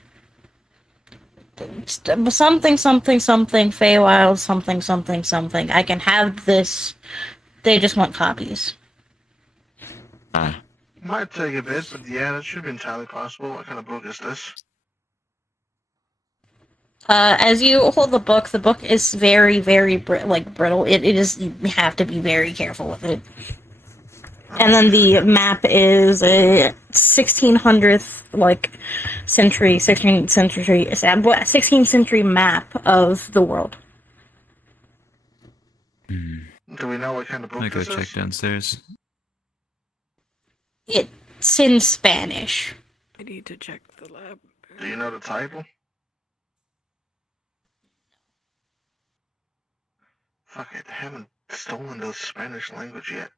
something, something, something, Feywild, something, something, something. I can have this. They just want copies. Might take a bit, but yeah, that should be entirely possible. What kind of book is this? As you hold the book is very, very brittle. It is, you have to be very careful with it. And then the map is a 1600th, century, 16th century map of the world. Do we know what kind of book I go this check is? downstairs. It's in Spanish. I need to check the lab. Do you know the title? Fuck it, I haven't stolen the Spanish language yet.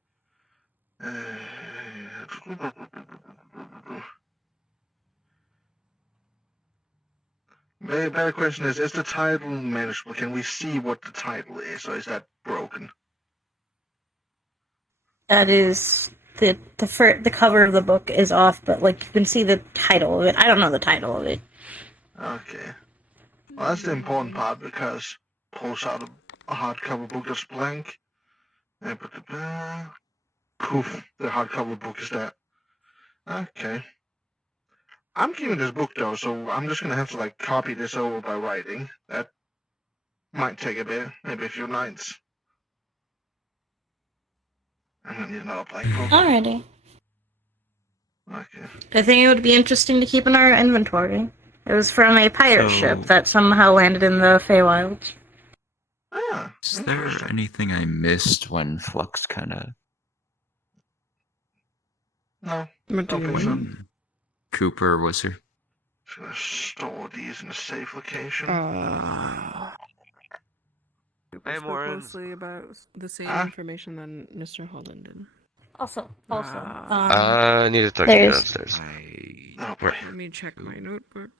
The better question is the title manageable? Can we see what the title is, or is that broken? That is the cover of the book is off, but you can see the title of it. I don't know the title of it. Okay. Well, that's the important part, because pulls out a hardcover book that's blank. And put the proof the hardcover book is that. Okay. I'm keeping this book though, so I'm just gonna have to like copy this over by writing. That might take a bit, maybe a few nights. I'm gonna need another blank book. Alrighty. Okay. I think it would be interesting to keep in our inventory. It was from a pirate So- ship that somehow landed in the Feywilds. Is there anything I missed when Flux kind of... No. What do you Okay, so mean? Cooper was here? just gonna store these in a safe location. Cooper spoke mostly about the same information than Mr. Holland did. Also, I need to talk to you downstairs. Where? Let me check my notebook.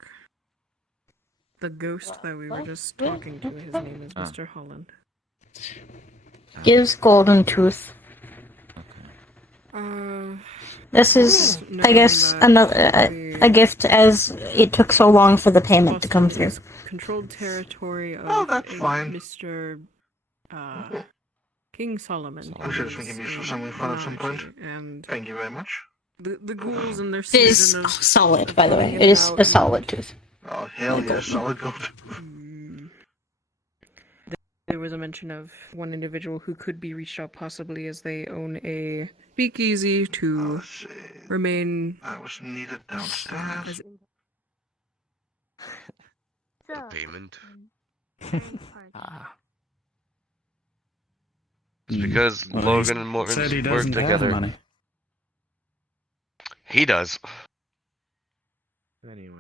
The ghost that we were just talking to, his name is Mr. Holland. Gives Golden Tooth. This is, I guess, another a gift as it took so long for the payment to come through. Controlled territory of Mr. King Solomon. I'm sure this can be used for something fun at some point. And thank you very much. The ghouls and their It is season of solid, by the way. It is a solid tooth. Oh, hell yeah, solid gold. There was a mention of one individual who could be reached out possibly as they own a speakeasy to remain. I was needed downstairs. Payment. It's because Well, Logan he and Morton said he work doesn't have together. money. He does. Anyway.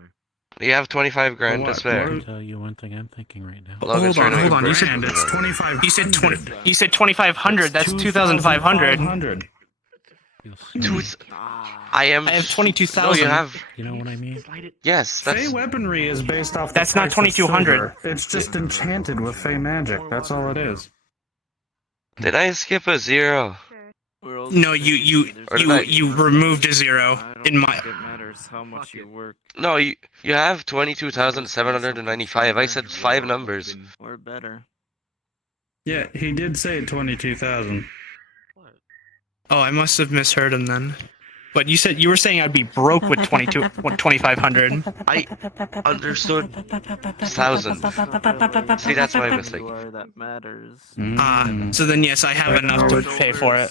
You have 25 grand to spare. I'll tell you one thing I'm thinking right now. Logan's trying to make a You break. said it's 25. You said 20. You said 2,500. That's 2,500. I am. I have 22,000. No, you have. You know what I mean? Yes, Fey weaponry is based off. That's the not price of 2,200. silver. It's just enchanted with Fey magic. That's all it is. Did I skip a zero? No, you removed a zero in my. It matters how much you work. No, you have 22,795. I said 5 numbers. Or better. Yeah, he did say 22,000. Oh, I must have misheard him then. But you were saying I'd be broke with 2,500. I understood 1,000. See, that's my mistake. That matters. So then yes, I have enough to pay for it.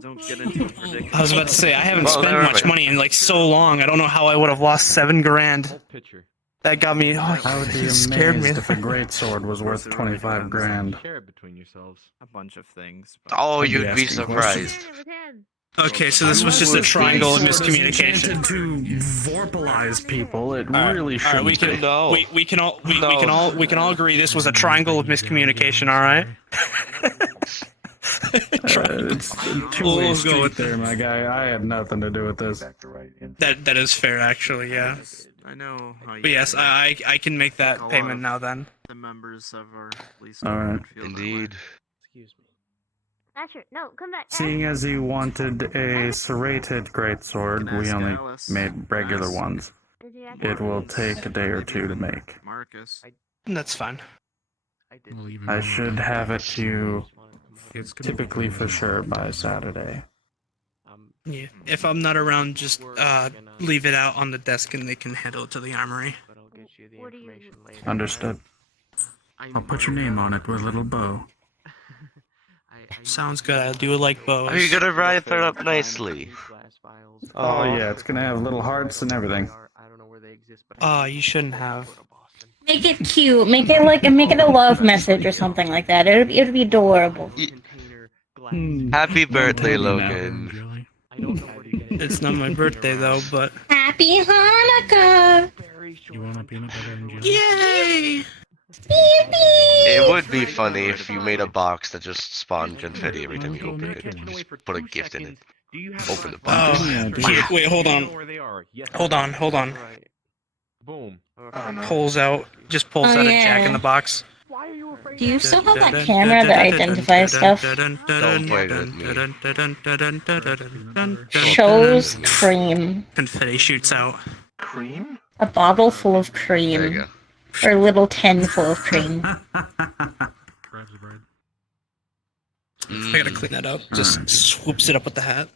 Don't get into a predicament. I was about to say I haven't Well, spent never much mind. money in like so long. I don't know how I would have lost 7 grand. That got me. Oh, I would be it scared me. amazed if a great sword was worth 25 grand. Share it between yourselves. A bunch of things. Oh, I'd be you'd be asking surprised. Okay, so this was just a triangle of miscommunication. To vorpalize people, it All really right, shouldn't we can be. we can all agree this was a triangle of miscommunication. All right. It's a two-way We'll go street with there, my guy. I had nothing to do with this. That is fair, actually. Yeah. I know how you But yes, I can make that a lot payment of now. Then. the members of our police All right. department feel that Indeed. Excuse me. Asher, no, come back. Seeing as he wanted a serrated greatsword, we only made regular ones. It will take a day or two to make. Marcus. That's fine. I should have it to you typically for sure by Saturday. Yeah. If I'm not around, just leave it out on the desk and they can handle it to the armory. Understood. I'll put your name on it with a little bow. Sounds good. I'll do it like bows. Are you gonna write that up nicely? Oh yeah, it's gonna have little hearts and everything. Oh, you shouldn't have. Make it cute. Make it a love message or something like that. It'd be adorable. Happy birthday, Logan. It's not my birthday though, but Happy Hanukkah! You want a peanut butter and jelly? yay! It would be funny if you made a box that just spawned confetti every time you opened it. You just put a gift in it. Open the box. Wait, hold on. Hold on. Boom. Pulls out Oh, out a yeah. Jack in the Box. Do you still have that camera that identifies stuff? Don't play with me. Shows cream. Confetti shoots out. Cream? A bottle full of cream. Or a little tin full of cream. I gotta clean that up. Just swoops it up with the hat.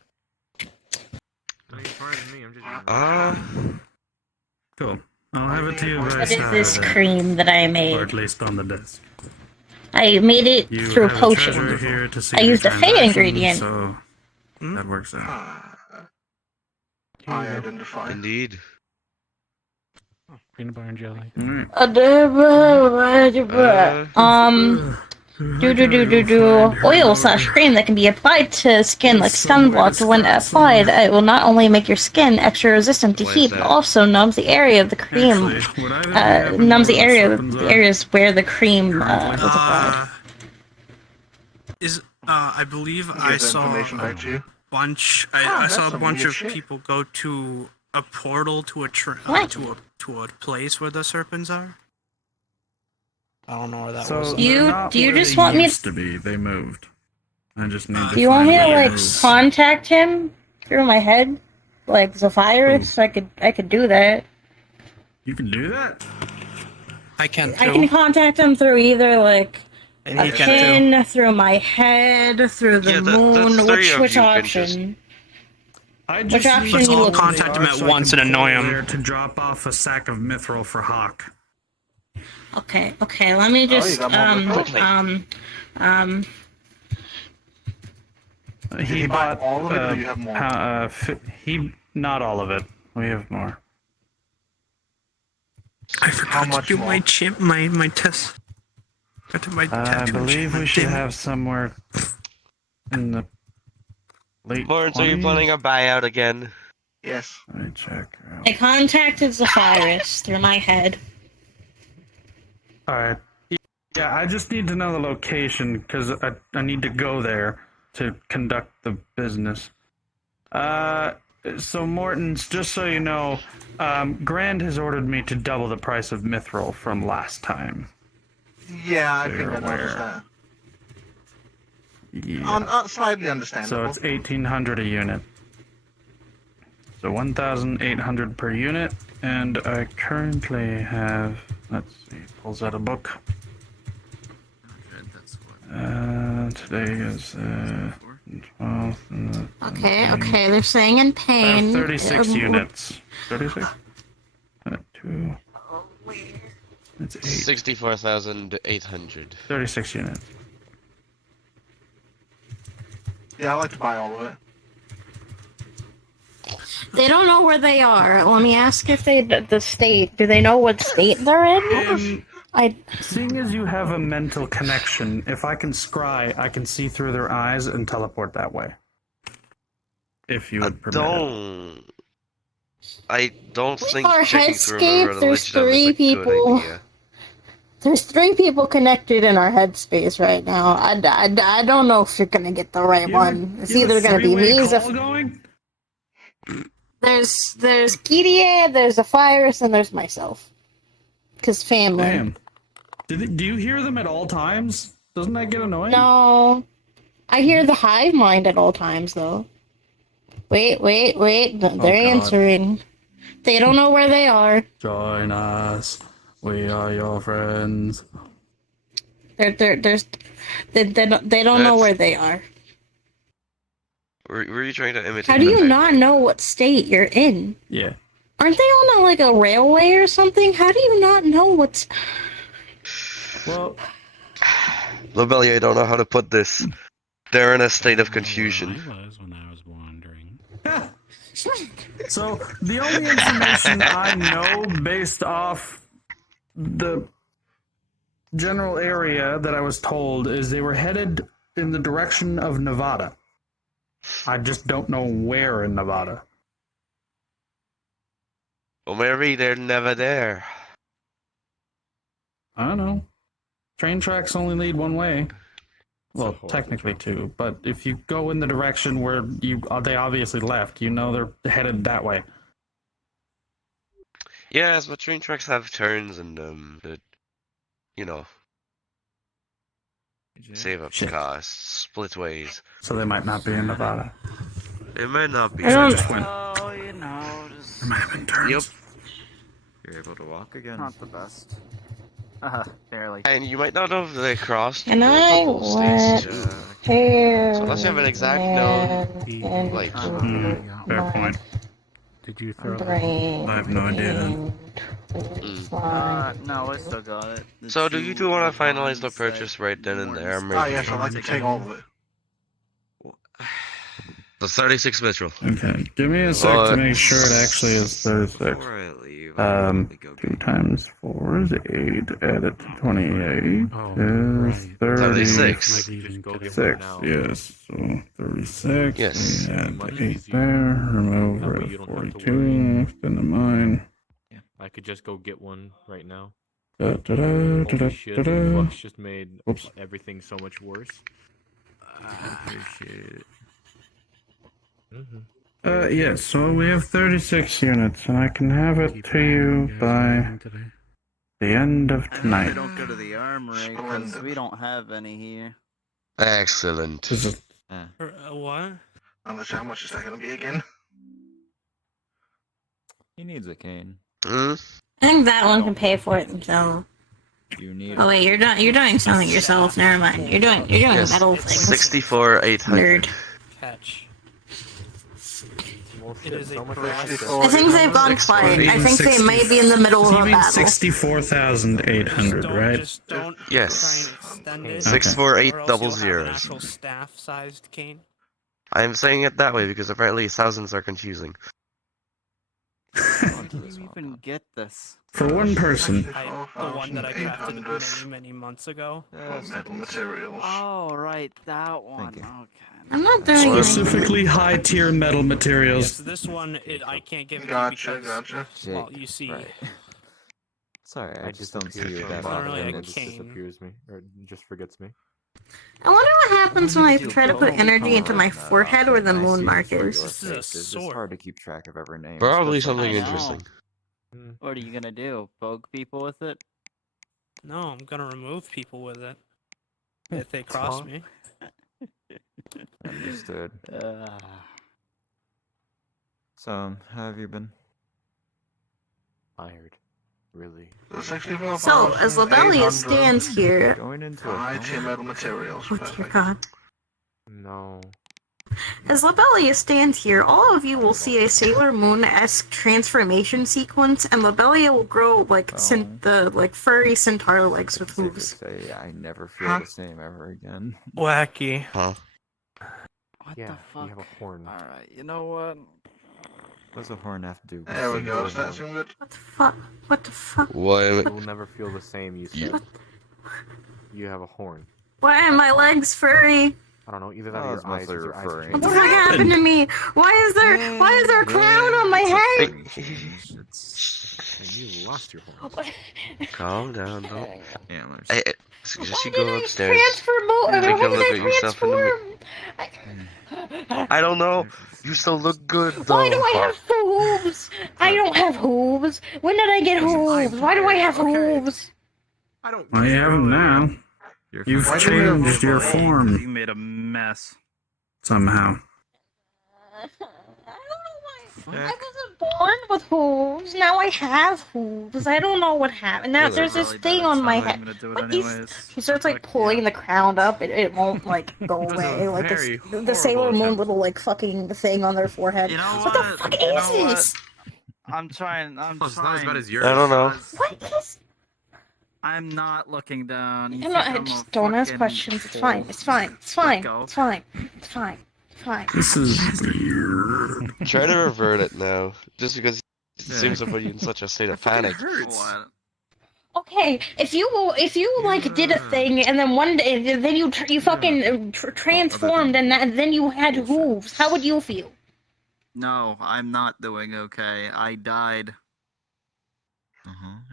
Cool. I'll have it to you by What is this Saturday. cream that I Or made? at least on the desk. I made it You through have a potion. treasurer here to see I the used a Fey transaction, ingredient. So that works out. I identify. Indeed. Peanut butter and jelly. Oil/cream that can be applied to skin like sunblock. When applied, it will not only make your skin extra resistant to heat, but also numbs the area of the cream. Numbs the areas where the cream was applied. I believe I saw a bunch. I saw a bunch of people go to a portal to a to a place where the serpents are. I don't know where that So was. Do you just want me to be? They moved. I just need to Do you want me to find like where it is. contact him through my head, like Zephyrus? I could do that. You can do that? I can too. I can contact him through either like And a he can pin, through my head, through the moon. Which option? Which option Let's you all look contact him at once and annoy him. To drop off a sack of mithril for Hawk. Okay, let me just got more He bought all of it, or you have more? Not all of it. We have more. I forgot to do my my test. Got to my I tattoo believe chip. we should have somewhere in the late Lawrence, are you 20s? planning a buyout again? Yes. Let me check. I contacted Zephyrus through my head. Alright. Yeah, I just need to know the location, because I need to go there to conduct the business. So Morton's, just so you know, Grand has ordered me to double the price of mithril from last time. Yeah, I So think you're I noticed aware. that. Yeah. Slightly understandable. So it's 1,800 a unit. So 1,800 per unit, and I currently have, let's see, pulls out a book. Today is 12th. Okay, they're saying in I pain. have 36 units. 36? 2. That's 8. 64,800. 36 units. Yeah, I like to buy all of it. They don't know where they are. Let me ask if the state. Do they know what state they're in? Seeing as you have a mental connection, if I can scry, I can see through their eyes and teleport that way. If you would permit it. I don't think Our checking through headscape, Mirror there's Lich is a good people. idea. There's 3 people connected in our headspace right now. I don't know if you're gonna get the right one. It's either gonna be me. There's Gideon, there's Zephyrus, and there's myself. Cause family. Damn. Do you hear them at all times? Doesn't that get annoying? No. I hear the hive mind at all times, though. Wait. They're God. answering. They don't know where they are. Join us. We are your friends. They don't know where they are. Were you trying to imitate? How do you not know what state you're in? Yeah. Aren't they on like a railway or something? How do you not know what's... Well... Lobelia, I don't know how to put this. They're in a state of confusion. So, the only information I know based off the general area that I was told is they were headed in the direction of Nevada. I just don't know where in Nevada. Well, maybe they're never there. I don't know. Train tracks only lead one way. Well, technically two, but if you go in the direction where they obviously left, you know they're headed that way. Yes, but train tracks have turns and that, you know, save up costs, split ways. So they might not be in Nevada. It might not be. I don't- just went. Oh, you know, just... There might have been turns. Yep. You're able to walk again. Not the best. Barely. And you might not know if they crossed And I multiple states. went here Unless you have an exact known, like. Fair point. Did you throw I have no idea then. No, I still got it. So, do you two want to finalize the purchase right then and there? Yes, I'd like to take all of it. The 36 Mitchell. Okay, give me a sec to make sure it actually is 36. 2 times 4 is 8, add it to 28 is 36. Yes, so 36. Yes. We add the 8 there, remove rid of 42, then the mine. I could just go get one right now. Holy shit, the flux just made everything so much worse. I appreciate it. Yes, so we have 36 units, and I can have it to you by the end of tonight. We don't go to the armory because we don't have any here. Excellent. What? Unless how much is that going to be again? He needs a cane. I think that one can pay for it themselves. You need. Oh wait, you're doing something yourself. Never mind. You're doing metal things. 64,800. Catch. It is a I think they've gone quiet. I think they may be in the middle of a battle. 64,800, right? Just don't Yes. try and extend it. 64800. Actual staff-sized cane. I'm saying it that way because apparently thousands are confusing. How did you even get this? For one person. The one that I crafted many months ago. Metal materials. Oh, right, that one. Okay. I'm not doing anything. Specifically high tier metal materials. Yes, this one I can't give it Gotcha, because, gotcha. well, you see, Sorry, I just don't see that. It's not really a and it just cane. disappears me, or just forgets me. I wonder what happens when I try to put energy into my forehead where the moon mark is. This is a sword. It's hard to keep track of every name. Probably especially- something I know. interesting. What are you gonna do? Poke people with it? No, I'm gonna remove people with it if they cross Talk. me. Understood. So, how have you been? Tired. Really. So, as Lobelia stands here. Going into high tier metal materials. Oh dear God. No. As Lobelia stands here, all of you will see a Sailor Moon-esque transformation sequence, and Lobelia will grow like the furry centaur legs with Safe to hooves. say, I never feel the same ever again. Wacky. Huh? What Yeah, the fuck? you have a horn. Alright, you know what? What does a horn have to do? with There we go. Sailor Is that Moon? good? What the fuck? What the fuck? What? You'll never feel the same, you said. You have a horn. Why are my legs furry? I don't know, either that Oh, or it's your eyes. mostly Your eyes referring What change. the fuck happened to me? Why is there a crown on my head? You lost your horn. Calm down, don't. Antlers. Hey, suggest you go upstairs. Why Take a did look I at yourself in the mirror. I don't know. You still look good though. Why do I have hooves? I don't have hooves. When did I get hooves? Why do I have hooves? I don't. Well, you have them now. You've changed your You form made a mess. somehow. I wasn't born with hooves. Now I have hooves. I don't know what happened. Now there's this thing on my head. Like, he starts like pulling the crown up. It won't like go away. Like the Sailor Moon little like fucking thing on their forehead. You know what the fuck You is know what? this? I'm trying. I'm It's not as bad as yours. I don't know. What is? I'm not looking down. You I'm not. think I I'm just a don't ask fucking questions. It's fool. fine. It's fine. It's fine. go. It's fine. It's fine. It's fine. This is weird. Try to revert it now, just because it seems to put you in such a state of panic. What? Okay, if you like did a thing and then one day then you fucking transformed and then you had hooves, how would you feel? No, I'm not doing okay. I died.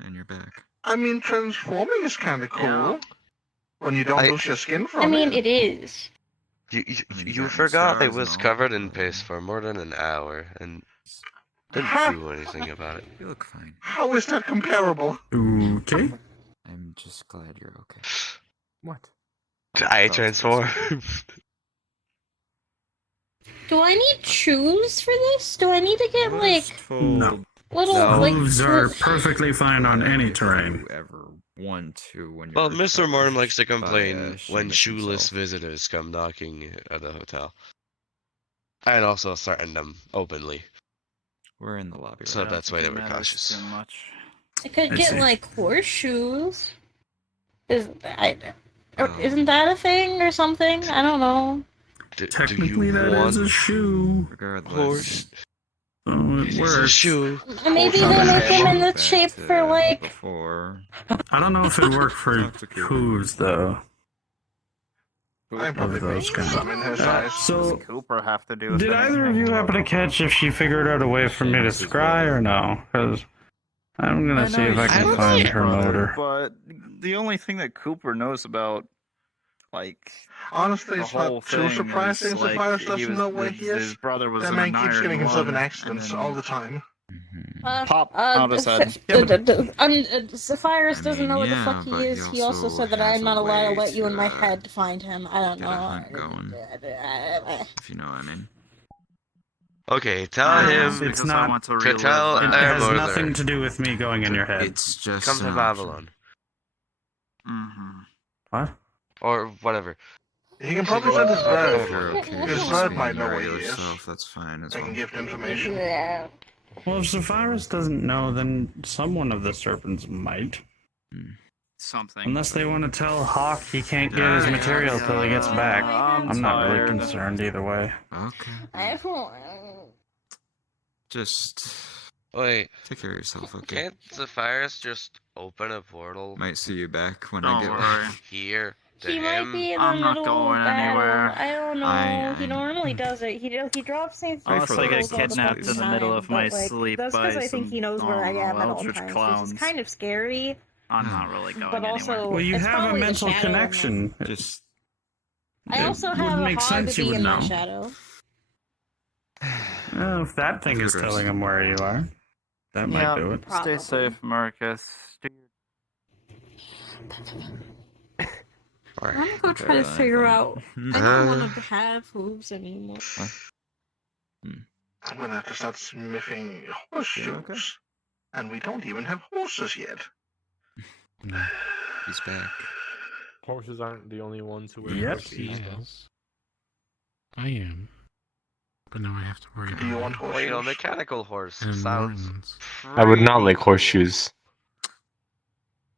And you're back. I mean, transforming is kind of cool. When you don't lose your skin from I mean, it is. You forgot I was covered in piss for more than an hour and didn't do anything about it. You look fine. How is that comparable? Okay. I'm just glad you're okay. What? I transformed. Do I need shoes for this? Do I need to get like No. little like Hooves are perfectly fine on any terrain. Ever one to when you're Well, Mr. Morton likes to by, complain when Seamus shoeless himself. visitors come knocking at the hotel. And also threaten them openly. We're in the lobby. So that's why they were cautious. Too much. I could I get see. like horseshoes. Isn't that a thing or something? I don't know. Technically, that is a shoe. Horse. So it works. a shoe. Maybe they make them in the shape for like. Before. I don't know if it worked for hooves though. I probably Of those make kind some in his size. So, Cooper have to do? did either of you happen to catch if she figured out a way for me to scry or no? Because I'm gonna see if I can find her motor. But the only thing that Cooper knows about, like, Honestly, the it's whole not too thing surprising is, if Cyrus he doesn't was- know where his- he is. his brother was That in man an keeps iron getting himself in lung, accidents and then- all the time. Pop out his head. Sapphirus doesn't know where the yeah, fuck he but is. he He also also said that has I'm a not allowed to way let you in to, my head to find him. I don't Get a know. hunt going. If you know what I mean. Okay, tell him It's not to tell It our has mother. nothing to do with me going in your head. It's just Come to an Babylon. What? Or whatever. He can probably send his bird. If you're okay His just bird being might know your where he regular is. self, that's fine as I well. can give information. Well, if Sapphirus doesn't know, then someone of the serpents might. Something. Unless they want to tell Hawk he can't get his material till he gets back. I'm not really concerned either way. Okay. Just Wait. take care of yourself, okay? Can't Sapphirus just open a portal Might see you back when Don't I get worry. back. here to He him? might be in the I'm not middle going of battle. anywhere. I don't know. He I- normally does it. He drops things. Unless I get all the kidnapped fucking in the middle time, of my but, like, sleep that's by because I think some, he knows where I am at all eldritch times, which clowns. is kind of scary. I'm not really going But also, anywhere. Well, you it's have a probably the mental shadow in connection. Just I also would have a make hog sense to you be would in my know. shadow. Well, if that thing is telling him where you are, that might do it. Stay safe, Marcus. I'm gonna go try to figure out. I don't want to have hooves anymore. I'm gonna have to start smithing horseshoes. And we don't even have horses yet. He's back. Horses aren't the only ones who wear Yep. horses, though. Yes. I am. But now I have to worry Do you about want it. Well, you know, horseshoes? mechanical horse And sounds. Mormons. I would not like horseshoes.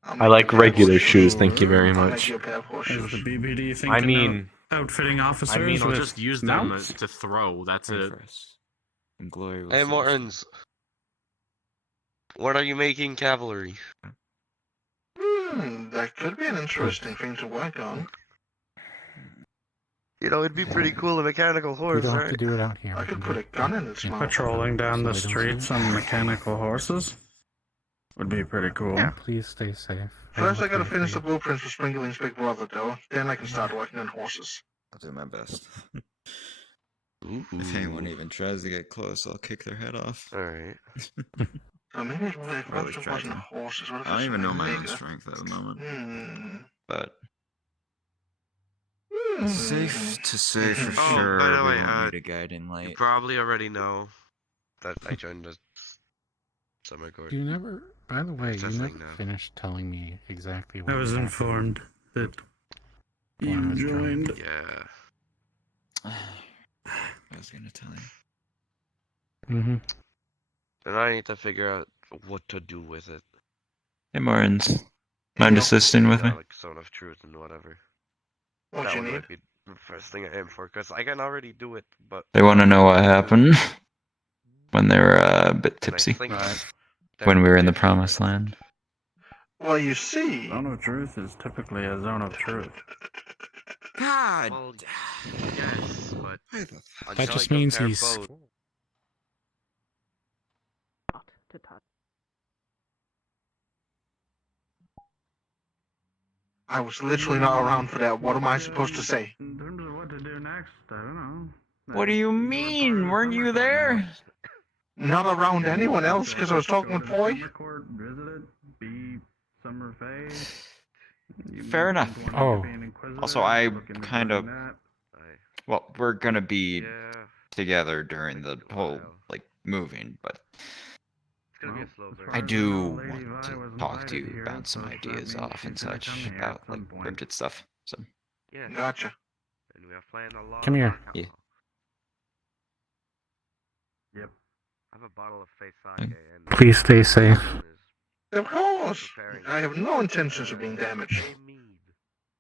I like regular shoes, thank you very I'll make much. you a pair of Is horseshoes. the BBD thinking I mean, outfitting officers I mean, I'll with just use them mounts? to throw. That's Pray it. for us. And glory will Hey, see us. Mortons. When are you making cavalry? That could be an interesting thing to work on. You know, it'd be pretty cool, a mechanical We horse, don't have right? to do it out here. I could put a gun in its mouth. Patrolling down the So they don't streets see on mechanical horses would be pretty cool. Please stay safe. First, I gotta finish the blueprints for Sprinkling's big brother, though. Then I can start working on horses. I'll do my best. Ooh. If anyone even tries to get close, I'll kick their head off. Alright. So maybe it Or at least try wasn't to. horses. What if I don't it's even know something my own bigger? strength at the moment. But safe to say for Oh, sure by the we way, won't need a guiding you light. probably already know that I joined the summer court. You never, by the way, It's a you thing never now. finished telling me exactly what I was happened. informed that When I you was drunk. joined. Yeah. I was gonna tell you. Mm-hmm. And I need to figure out what to do with it. Hey, Morins. Mind assisting with me? Like Zone of Truth and whatever. What That you one need? might be the first thing I aim for, because I can already do it, but... They want to know what happened when they were a bit And I tipsy. think When we were in the promised land. Well, you see... Zone of truth is typically a zone of truth. God! Well, yes, but... That just means he's. To touch. I was literally not around for that. What am I supposed to say? In terms of what to do next, I don't know. What do you mean? Weren't you there? Not around anyone else, because I was talking with Boy. Summer court, visit it, be Summer Fae. Fair enough. Oh. Also, I kind of. Well, we're gonna be together during the whole, like, moving, but. gonna be a slow burn. I do want to talk to you, bounce some ideas off and such about like cryptid stuff. So Yes. Gotcha. And we are playing a lot Come of here. alcohol. yeah. Yep. I have a bottle of fake sake and Please stay safe. Of course. I have no intentions of being damaged.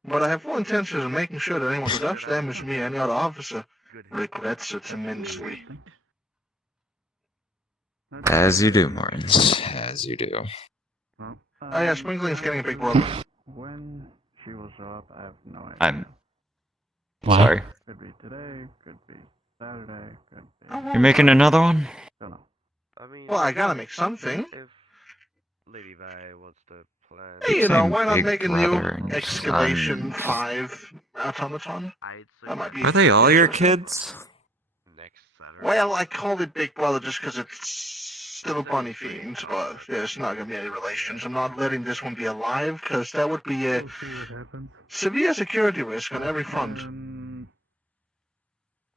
But I have full intentions of making sure that anyone who does damage me, any other officer, regrets it immensely. As you do, Morris. As you do. Oh yeah, Sprinkling's getting a big brother. When she will show up, I have no idea. I'm What? sorry. Could be today, could be Saturday, could be... You're making another one? Don't know. I mean, Well, I gotta make something. If Lady Vi wants to plan... Hey, you know, Playing why not Big make a Brother new and Excavation Son. 5 automaton? That might be Are they all your interesting. kids? Next Saturday. Well, I called it Big Brother just because it's still a bunny fiend, but there's not gonna be any relations. I'm not letting this one be alive, because that would be a severe security risk on every front.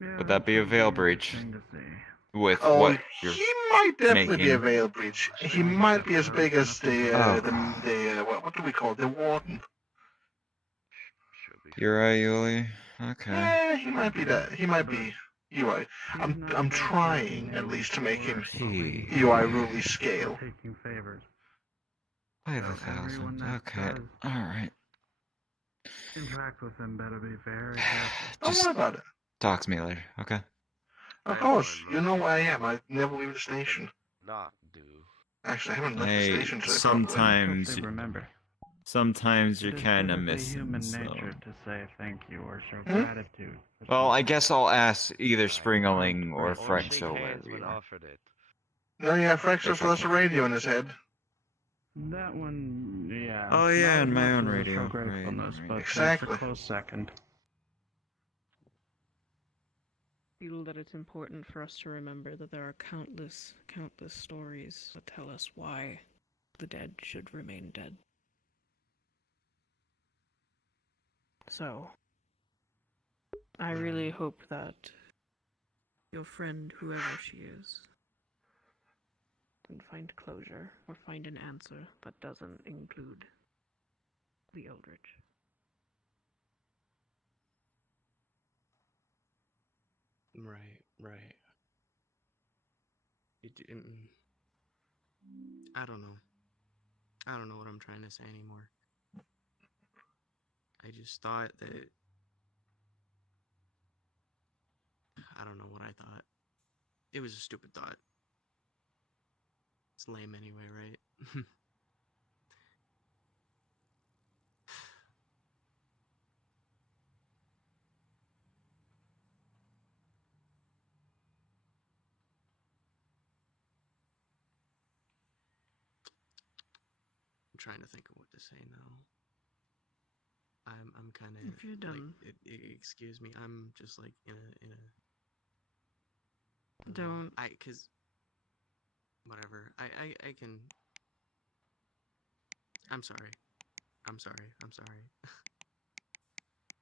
Would that be a veil breach? With Oh, what you're he might definitely be a making? veil breach. He might be as big as what do we call it? The warden. You're right, Yuli. Okay. He might be that. He might be UI. I'm trying at least to make him UI really scale. 5,000. Okay. All right. Interact with them better be very Don't worry about it. Talk to me later. Okay. Of course, you know where I am. I never leave the station. Not do. Actually, I haven't left the Hey, station today. sometimes, remember. Sometimes you're It is kind of typically missing. human So. nature to say thank you or show gratitude. Well, I guess I'll ask either Springerling or Shake Frexo where hands we when are. offered it. No, yeah, Frexos left a radio in his head. That one, yeah. Oh yeah, Not and as my much own as a radio. show Right, gratefulness, right. but Exactly. that's a close second. Feel that it's important for us to remember that there are countless stories that tell us why the dead should remain dead. So, I really hope that your friend, whoever she is, can find closure or find an answer that doesn't include the Eldritch. Right. I don't know. I don't know what I'm trying to say anymore. I just thought that... I don't know what I thought. It was a stupid thought. It's lame anyway, right? I'm trying to think of what to say now. I'm kind of... If you're done. Excuse me, I'm just like in a... Don't. Cause... Whatever. I can... I'm sorry.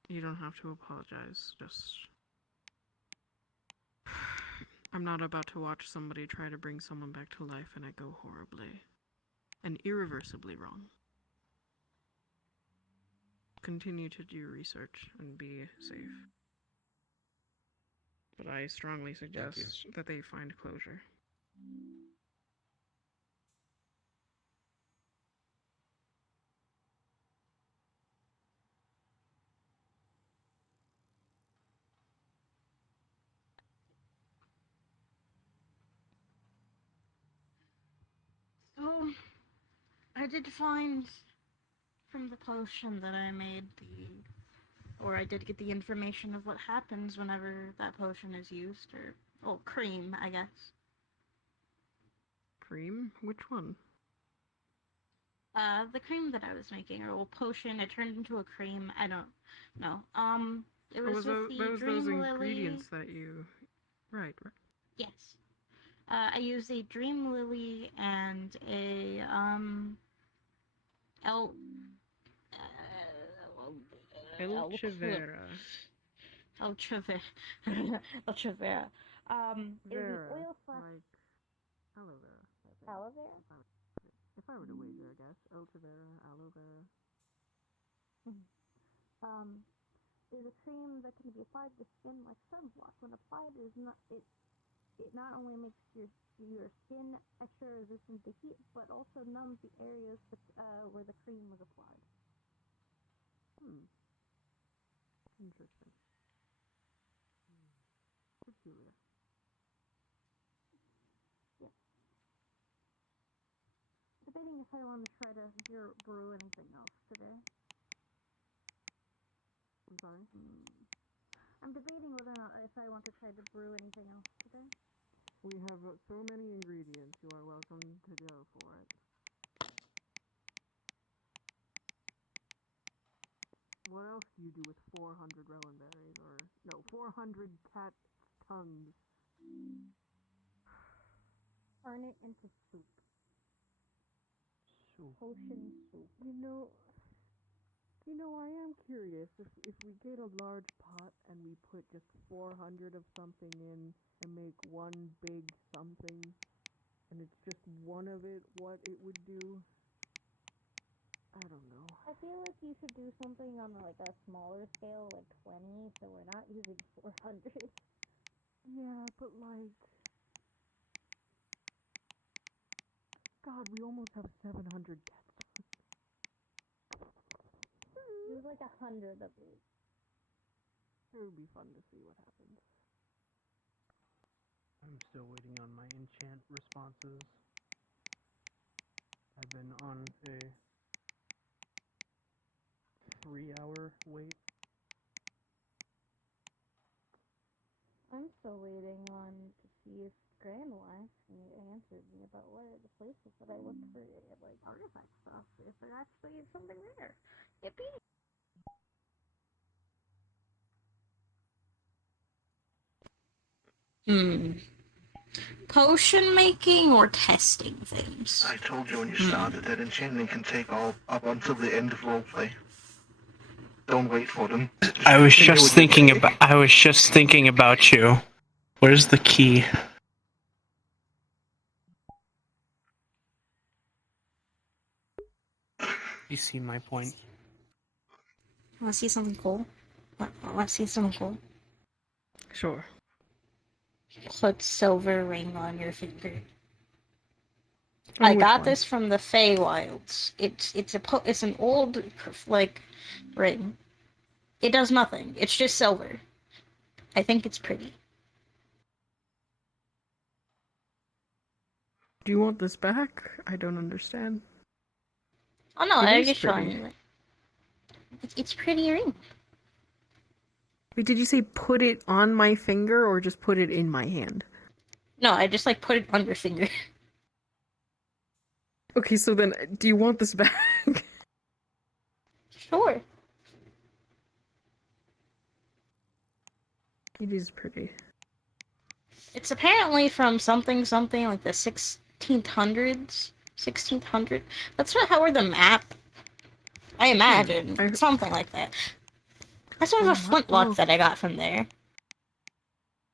You don't have to apologize, just... I'm not about to watch somebody try to bring someone back to life and it go horribly and irreversibly wrong. Continue to do research and be safe. But I strongly suggest that they find closure. So, I did find from the potion that I made I did get the information of what happens whenever that potion is used, or cream, I guess. Cream? Which one? The cream that I was making, or potion, it turned into a cream. I don't know. It was with the those Dream Lily. ingredients that you... Right. Yes. I used a Dream Lily and a Elchivera. Elchivera. Elchivera. It was Vera, oil like aloe vera. Aloe vera? If I were to wager, I guess. Aloe vera, aloe vera. Is a cream that can be applied to skin like sunblock. When applied, it not only makes your skin extra resistant to heat, but also numbs the areas where the cream was applied. Interesting. Peculiar. Yeah. Debating if I want to try to brew anything else today. I'm sorry? I'm debating whether or not if I want to try to brew anything else today. We have so many ingredients. You are welcome to go for it. What else do you do with 400 rowan berries? Or, no, 400 cat tongues? Turn it into soup. Potion soup. You know, I am curious if we get a large pot and we put just 400 of something in and make one big something, and it's just one of it, what it would do. I don't know. I feel like you should do something on like a smaller scale, like 20, so we're not using 400. Yeah, but like, God, we almost have 700 cats. Use like 100 of these. It would be fun to see what happens. I'm still waiting on my enchant responses. I've been on a 3-hour wait. I'm still waiting on to see if Grand Wife answered me about what are the places that I looked for like artifact stuff. If there actually is something there. Yippee! Potion making or testing things? I told you when you started that enchanting can take all up until the end of roleplay. Don't wait for them. I was just thinking about you. Where's the key? You see my point. Want to see something cool? Want to see something cool? Sure. Put silver ring on your finger. On I which got one? this from the Feywilds. It's an old like ring. It does nothing. It's just silver. I think it's pretty. Do you want this back? I don't understand. Oh no, It I'm is just showing pretty. you it. It's pretty ring. Wait, did you say put it on my finger or just put it in my hand? No, I just like put it on your finger. Okay, so then, do you want this back? Sure. It is pretty. It's apparently from something like the 1600s. 1600. That's not how the map. I imagine something like that. I still have a flintlock that I got from there.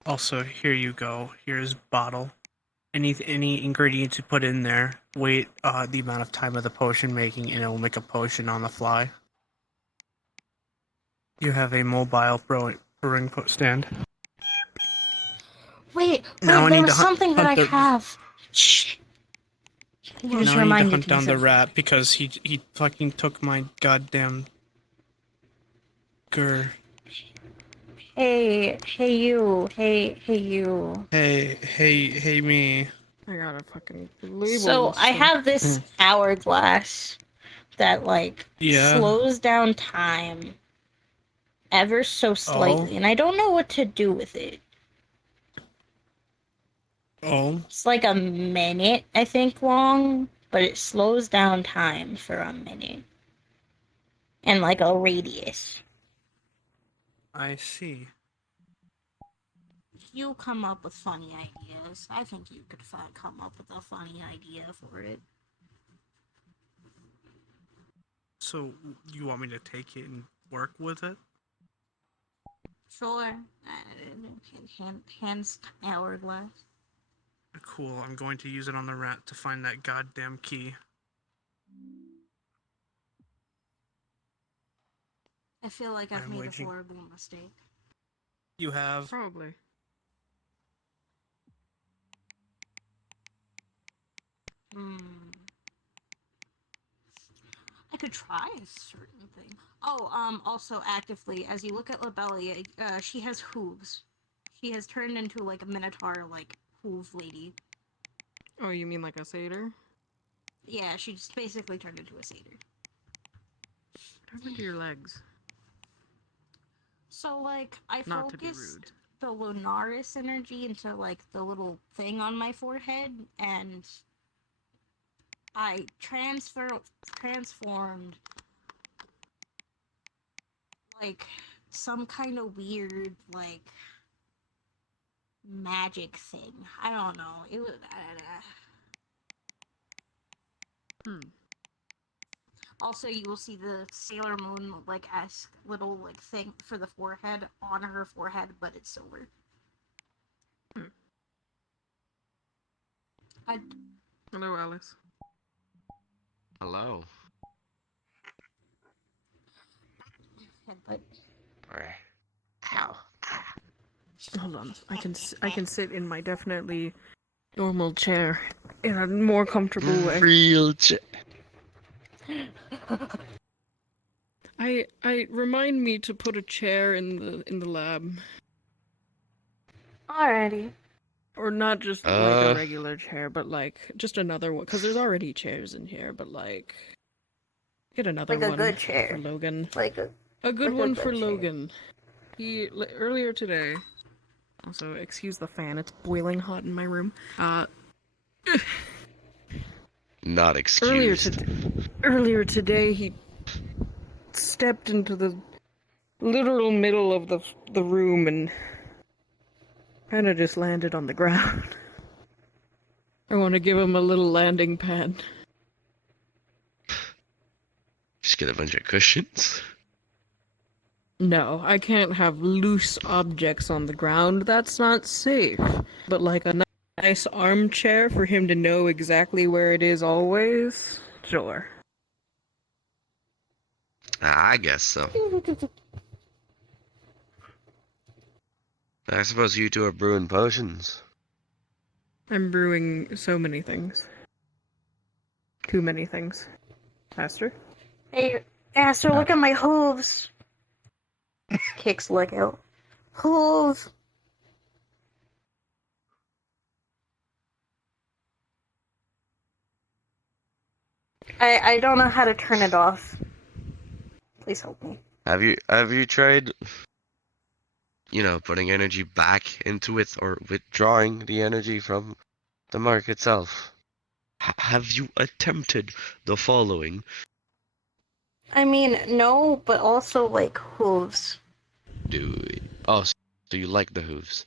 Also, here you go. Here's bottle. Any ingredients you put in there, wait the amount of time of the potion making, and it will make a potion on the fly. You have a mobile brewing stand. Wait, Now I there need was to something that I have. Shh. You just now I need to reminded hunt me down the of rat because he fucking took my goddamn grr. Hey you. Hey you. Hey me. I gotta fucking label So this I thing. have this hourglass that like Yeah. slows down time ever so slightly, and I don't know what to do with it. Oh. It's like a minute, I think, long, but it slows down time for a minute. And like a radius. I see. You come up with funny ideas. I think you could come up with a funny idea for it. So you want me to take it and work with it? Sure. Hands hourglass. Cool. I'm going to use it on the rat to find that goddamn key. I feel like I've I'm made waiting. a horrible mistake. You have. Probably. I could try a certain thing. Oh, also actively, as you look at Lobelia, she has hooves. She has turned into like a minotaur, like hoof lady. Oh, you mean like a satyr? Yeah, she just basically turned into a satyr. What happened to your legs? So like, I Not to be focused rude. the Lunaris energy into like the little thing on my forehead, and I transformed like some kind of weird like magic thing. I don't know. It was. Also, you will see the Sailor Moon like esque little like thing for the forehead on her forehead, but it's silver. Hello, Alice. Hello. Headbutt. Ow. Hold on. I can sit in my definitely normal chair in a more comfortable way. Real chair. I remind me to put a chair in the lab. Alrighty. Or not just like a regular chair, but like just another one. Because there's already chairs in here, but like get another Like a one good chair. for Logan. Like a good like a one good for chair. Logan. Earlier today. Also, excuse the fan. It's boiling hot in my room. Not excused. Earlier today, he stepped into the literal middle of the room and kind of just landed on the ground. I want to give him a little landing pad. Just get a bunch of cushions. No, I can't have loose objects on the ground. That's not safe. But like a nice armchair for him to know exactly where it is always? Sure. I guess so. I suppose you two are brewing potions. I'm brewing so many things. Too many things. Aster? Hey, Aster, look at my hooves. Kicks leg out. Hooves. I don't know how to turn it off. Please help me. Have you tried, putting energy back into it or withdrawing the energy from the mark itself? Have you attempted the following? I mean, no, but also like hooves. Oh, so you like the hooves?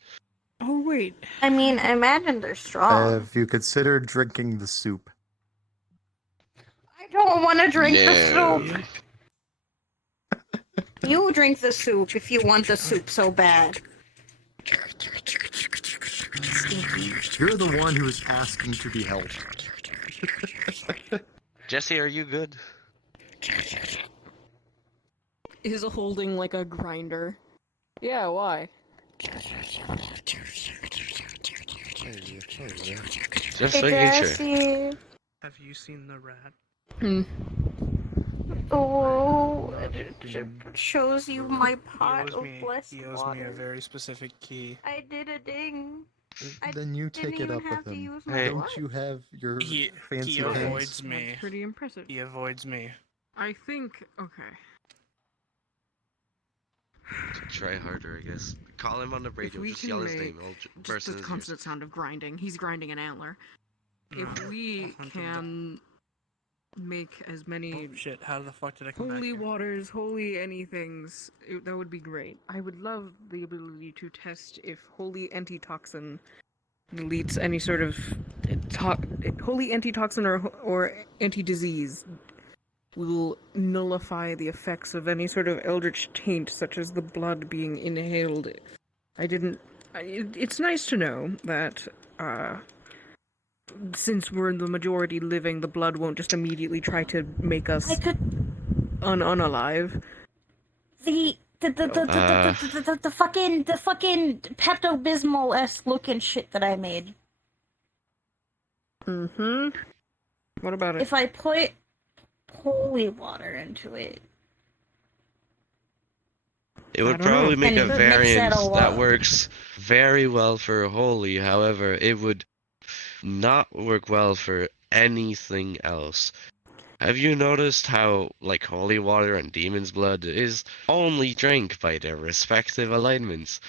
Oh wait. I mean, I imagine they're strong. Have you considered drinking the soup? I don't want to drink the No. soup. You drink the soup if you want the soup so bad. You're the one who is asking to be helped. Jesse, are you good? Is holding like a grinder. Yeah, why? Just making sure. Have you seen the rat? Oh, it shows you my pot of blessed He owes me a water. very specific key. I did a ding. Then you take it up with him. Don't you have your fancy He pants? avoids me. That's pretty impressive. He avoids me. I think okay. Try harder, I guess. Call him on the If radio. we Just can yell his make name. I'll just burst the in his ears. constant sound of grinding. He's grinding an antler. If we can make as many Shit, how the fuck did I come back holy here? waters, holy anythings, that would be great. I would love the ability to test if holy antitoxin deletes any sort of holy antitoxin or anti-disease will nullify the effects of any sort of eldritch taint, such as the blood being inhaled. It's nice to know that since we're the majority living, the blood won't just immediately try to make us unalive. The fucking Pepto-Bismol-esque looking shit that I made. Mm-hmm. What about it? If I put holy water into it. It would probably make a variant that works very well for holy, however, it would not work well for anything else. Have you noticed how, like, holy water and demon's blood is only drank by their respective alignments?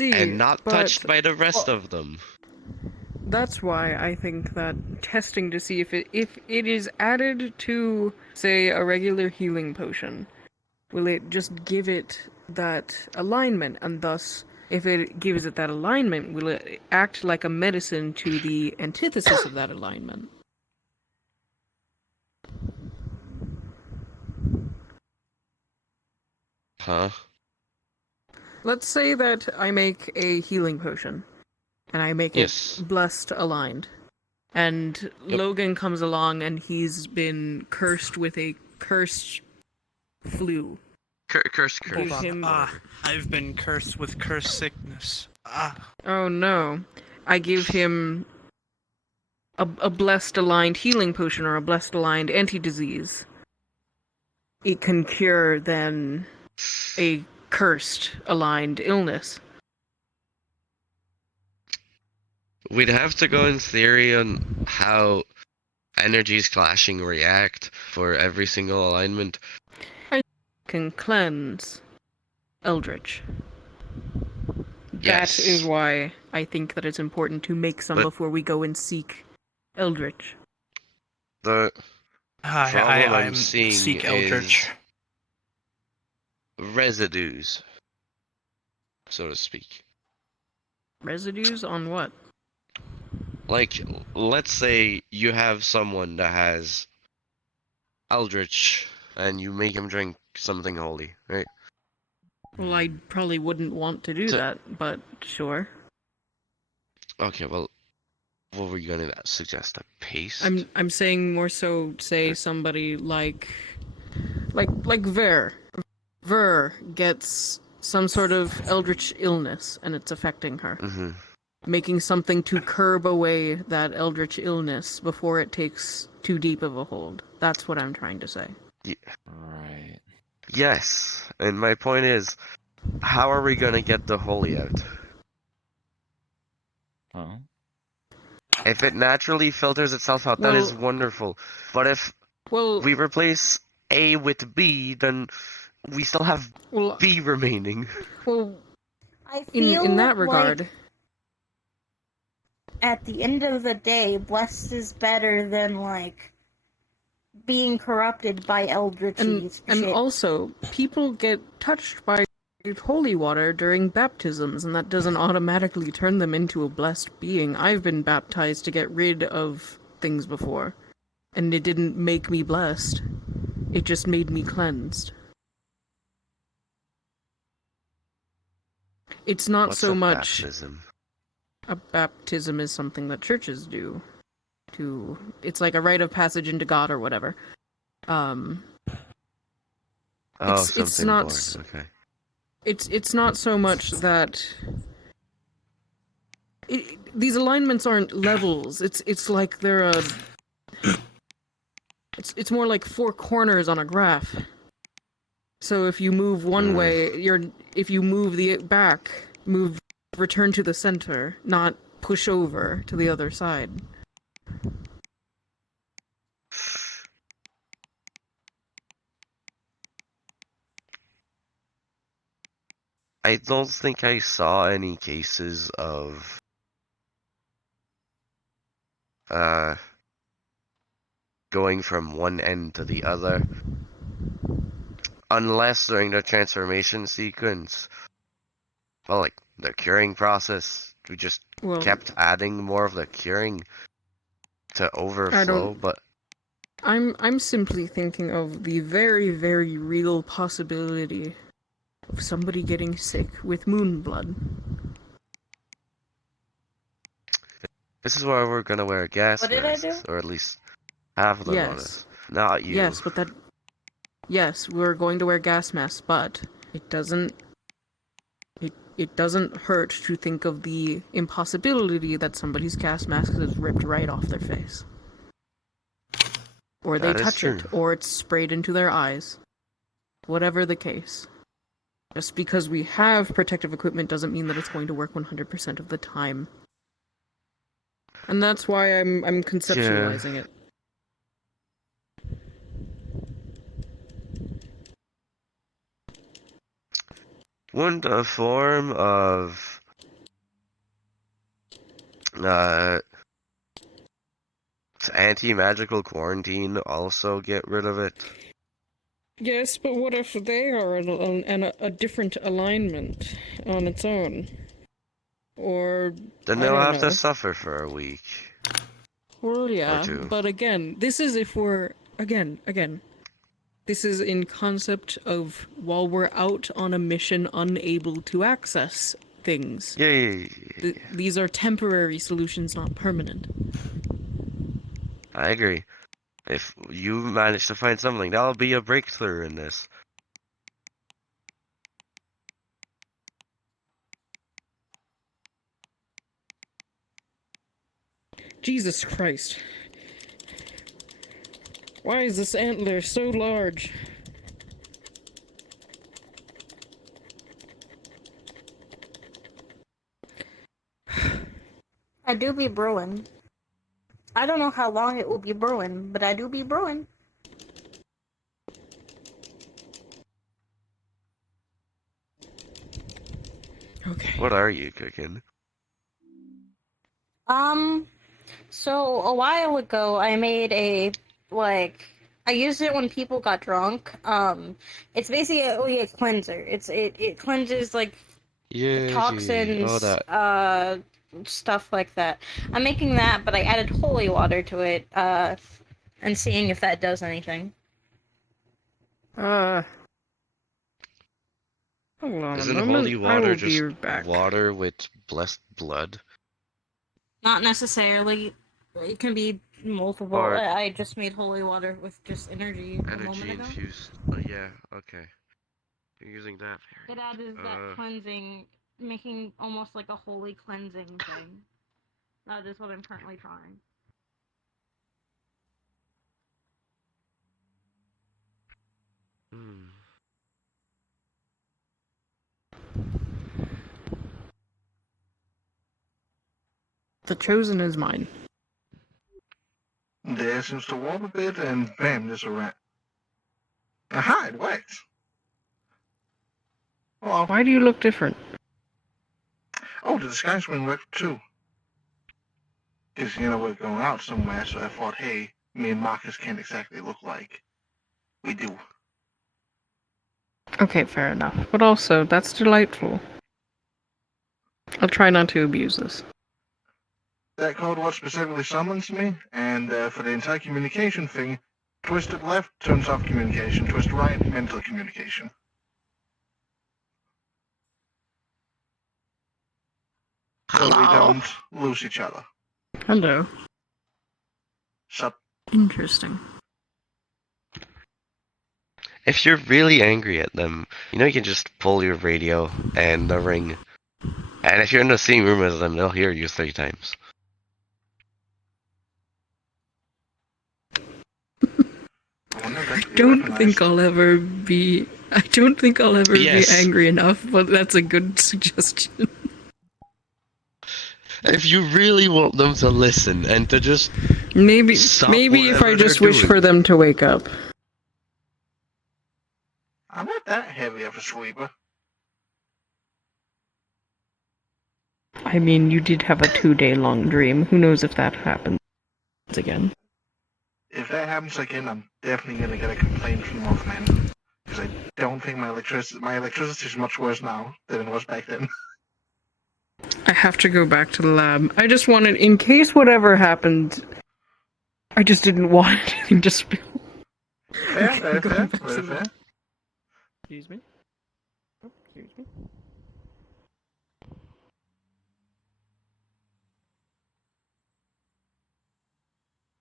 And not touched by the rest of them. That's why I think that testing to see if it is added to, say, a regular healing potion, will it just give it that alignment, and thus, if it gives it that alignment, will it act like a medicine to the antithesis of that alignment? Huh? Let's say that I make a healing potion, and I make it blessed aligned, and Logan comes along and he's been cursed with a cursed flu. Cursed. I've been cursed with cursed sickness. Oh no. I give him a blessed aligned healing potion or a blessed aligned anti-disease. It can cure then a cursed aligned illness. We'd have to go in theory on how energies clashing react for every single alignment. I can cleanse Eldritch. Yes. That is why I think that it's important to make some before we go and seek Eldritch. The problem I'm seeing seek is Eldritch. residues, so to speak. Residues on what? Like, let's say you have someone that has Eldritch, and you make him drink something holy, right? Well, I probably wouldn't want to do that, but sure. Okay, well, what were you gonna suggest? A paste? I'm saying more so, say somebody like Ver. Ver gets some sort of eldritch illness, and it's affecting her. Mm-hmm. Making something to curb away that eldritch illness before it takes too deep of a hold. That's what I'm trying to say. Yeah. Right. Yes, and my point is, how are we gonna get the holy out? Oh. If it naturally filters itself out, that is wonderful. But if we replace A with B, then we still have B remaining. Well, I feel in that regard, like at the end of the day, blessed is better than like being corrupted by eldritch and also people get touched by holy water during baptisms, and that doesn't automatically turn them into a blessed being. I've been baptized to get rid of things before, and it didn't make me blessed. It just made me cleansed. It's not What's so a much baptism? a baptism is something that churches do. It's like a rite of passage into God or whatever. It's not. Boring. Okay. It's not so much that these alignments aren't levels. It's like they're a. It's more like four corners on a graph. So if you move one way, if you move the back, return to the center, not push over to the other side. I don't think I saw any cases of going from one end to the other, unless during the transformation sequence, well, like the curing process, we just kept adding more of the curing to overflow. But I'm simply thinking of the very, very real possibility of somebody getting sick with moon blood. This is why we're gonna wear gas What did I masks, do? or at least half of them on us. Not you. Yes, but that. Yes, we're going to wear gas masks, but it doesn't. It doesn't hurt to think of the impossibility that somebody's gas mask is ripped right off their face. Or they That is touch it, true. or it's sprayed into their eyes. Whatever the case. Just because we have protective equipment doesn't mean that it's going to work 100% of the time. And that's why I'm conceptualizing it. Wouldn't a form of anti-magical quarantine also get rid of it? Yes, but what if they are a different alignment on its own? Or Then I they'll don't have know. to suffer for a week. Well, yeah, two. but again, this is if we're again. This is in concept of while we're out on a mission unable to access things. Yeah. These are temporary solutions, not permanent. I agree. If you manage to find something, that'll be a breakthrough in this. Jesus Christ. Why is this antler so large? I do be brewing. I don't know how long it will be brewing, but I do be brewing. Okay. What are you cooking? So a while ago I made I used it when people got drunk. It's basically a cleanser. It cleanses like Yeah. toxins, All that. stuff like that. I'm making that, but I added holy water to it, and seeing if that does anything. Hold on Isn't a holy moment. I water will just be back. water with blessed blood? Not necessarily. It can be multiple. Or I just made holy water with just energy a moment energy ago. infused. Yeah, okay. You're using that. It added that cleansing, making almost like a holy cleansing thing. That is what I'm currently trying. The chosen is mine. There seems to warm a bit, and bam, there's a rat. Aha, it works. Well, why do you look different? Oh, the disguise ring worked too. Because, we're going out somewhere, so I thought, hey, me and Marcus can't exactly look like we do. Okay, fair enough. But also, that's delightful. I'll try not to abuse this. That code word specifically summons me, and for the entire communication thing, twist it left turns off communication, twist right, mental communication. So we don't lose each other. Hello. Sup? Interesting. If you're really angry at them, you can just pull your radio and the ring. And if you're in the same room as them, they'll hear you 3 times. I don't think I'll ever be angry enough, but that's a good suggestion. If you really want them to listen and to just maybe maybe if I just wish for them to wake up. I'm not that heavy of a sweeper. I mean, you did have a 2-day-long dream. Who knows if that happens again? If that happens again, I'm definitely gonna get a complaint from Wolfman. Because I don't think my electricity is much worse now than it was back then. I have to go back to the lab. I just wanted, in case whatever happened, I just didn't want anything to spill. Fair. Excuse me. Oh, excuse me.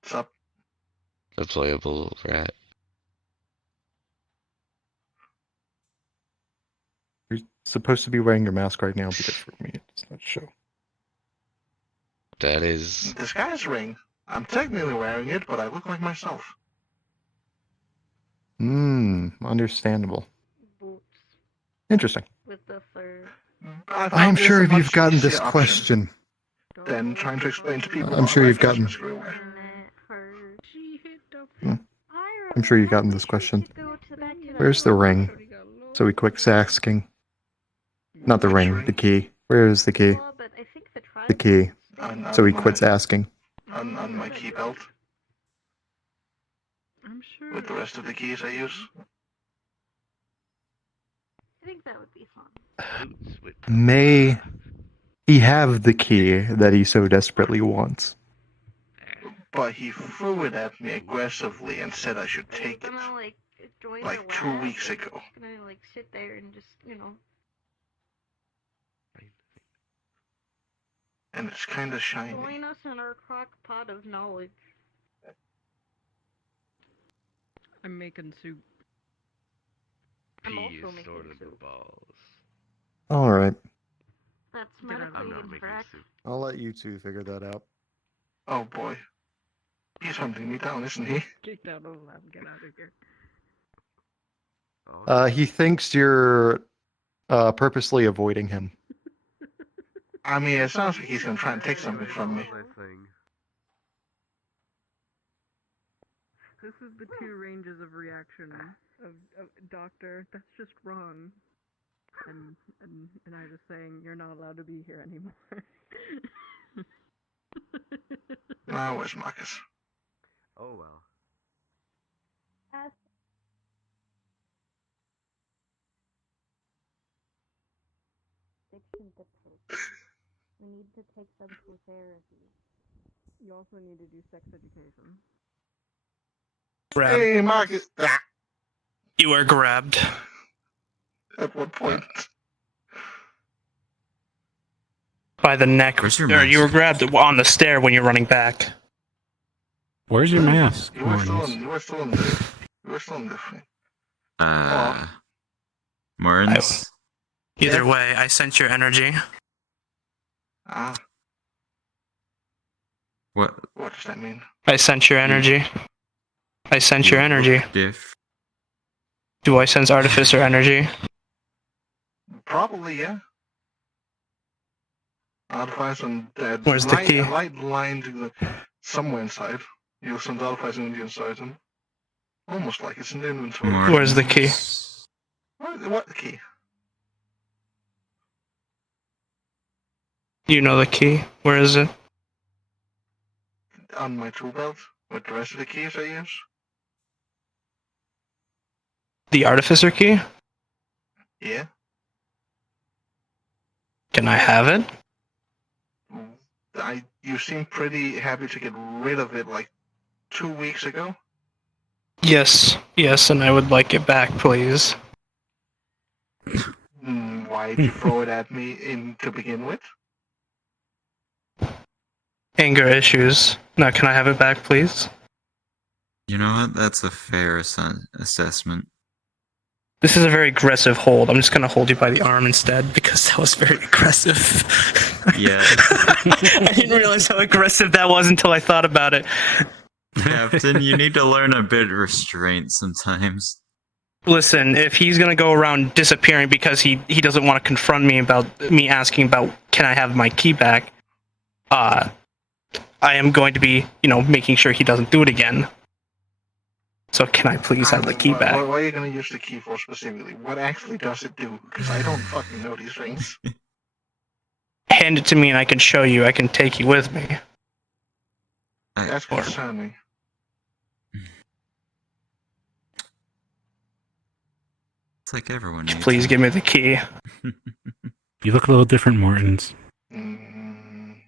What's up? The playable rat. You're supposed to be wearing your mask right now because for me it's not show. That is... Disguise ring. I'm technically wearing it, but I look like myself. Understandable. Interesting. With the fur. I'm sure if you've gotten this question. Then trying to explain to people. I'm sure you've gotten. I'm sure you've gotten this question. Where's the ring? So he quits asking. Not the ring, the key. Where is the key? The key. So he quits asking. On my key belt. I'm sure. With the rest of the keys I use. I think that would be fun. May he have the key that he so desperately wants? But he threw it at me aggressively and said I should take it. Like 2 weeks ago. Gonna like sit there and just, And it's kind of shiny. join us in our crock pot of knowledge. I'm making soup. I'm also making soup. All right. That's medically incorrect. I'll let you two figure that out. Oh boy. He's hunting me down, isn't he? Kicked out of the lab. Get out of here. He thinks you're purposely avoiding him. I mean, it sounds like he's gonna try and take something from me. This is the two ranges of reaction of doctor. That's just wrong. And I was saying you're not allowed to be here anymore. Now where's Marcus? Oh well. We need to take them to therapy. You also need to do sex education. Grabbed. Hey, Marcus! Ah. You are grabbed. At what point? By the neck. Where's your Or you were mask? grabbed on the stair when you're running back. Where's your mask? You were still in the thing. Martins? Either way, I sense your energy. Ah. What? What does that mean? I sense your energy. I sense your energy. Diff. Do I sense artificer energy? Probably, yeah. Artifice and Where's the key? A light line to the somewhere inside. You'll send Artifice energy inside him. Almost like it's in the inventory. Where's the key? What key? You know the key. Where is it? On my tool belt with the rest of the keys I use. The artificer key? Yeah. Can I have it? You seem pretty happy to get rid of it like 2 weeks ago. Yes, and I would like it back, please. Why'd you throw it at me to begin with? Anger issues. Now, can I have it back, please? You know what? That's a fair assessment. This is a very aggressive hold. I'm just gonna hold you by the arm instead because that was very aggressive. Yeah. I didn't realize how aggressive that was until I thought about it. Captain, you need to learn a bit of restraint sometimes. Listen, if he's gonna go around disappearing because he doesn't want to confront me about me asking about can I have my key back, I am going to be, making sure he doesn't do it again. So can I please have the key back? What are you going to use the key for specifically? What actually does it do? Because I don't fucking know these things. Hand it to me and I can show you. I can take you with me. That's concerning. It's like everyone Could you needs please it. give me the key. You look a little different, Mortons. Maybe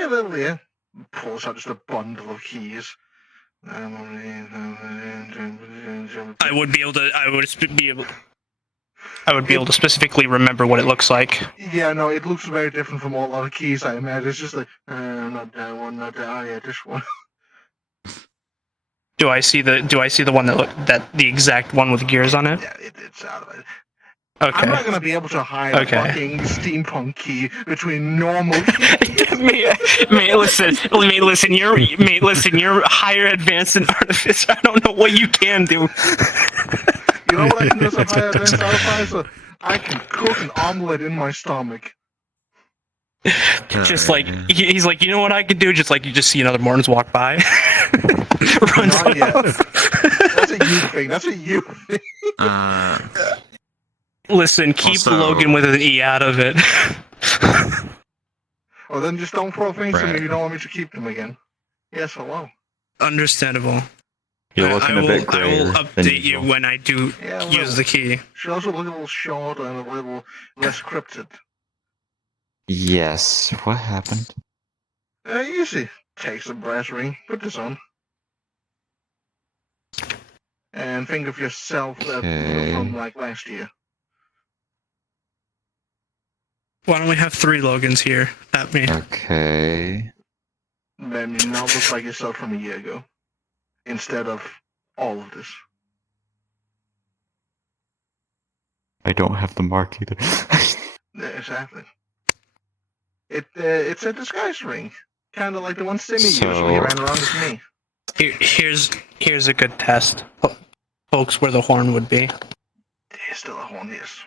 a little, yeah. Pulls out just a bundle of keys. I would be able to specifically remember what it looks like. Yeah, no, it looks very different from all other keys I imagine. It's just like, not that one, not that, oh yeah, this one. Do I see the one that the exact one with gears on it? Yeah, it's out of it. Okay. I'm not gonna be able to hide a fucking steampunk key between normal Mate, listen, you're higher advanced than artificer. I don't know what you can do. You know what I can do as a higher advanced artificer? I can cook an omelet in my stomach. Just like he's like, you know what I could do? Just like you just see another Mortons walk by. Runs Not yet. off. That's a you thing. That's a you thing. Listen, keep Logan with an E out of it. Well, then just don't throw things at me Right. if you don't want me to keep them again. Yes, hello. Understandable. You're looking a bit I grayer will than update you usual. when I do use the key. She also look a little shorter and a little less cryptid. Yes. What happened? Easy. Take some brass ring. Put this on. And think of yourself from like last year. Why don't we have 3 Logans here? At me. Okay. Then you now look like yourself from a year ago. Instead of all of this. I don't have the mark either. Yeah, exactly. It's a disguise ring. Kind of like the one Simmy used when he ran around as me. Here's a good test. Folks, where the horn would be. There's still a horn, yes.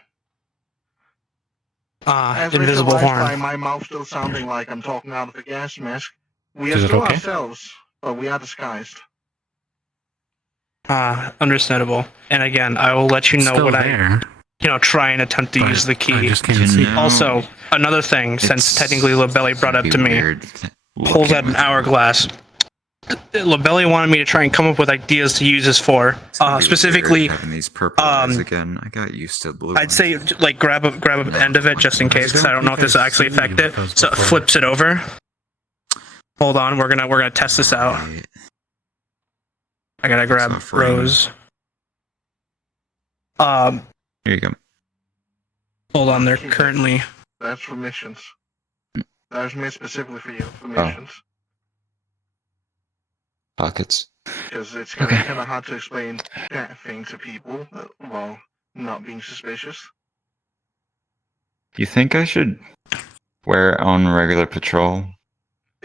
As invisible invisible horn. horn. My mouth still sounding like I'm talking out of a gas mask. We are Is it still okay? ourselves, but we are disguised. Understandable. And again, I will let you know Still when there. I, try and attempt to But use the I key. just can't see. Also, another thing, since technically Labelli brought up to me, pulls out an hourglass. Labelli wanted me to try and come up with ideas to use this for. Specifically, having these purple eyes again. I got used to blue. I'd say like grab an end of it just in case, because I don't know if this will actually affect it. So it flips it over. Hold on, we're gonna test this out. I gotta grab Rose. Here you go. Hold on, they're currently. That's for missions. That was made specifically for you, for missions. Pockets. Because it's kind of hard to explain that thing to people while not being suspicious. You think I should wear it on regular patrol?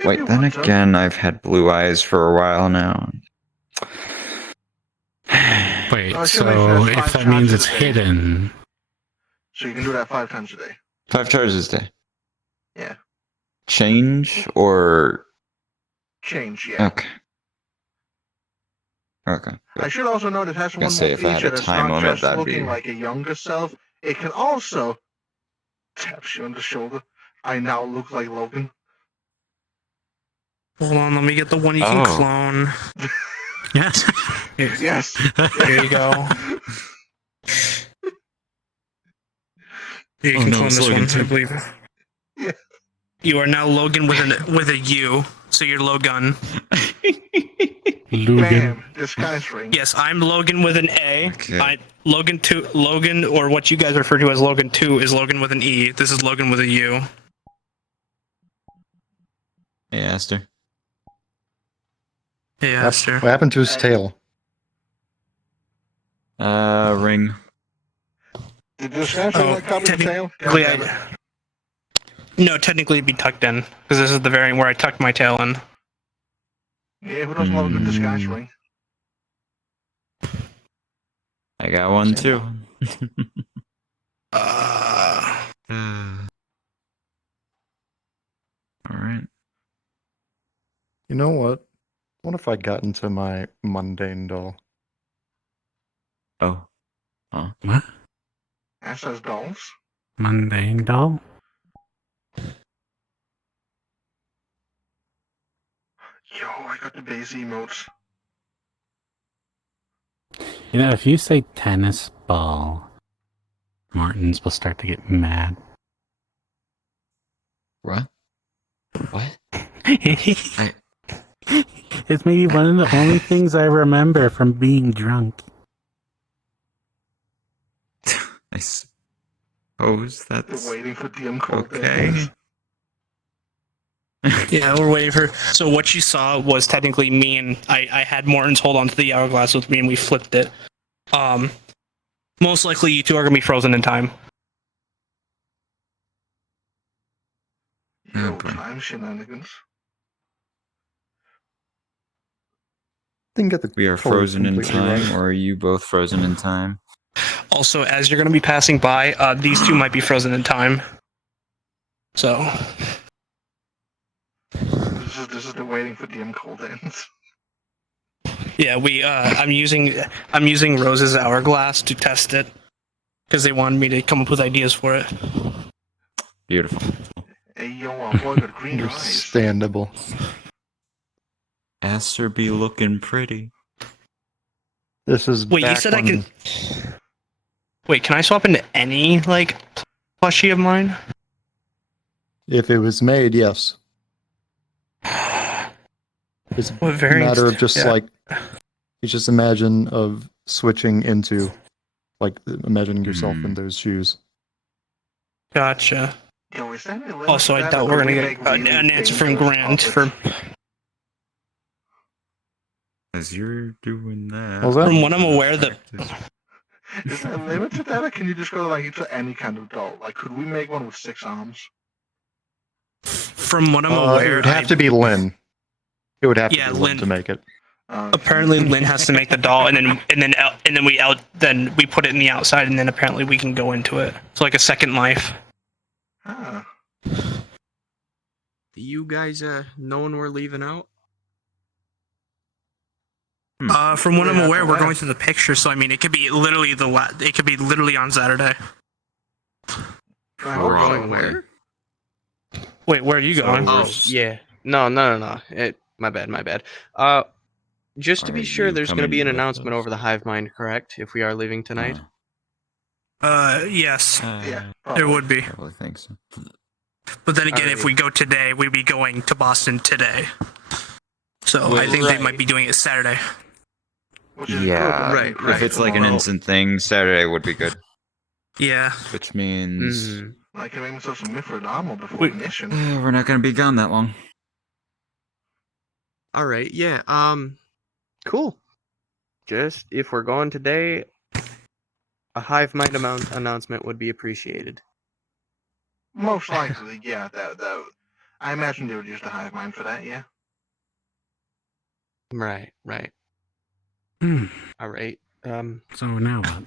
Wait, then again, I've had blue eyes for a while now. Wait, so if that means it's hidden. So you can do that 5 times a day. 5 charges a day. Yeah. Change or Change, yeah. okay. Okay. I should also note it has one more Say if I had feature a that's time not limit, just that'd looking be- like a younger self. It can also tap you on the shoulder. I now look like Logan. Hold on, let me get the one you can clone. Yes. Yes. Here you go. You can clone this one, I believe. Yeah. You are now Logan with a U, so you're Logan. Bam, disguise ring. Yes, I'm Logan with an A. Okay. Logan, or what you guys refer to as Logan 2, is Logan with an E. This is Logan with a U. Hey, Aster. Hey, What Aster. happened to his tail? Ring. Did the disguise ring like cover the tail? Technically, no, technically it'd be tucked in, because this is the variant where I tucked my tail in. Yeah, who doesn't love a good disguise ring? I got one too. Alright. You know what? What if I got into my mundane doll? Oh. Huh? What? That says dolls. Mundane doll? Yo, I got the base emotes. You know, if you say tennis ball, Martins will start to get mad. What? What? It's maybe one of the only things I remember from being drunk. I suppose that's Waiting for DM code. okay. Yeah, we're waiting for. So what you saw was technically me, and I had Morton's hold on to the hourglass with me, and we flipped it. Most likely you two are gonna be frozen in time. Yo, time shenanigans. Didn't get the We are color frozen in completely time, right. or are you both frozen in time? Also, as you're gonna be passing by, these two might be frozen in time. So. This is the waiting for DM cold ends. Yeah, I'm using Rose's hourglass to test it because they wanted me to come up with ideas for it. Beautiful. Hey, yo, boy got green eyes. Understandable. Aster be looking pretty. This is Wait, you back said I when- can. Wait, can I swap into any plushie of mine? If it was made, yes. It's What a variants? matter of just Yeah. you just imagine of switching into, imagining yourself in those shoes. Gotcha. Yo, is that Also, I doubt we're gonna get an answer from Grant for. As you're doing that. From what I'm aware, that. Is there a limit to that, or can you just go into any kind of doll? Like, could we make one with 6 arms? From what I'm It aware, would have to be Lynn. It would have to Yeah, be Lynn Lynn. to make it. Apparently, Lynn has to make the doll, and then we put it in the outside, and then apparently we can go into it. So like a second life. Ah. Do you guys know when we're leaving out? From what I'm Yeah, aware, we're that's- going to the picture, so I mean, it could be literally it could be literally on Saturday. We're going where? Wait, where are you going? Oh, yeah. No. My bad. Just to be sure, there's going to be an announcement over the hive mind, correct? If we are leaving tonight. Yes. Yeah, there would be. Probably think so. But then again, if we go today, we'd be going to Boston today. So I think they might be doing it Saturday. Yeah. Right. If it's like an instant thing, Saturday would be good. Yeah. Which means I can make myself some Mithril armor before the mission. we're not gonna be gone that long. All right. Yeah. Cool. Just if we're going today, a hive mind announcement would be appreciated. Most likely, yeah. That I imagine they would use the hive mind for that. Yeah. Right. Hmm. All right. So now what?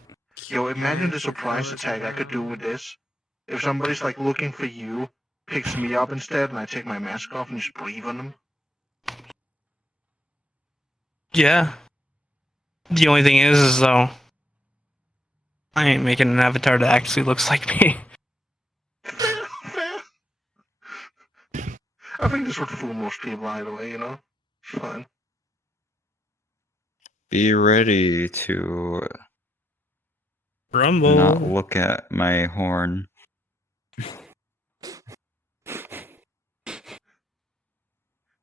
Yo, imagine the surprise attack I could do with this. If somebody's looking for you, picks me up instead, and I take my mask off and just breathe on them. Yeah. The only thing is though, I ain't making an avatar that actually looks like me. I think this would fool most people either way, It's fine. Be ready to Rumble. not look at my horn.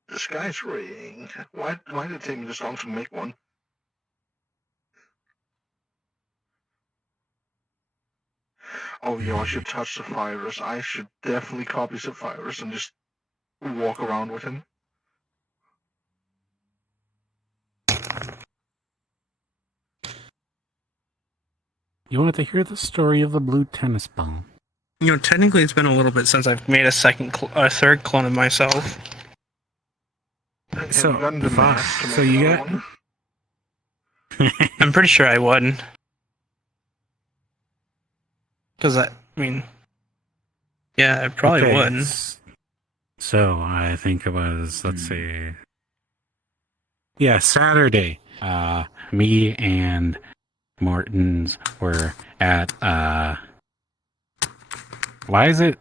Disguise ring. Why did it take me this long to make one? Oh, yo, I should touch Sapphirus. I should definitely copy Sapphirus and just walk around with him. You want to hear the story of the blue tennis ball? Technically, it's been a little bit since I've made a third clone of myself. So, so you got. I'm pretty sure I wouldn't. Because I mean, yeah, I probably Okay, wouldn't. So I think it was, let's see. Yeah, Saturday. Me and Morton's were at why is it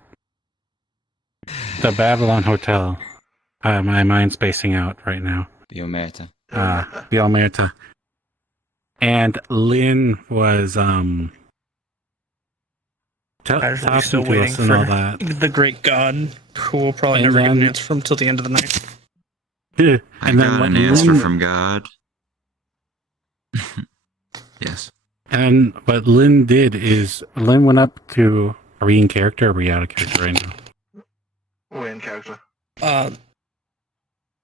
the Babylon Hotel? My mind's spacing out right now. Biomerta. Biomerta. And Lynn was I'm still to waiting us and all for that. the great god, who will probably And never get an then- answer from till the end of the night. I And then got what an answer Lynn- from God. Yes. And what Lynn did is Lynn went up to, are we in character or are we out of character right now? We're in character.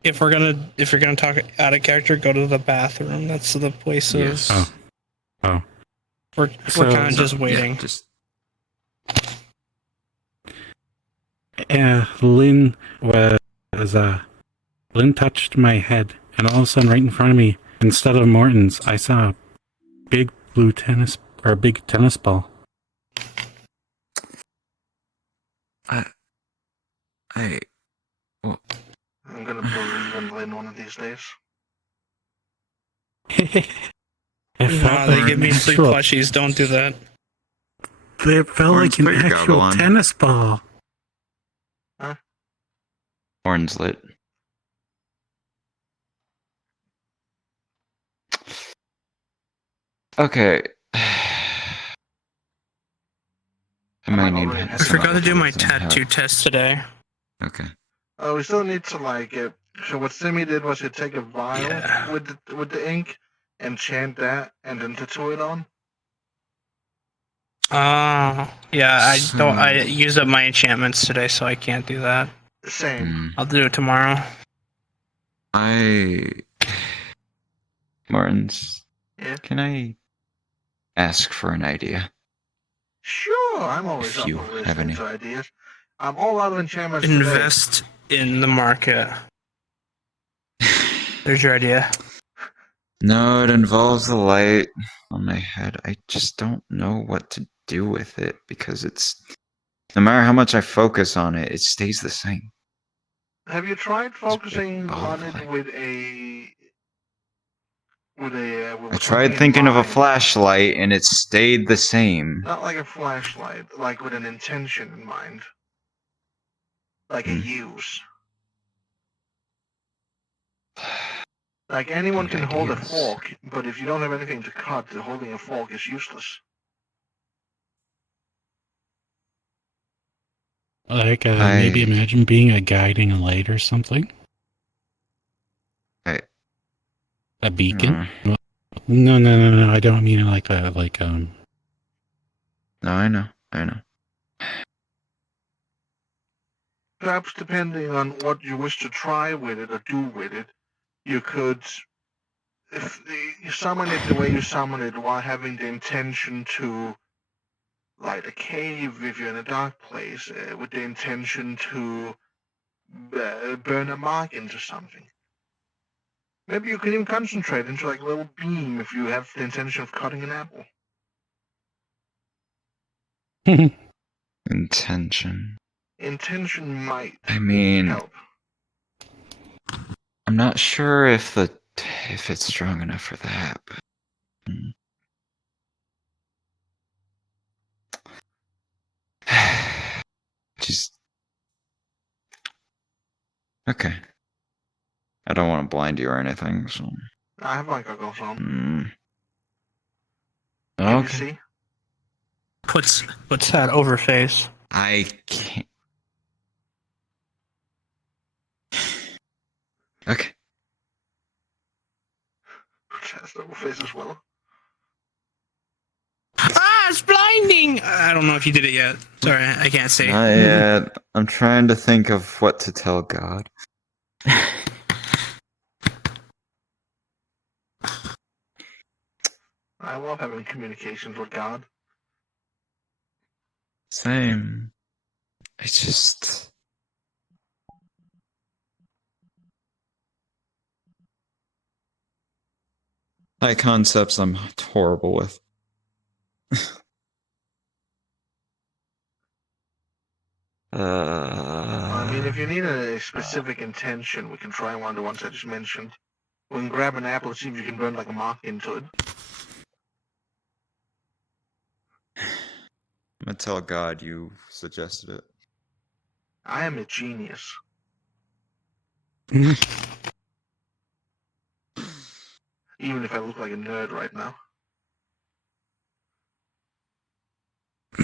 if you're gonna talk out of character, go to the bathroom. That's the place Yes. of. Oh. We're kind of just waiting. Lynn Lynn touched my head, and all of a sudden, right in front of me, instead of Morton's, I saw a big big tennis ball. I'm gonna believe in Lynn one of these days. No, they give me free plushies. Don't do that. It felt like an actual tennis ball. Horns lit. Okay. I forgot to do my tattoo test today. Okay. We still need to so what Simi did was he'd take a vial with the ink and chant that and then tattoo it on. Yeah, I used up my enchantments today, so I can't do that. Same. I'll do it tomorrow. Martins. Yeah? Can I ask for an idea? Sure, I'm always up for listening to ideas. I'm all out of enchantments Invest in the market. There's your idea. No, it involves the light on my head. I just don't know what to do with it because no matter how much I focus on it, it stays the same. Have you tried focusing on it with a I tried thinking of a flashlight and it stayed the same. Not like a flashlight, like with an intention in mind. Like a use. Like anyone can hold a fork, but if you don't have anything to cut, holding a fork is useless. Like, maybe imagine being a guiding light or something. A beacon? No. I don't mean it like that. No, I know. Perhaps depending on what you wish to try with it or do with it, you could you summon it the way you summon it while having the intention to light a cave if you're in a dark place, with the intention to burn a mark into something. Maybe you can even concentrate into like a little beam if you have the intention of cutting an apple. Intention. Intention might help. I'm not sure if it's strong enough for that. But, just okay. I don't want to blind you or anything, so. I have my goggles on. Okay. You see? What's that over face? I can't. Okay. Chest over face as well. It's blinding! I don't know if you did it yet. Sorry, I can't say. Not yet. I'm trying to think of what to tell God. I love having communications with God. Same. It's just. High concepts I'm horrible with. I mean, if you need a specific intention, we can try one of the ones I just mentioned. We can grab an apple and see if you can burn like a mark into it. I'm gonna tell God you suggested it. I am a genius. Even if I look like a nerd right now.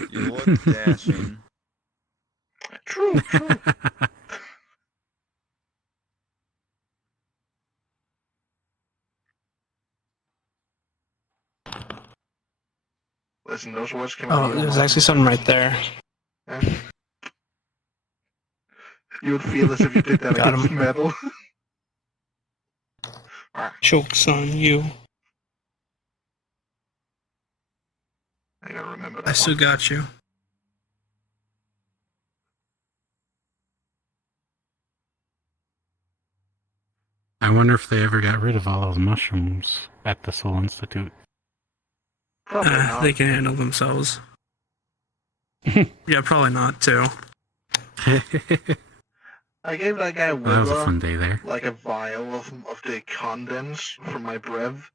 You look dashing. True. Listen, those words came out. There's actually something right there. You would feel as if you did that against metal. Joke's on you. I gotta remember that. I still got you. I wonder if they ever got rid of all those mushrooms at the Soul Institute. Probably not. They can handle themselves. Yeah, probably not too. I gave that guy Well, that was a Willa fun day there. like a vial of the condense from my breath.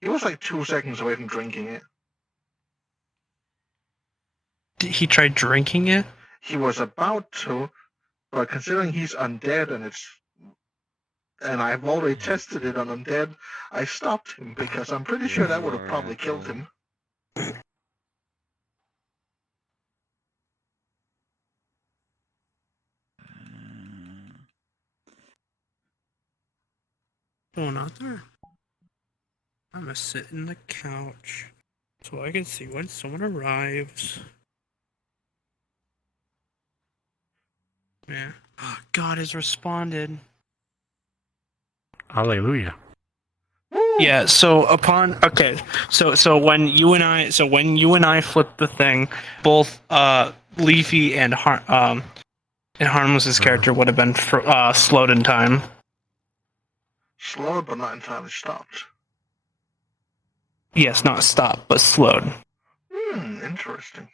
He was like 2 seconds away from drinking it. He tried drinking it? He was about to, but considering he's undead and I've already tested it on undead, I stopped him because I'm pretty sure that would have probably killed him. Going out there. I'm gonna sit in the couch so I can see when someone arrives. Yeah. God has responded. Hallelujah. Yeah, so when you and I flipped the thing, both Leafy and Harmless's character would have been slowed in time. Slowed, but not entirely stopped. Yes, not stopped, but slowed. Interesting.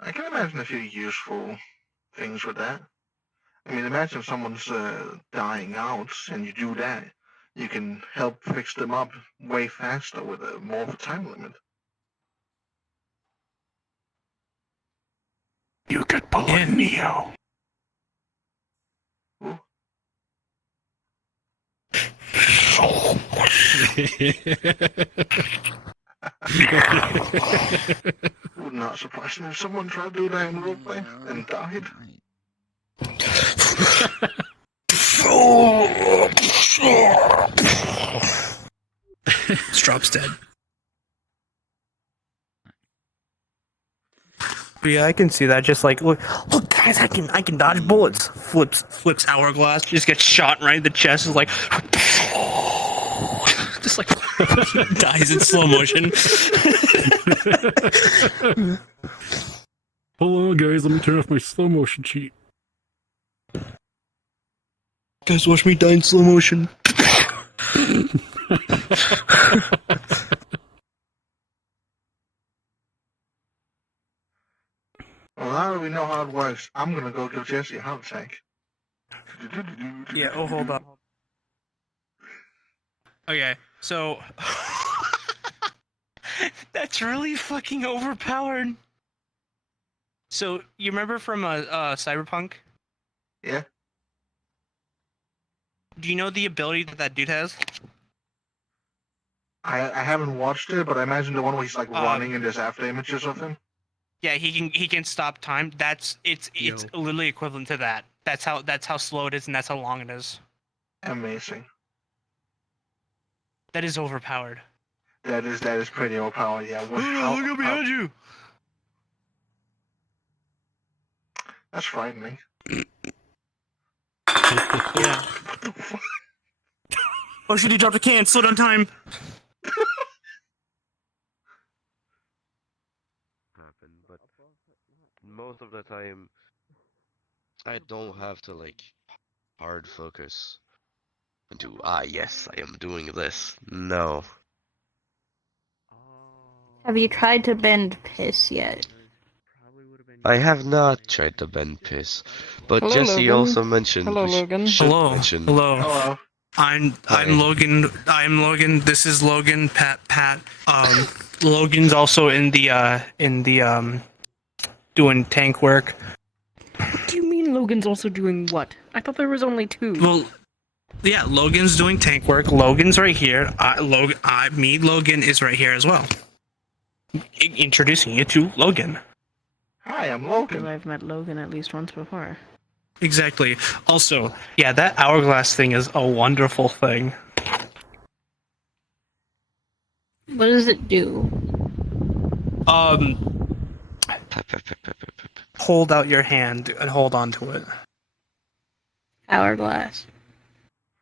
I can imagine a few useful things with that. I mean, imagine if someone's dying out and you do that. You can help fix them up way faster with more of a time limit. You could pull a Neo. Would not surprise me if someone tried to do that in roleplay and died. Strop's dead. But yeah, I can see that. Just like, look, guys, I can dodge bullets. Flips hourglass. Just gets shot right in the chest. Is like, just like dies in slow motion. Hold on, guys. Let me turn off my slow motion cheat. Guys, watch me die in slow motion. Well, now that we know how it works, I'm gonna go give Jesse a heart attack. Yeah, hold up. Okay, so that's really fucking overpowered. So you remember from Cyberpunk? Yeah. Do you know the ability that dude has? I haven't watched it, but I imagine the one where he's like running and there's after images of him. Yeah, he can stop time. It's literally equivalent to that. That's how slow it is, and that's how long it is. Amazing. That is overpowered. That is pretty overpowered. Yeah. Look at behind you. That's frightening. Yeah. Oh shit! He dropped a can. Slow down time. But most of the time, I don't have to like hard focus into yes, I am doing this. No. Have you tried to bend piss yet? I have not tried to bend piss, but Hello, Jesse Logan. also mentioned Hello, we Logan. should Hello. mention. Hello. I'm Hi. Logan. I'm Logan. This is Logan. Pat. Logan's also in the doing tank work. What do you mean Logan's also doing what? I thought there was only two. Well, yeah, Logan's doing tank work. Logan's right here. Logan is right here as well. Introducing you to Logan. Hi, I'm Logan. I've met Logan at least once before. Exactly. Also, yeah, that hourglass thing is a wonderful thing. What does it do? Hold out your hand and hold on to it. hourglass.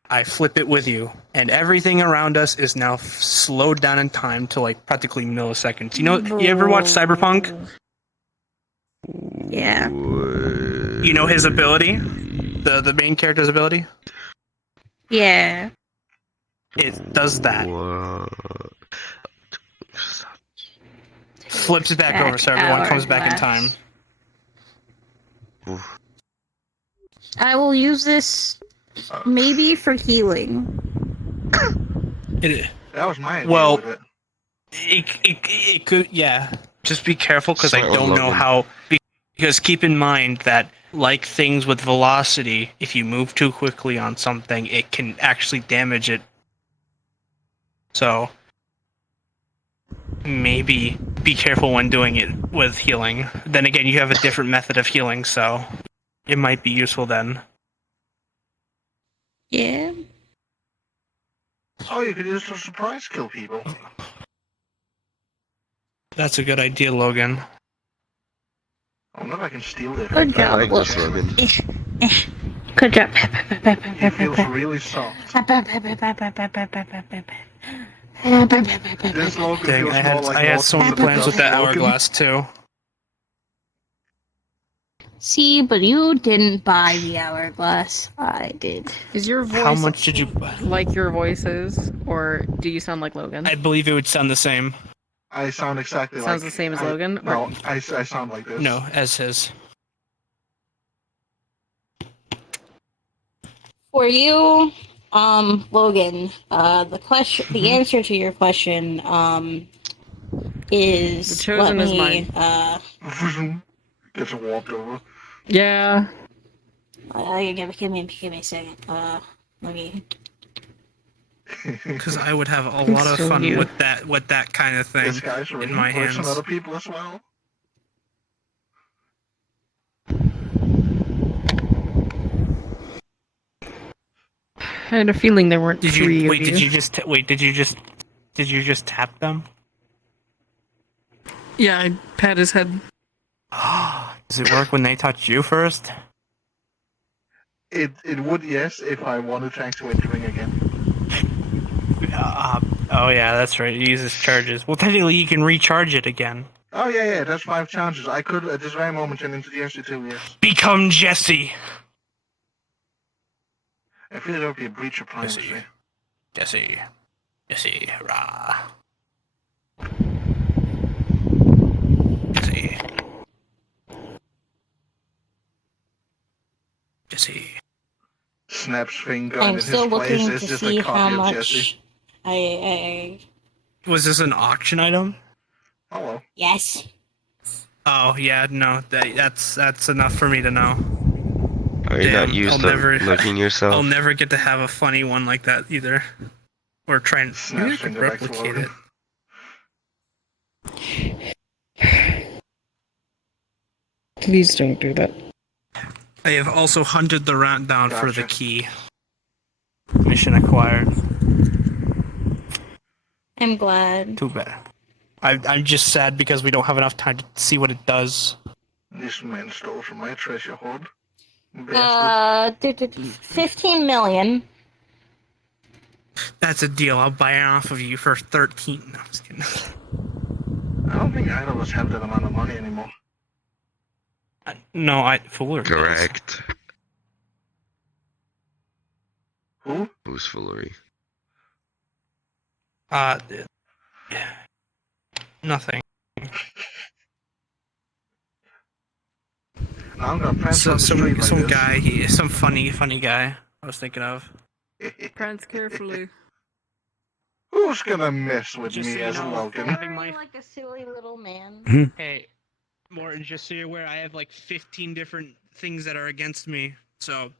I flip it with you, and everything around us is now slowed down in time to like practically milliseconds. You ever watch Cyberpunk? Yeah. You know his ability, the main character's ability. Yeah. It does that. Flips it back over so everyone comes back in time. I will use this maybe for healing. That was my idea. Well, with it. it could, yeah. Just be careful because I Start with don't know Logan. how. Because keep in mind that, like things with velocity, if you move too quickly on something, it can actually damage it. So maybe be careful when doing it with healing. Then again, you have a different method of healing, so it might be useful then. Yeah. Oh, you could use to surprise kill people. That's a good idea, Logan. I wonder if I can steal it. Good job. I like this, Logan. Good job. It feels really soft. This Logan Dang, feels I more had like I had so many Logan plans with that Logan. hourglass too. See, but you didn't buy the hourglass. I did. Is your voice How much did you? like your voice is, or do you sound like Logan? I believe it would sound the same. I sound exactly Sounds like... the same as Logan? No, I sound like this. No, as his. For you, Logan, the answer to your question, is The chosen let is me, Gets walked over. Yeah. give me a second. Let me. Because I would have a lot of fun with that kind of thing This guy's in my works on hands. other people as well. I had a feeling there weren't three of you. Did you just tap them? Yeah, I pat his head. Does it work when they touch you first? It would, yes, if I wanted to activate the ring again. Oh yeah, that's right. It uses charges. Well, technically, you can recharge it again. Oh yeah, that's 5 charges. I could at this very moment turn into the SC2, yes. Become Jesse. I feel there would be a breach of privacy. Jesse, rah. Jesse. Snaps finger I'm in still his place. looking It's to just see a how copy of much Jesse. I. Was this an auction item? Hello. Yes. Oh yeah, no, that's enough for me to know. Are you not used to looking yourself? I'll never get to have a funny one like that either. Or try and maybe I could replicate it. Please don't do that. I have also hunted the rat down for the key. Mission acquired. I'm glad. Too bad. I'm just sad because we don't have enough time to see what it does. This man stole from my treasure hoard. 15 million. That's a deal. I'll buy it off of you for 13. No, I'm just kidding. I don't think either of us have that amount of money anymore. No, Foolery. Correct. Who? Who's Foolery? Nothing. I'm gonna prance on the street like some this. guy, some funny guy I was thinking of. Prance carefully. Who's gonna mess with Just me so you as a know, Logan? Like a silly little man. Hey, Morton, just so you're aware, I have like 15 different things that are against me, so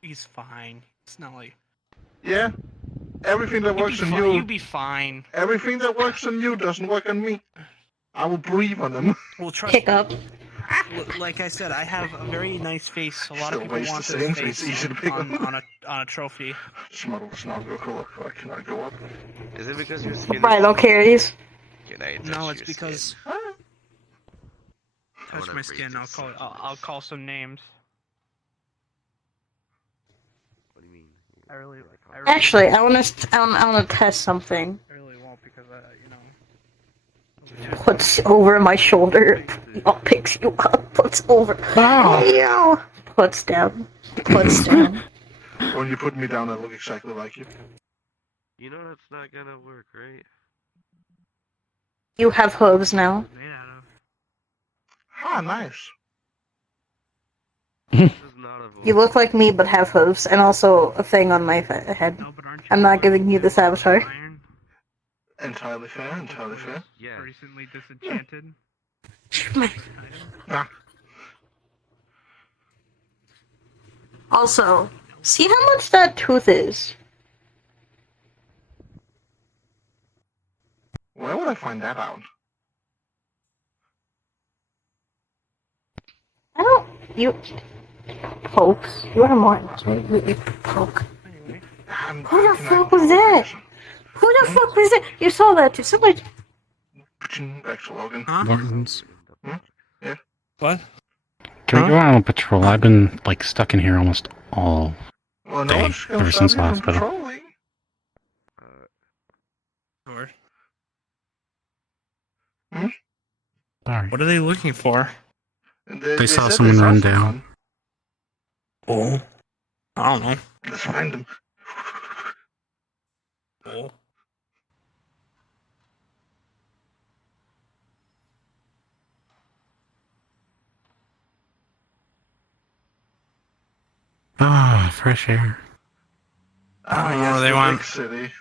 he's fine. It's not like... Yeah? Everything that works on you... You'll be fine. Everything that works on you doesn't work on me. I will breathe on them. Well, trust Pick up. Like I said, I have a very nice face. A lot Still of people weighs want the this same, so it's face easy to pick on a trophy. Smuggle the snuggle cool. I cannot go up. Is it because your skin Rhino carries. Can I touch No, it's your because... skin? Touch my skin, I'll call some names. Actually, I wanna test something. I really won't because Puts over my shoulder, picks you up, puts over. Ah. Ew. Puts down. Puts down. When you put me down, I look exactly like you. You know that's not gonna work, right? You have hooves now. Ah, nice. You look like me, but have hooves, and also a thing on my head. I'm not giving you this avatar. Entirely fair, entirely fair. Yeah. Recently disenchanted. Ah. Also, see how much that tooth is. Where would I find that out? I don't. You. Pokes. You are more. You poke. Who the fuck was that? Who the fuck was that? You saw that too. Somebody. Back to Logan. Morton's. Yeah. What? Can we go out on patrol? I've been like stuck in here almost all Well, no day one's gonna ever stop since you from hospital. patrolling. Sure. Sorry. What are they looking for? They saw someone run down. Oh. I don't know. Let's find them. Oh. Ah, fresh air. Yes, they the want. big city.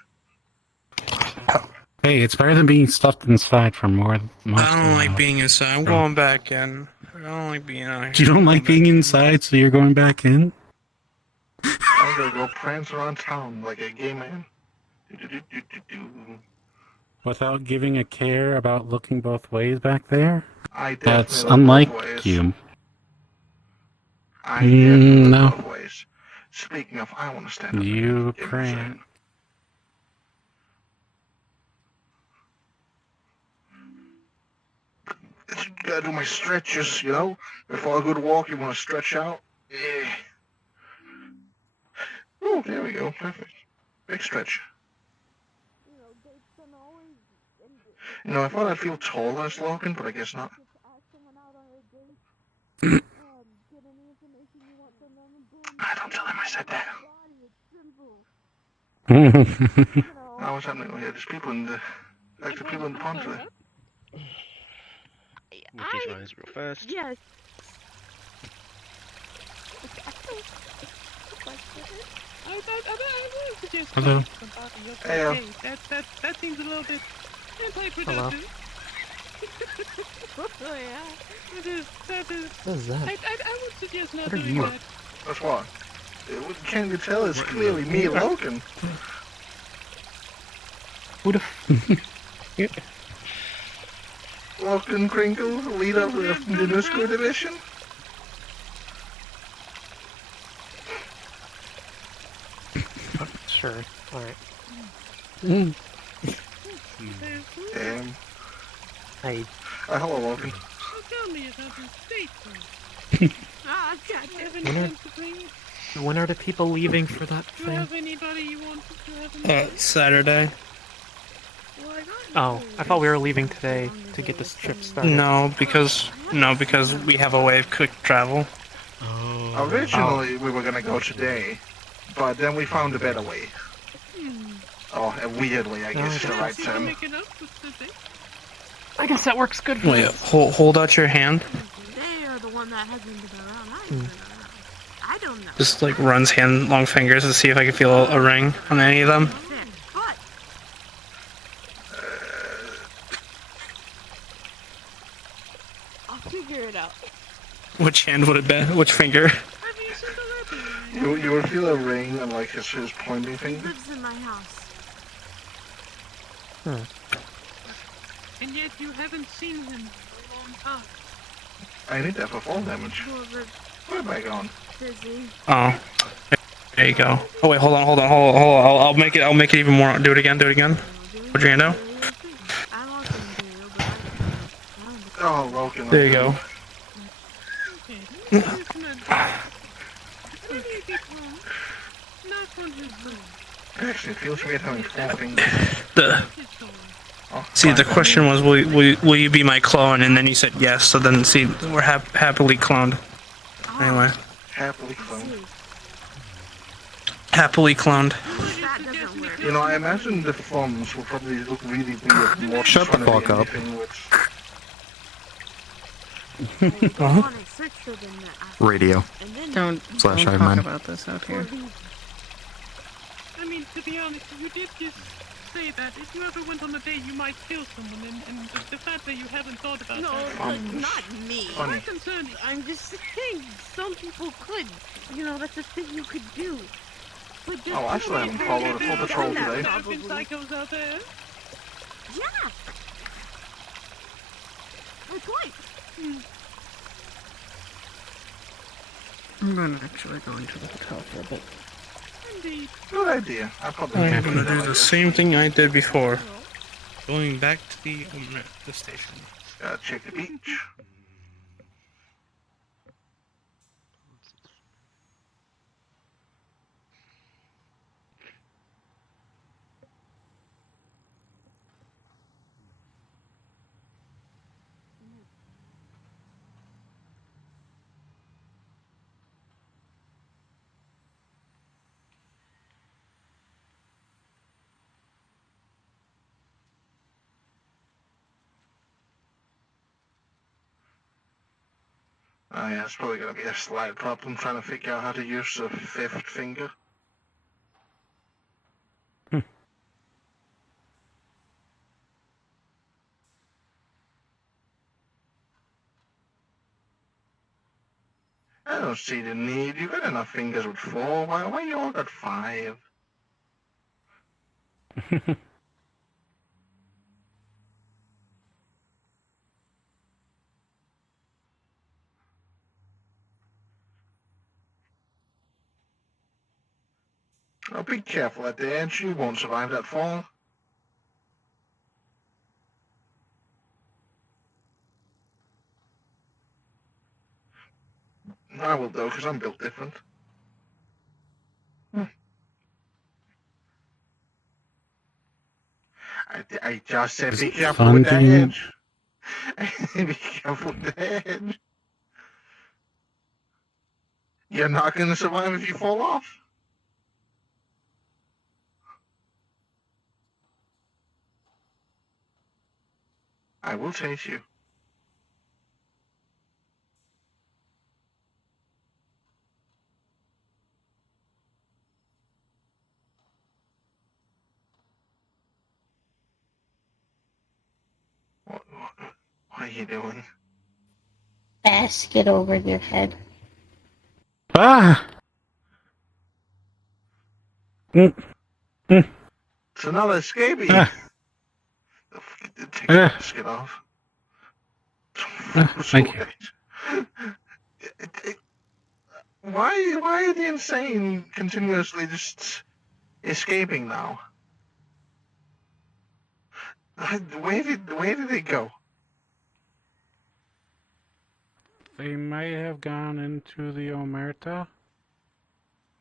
Hey, it's better than being stuffed inside for most I don't like while. being inside. I'm going back in. I don't like being out here. You don't like being inside, so you're going back in? I'm gonna go prance around town like a gay man. Without giving a care about looking both ways back there? I definitely That's look unlike both ways. you. I definitely look No. both ways. Speaking of, I want to stand up. You Give me a second. prance. Gotta do my stretches, you know? Before a good walk, you want to stretch out. Yeah. Oh, there we go. Perfect. Big stretch. You know, I thought I'd feel taller as Logan, but I guess not. Don't tell him I said that. Now what's happening? Yeah, there's people in the... Like the people in the pond today. Move these lines real fast. Yes. Hello. Hey, That seems a little bit Hello. oh yeah. That is. What is that? I would suggest not What are doing you? that. That's what? Can't you tell it's clearly me, Logan? Who the Logan Kringle, leader of the Minuscule Division? Sure. Alright. Damn. Hey. Hello, Logan. Tell me about the state. Ah, When are the people leaving for that Do you thing? have anybody you want to have any? Saturday. Oh, I thought we were leaving today to get this trip started. No, because we have a way of quick travel. Originally, we were gonna go today, but then we found a better way. Oh, a weird way, I guess is the right term. I guess that works good for Wait, us. hold out your hand. They are the one that hasn't been around. I've been around. I don't know. Just like runs hand long fingers to see if I can feel a ring on any of them. But I'll figure it out. Which hand would it be? Which finger? You would feel a ring on like his pointing He finger. lives in my house. And yet you haven't seen him for a long time. I need that for fall damage. Where am I going? Busy. Oh, there you go. Oh wait, hold on. I'll make it even more. Do it again. Put your hand out. Oh, Logan. There you go. Knock on his door. Actually, it feels weird having 4 fingers. See, the question was, will you be my clone? And then you said yes. So then, see, we're happily cloned. Anyway, Happily cloned. happily cloned. You know, I imagine the thumbs will probably look really weird. More Shut the trying to be fuck up. anything which... Radio. Don't Slash talk Iron Man. about this out here. I mean, to be honest, you did just say that if you ever went on a date, you might kill someone, and the fact that you haven't thought about that. No, not me. Funny. I'm concerned. I'm just saying, some people could. You know, that's a thing you could do. But just Oh, I still haven't followed a full patrol today. There have been psychos out there. Yeah. That's right. I'm gonna actually go into the hotel for a bit. Indeed. Good idea. I probably I'm can't gonna do the same thing I did before. Going back to the station. Check the beach. Oh yeah, it's probably going to be a slight problem trying to figure out how to use the 5th finger. I don't see the need. You've got enough fingers with 4. Why you all got 5? Oh, be careful at the edge. You won't survive that fall. I will though, because I'm built different. I just said be careful with that edge. Be careful with the edge. You're not going to survive if you fall off. I will chase you. What are you doing? Basket over your head. Ah! It's another escapee. Take the basket off. Thank you. Why are the insane continuously just escaping now? Where did they go? They may have gone into the Omerta.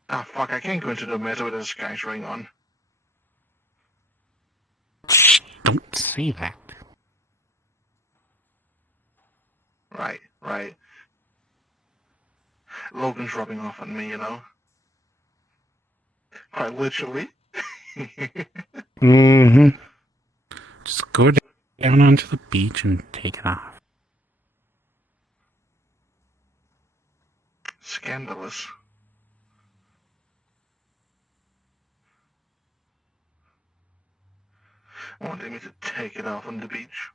Ah, fuck, I can't go into the meta with a disguise ring on. Shh, don't say that. Right. Logan's rubbing off on me, you know? Quite literally. Mm-hmm. Just go down onto the beach and take it off. Scandalous. Wanting me to take it off on the beach.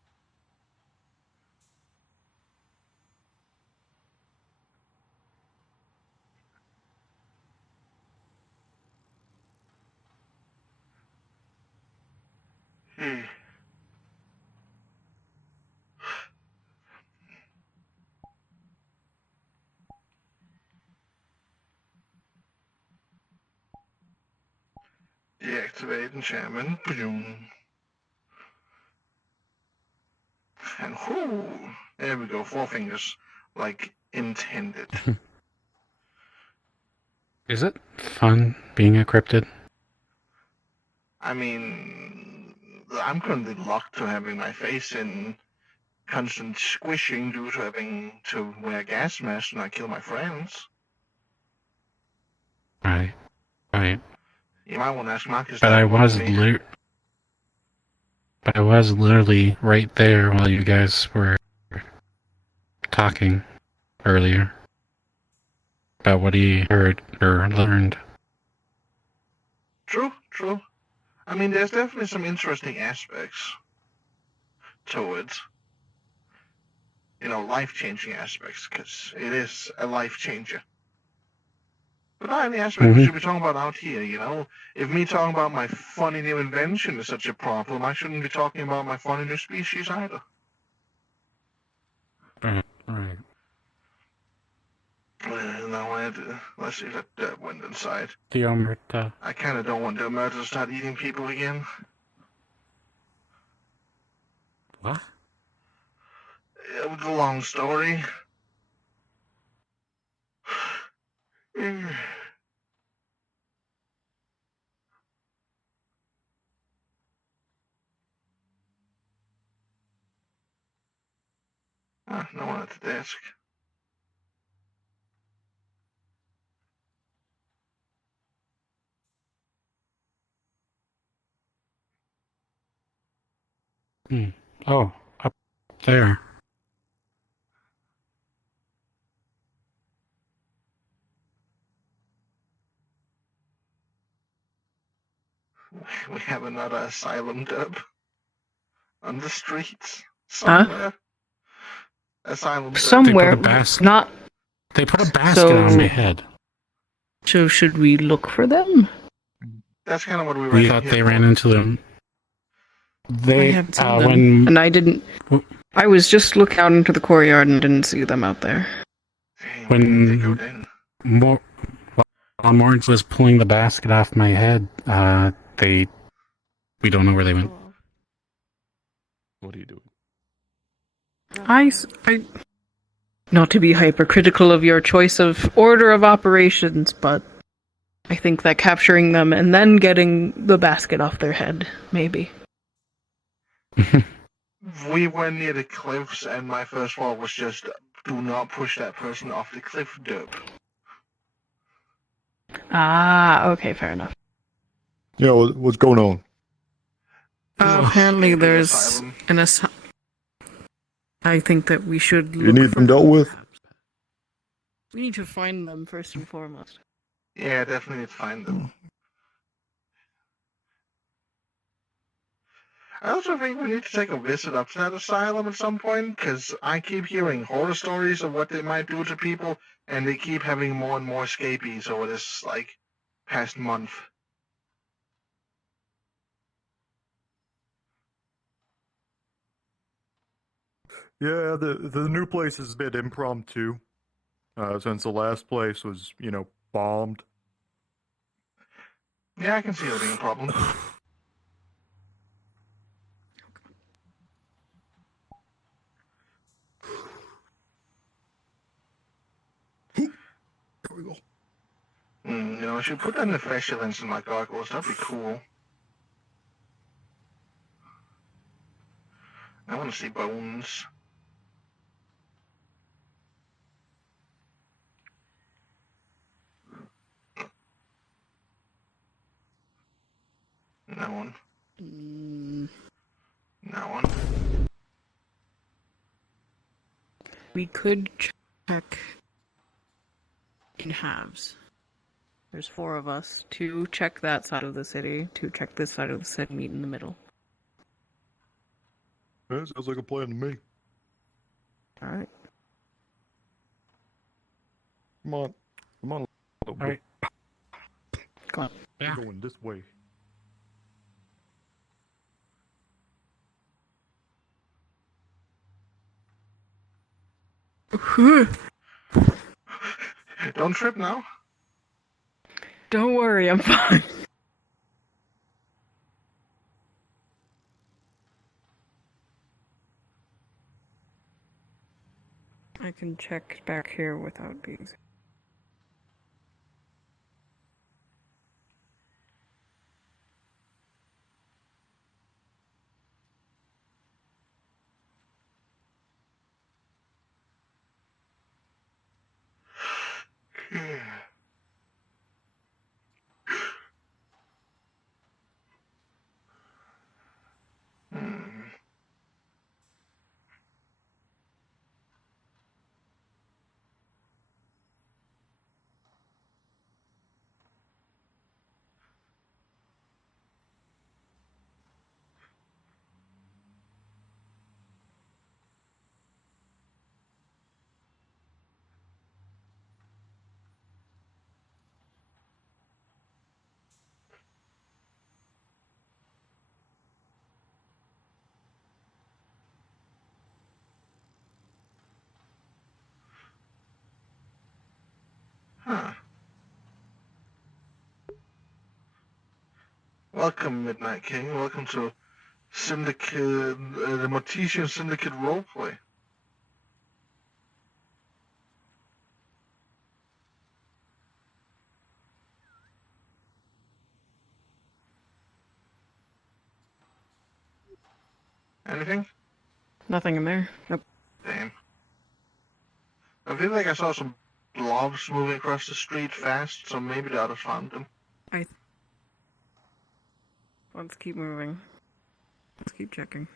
Deactivate enchantment. Boom. And whoo! There we go, 4 fingers. Like intended. Is it fun being a cryptid? I mean, I'm currently locked to having my face in constant squishing due to having to wear gas masks and I kill my friends. Right. You might want to ask Marcus But that I one was to me. literally right there while you guys were talking earlier about what he heard or learned. True. I mean, there's definitely some interesting aspects to it. You know, life-changing aspects, because it is a life changer. But not any aspect we should be talking about out here, you know? If me talking about my funny new invention is such a problem, I shouldn't be talking about my funny new species either. Right. Now, let's see if that went inside. The Omerta. I kind of don't want the Omerta to start eating people again. What? It was a long story. No one at the desk. Oh, up there. We have another asylum dub on the streets somewhere. Asylum dub. Somewhere, not. They put a basket on my head. So should we look for them? That's kind of what we We thought they ran into them. I haven't seen them, and I didn't. I was just looking out into the courtyard and didn't see them out there. When while Morge was pulling the basket off my head, we don't know where they went. What are you doing? I not to be hypercritical of your choice of order of operations, but I think that capturing them and then getting the basket off their head, maybe. We went near the cliffs, and my first thought was just, do not push that person off the cliff, dub. Ah, okay, fair enough. Yeah, what's going on? Apparently there's an I think that we should look You need them dealt with? We need to find them first and foremost. Yeah, definitely need to find them. I also think we need to take a visit up to that asylum at some point, because I keep hearing horror stories of what they might do to people, and they keep having more and more escapees over this, past month. Yeah, the new place is a bit impromptu, since the last place was, bombed. Yeah, I can see it being a problem. There we go. I should put that in the facial lens in my goggles. That'd be cool. I want to see bones. No one. No one. We could check in halves. There's 4 of us. 2 check that side of the city, 2 check this side of the city, meet in the middle. That sounds like a plan to me. Alright. Come on. All right. Come on. We're going this way. Don't trip now. Don't worry, I'm fine. I can check back here without being... Huh. Welcome, Midnight King. Welcome to Syndicate, the Mortesian Syndicate roleplay. Anything? Nothing in there. Nope. Damn. I feel like I saw some blobs moving across the street fast, so maybe the others found them. Let's keep moving. Let's keep checking.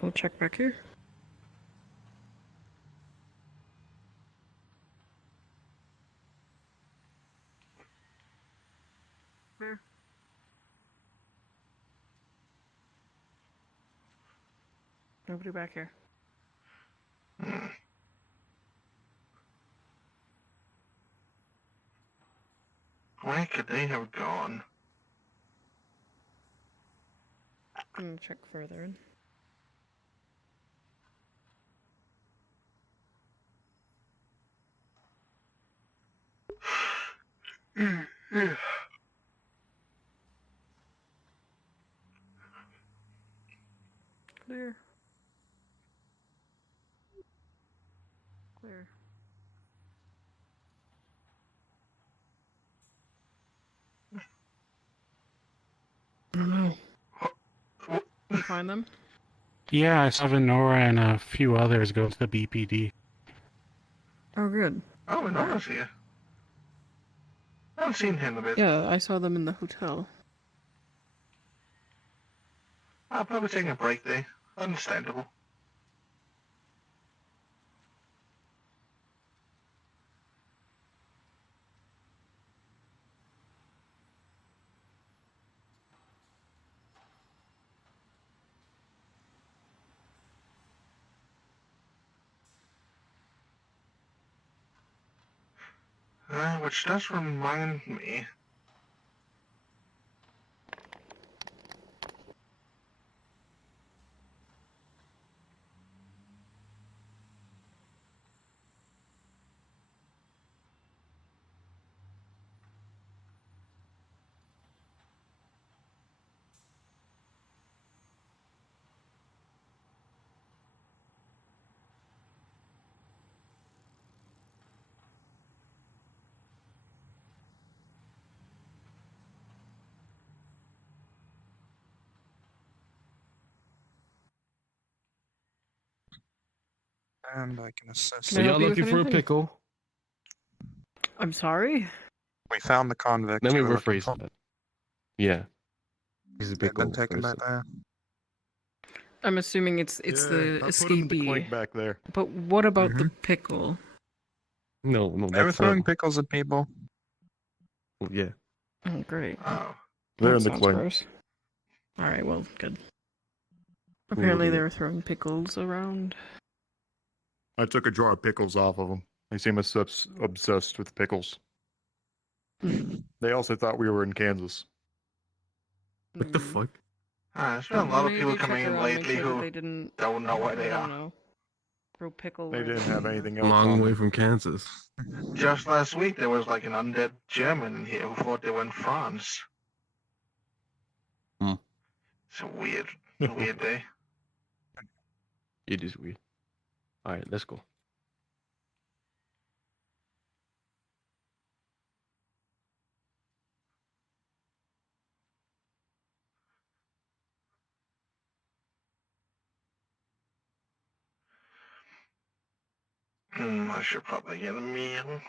We'll check back here. Where? Nobody back here. Where could they have gone? I'm gonna check further in. Clear. Clear. I don't know. You find them? Yeah, I saw Venora and a few others go to the BPD. Oh, good. Oh, Nora's here. I haven't seen him a bit. Yeah, I saw them in the hotel. I'll probably take a break day. Understandable. Which does remind me. And I can assist. Can I help you with anything? pickle? I'm sorry? We found the convict. Let me you were looking rephrase for. that. Yeah. He's a They've pickle. been taken back person. there. I'm assuming it's the escapee. Back there. But what about the pickle? No, They were that's throwing pickles at people. Yeah. Oh, great. Oh. They're That in the sounds cling. gross. Alright, well, good. Apparently they were throwing pickles around. I took a jar of pickles off of them. They seem obsessed with pickles. They also thought we were in Kansas. What the fuck? There's been a lot of people Maybe check coming in around, make lately sure that who they didn't, don't know where they I don't are. know, throw pickle They right didn't in have the- anything else Long on way them. from Kansas. Just last week there was like an undead German in here who thought they were in France. Hmm. It's a weird day. It is weird. Alright, let's go. I should probably get a meal.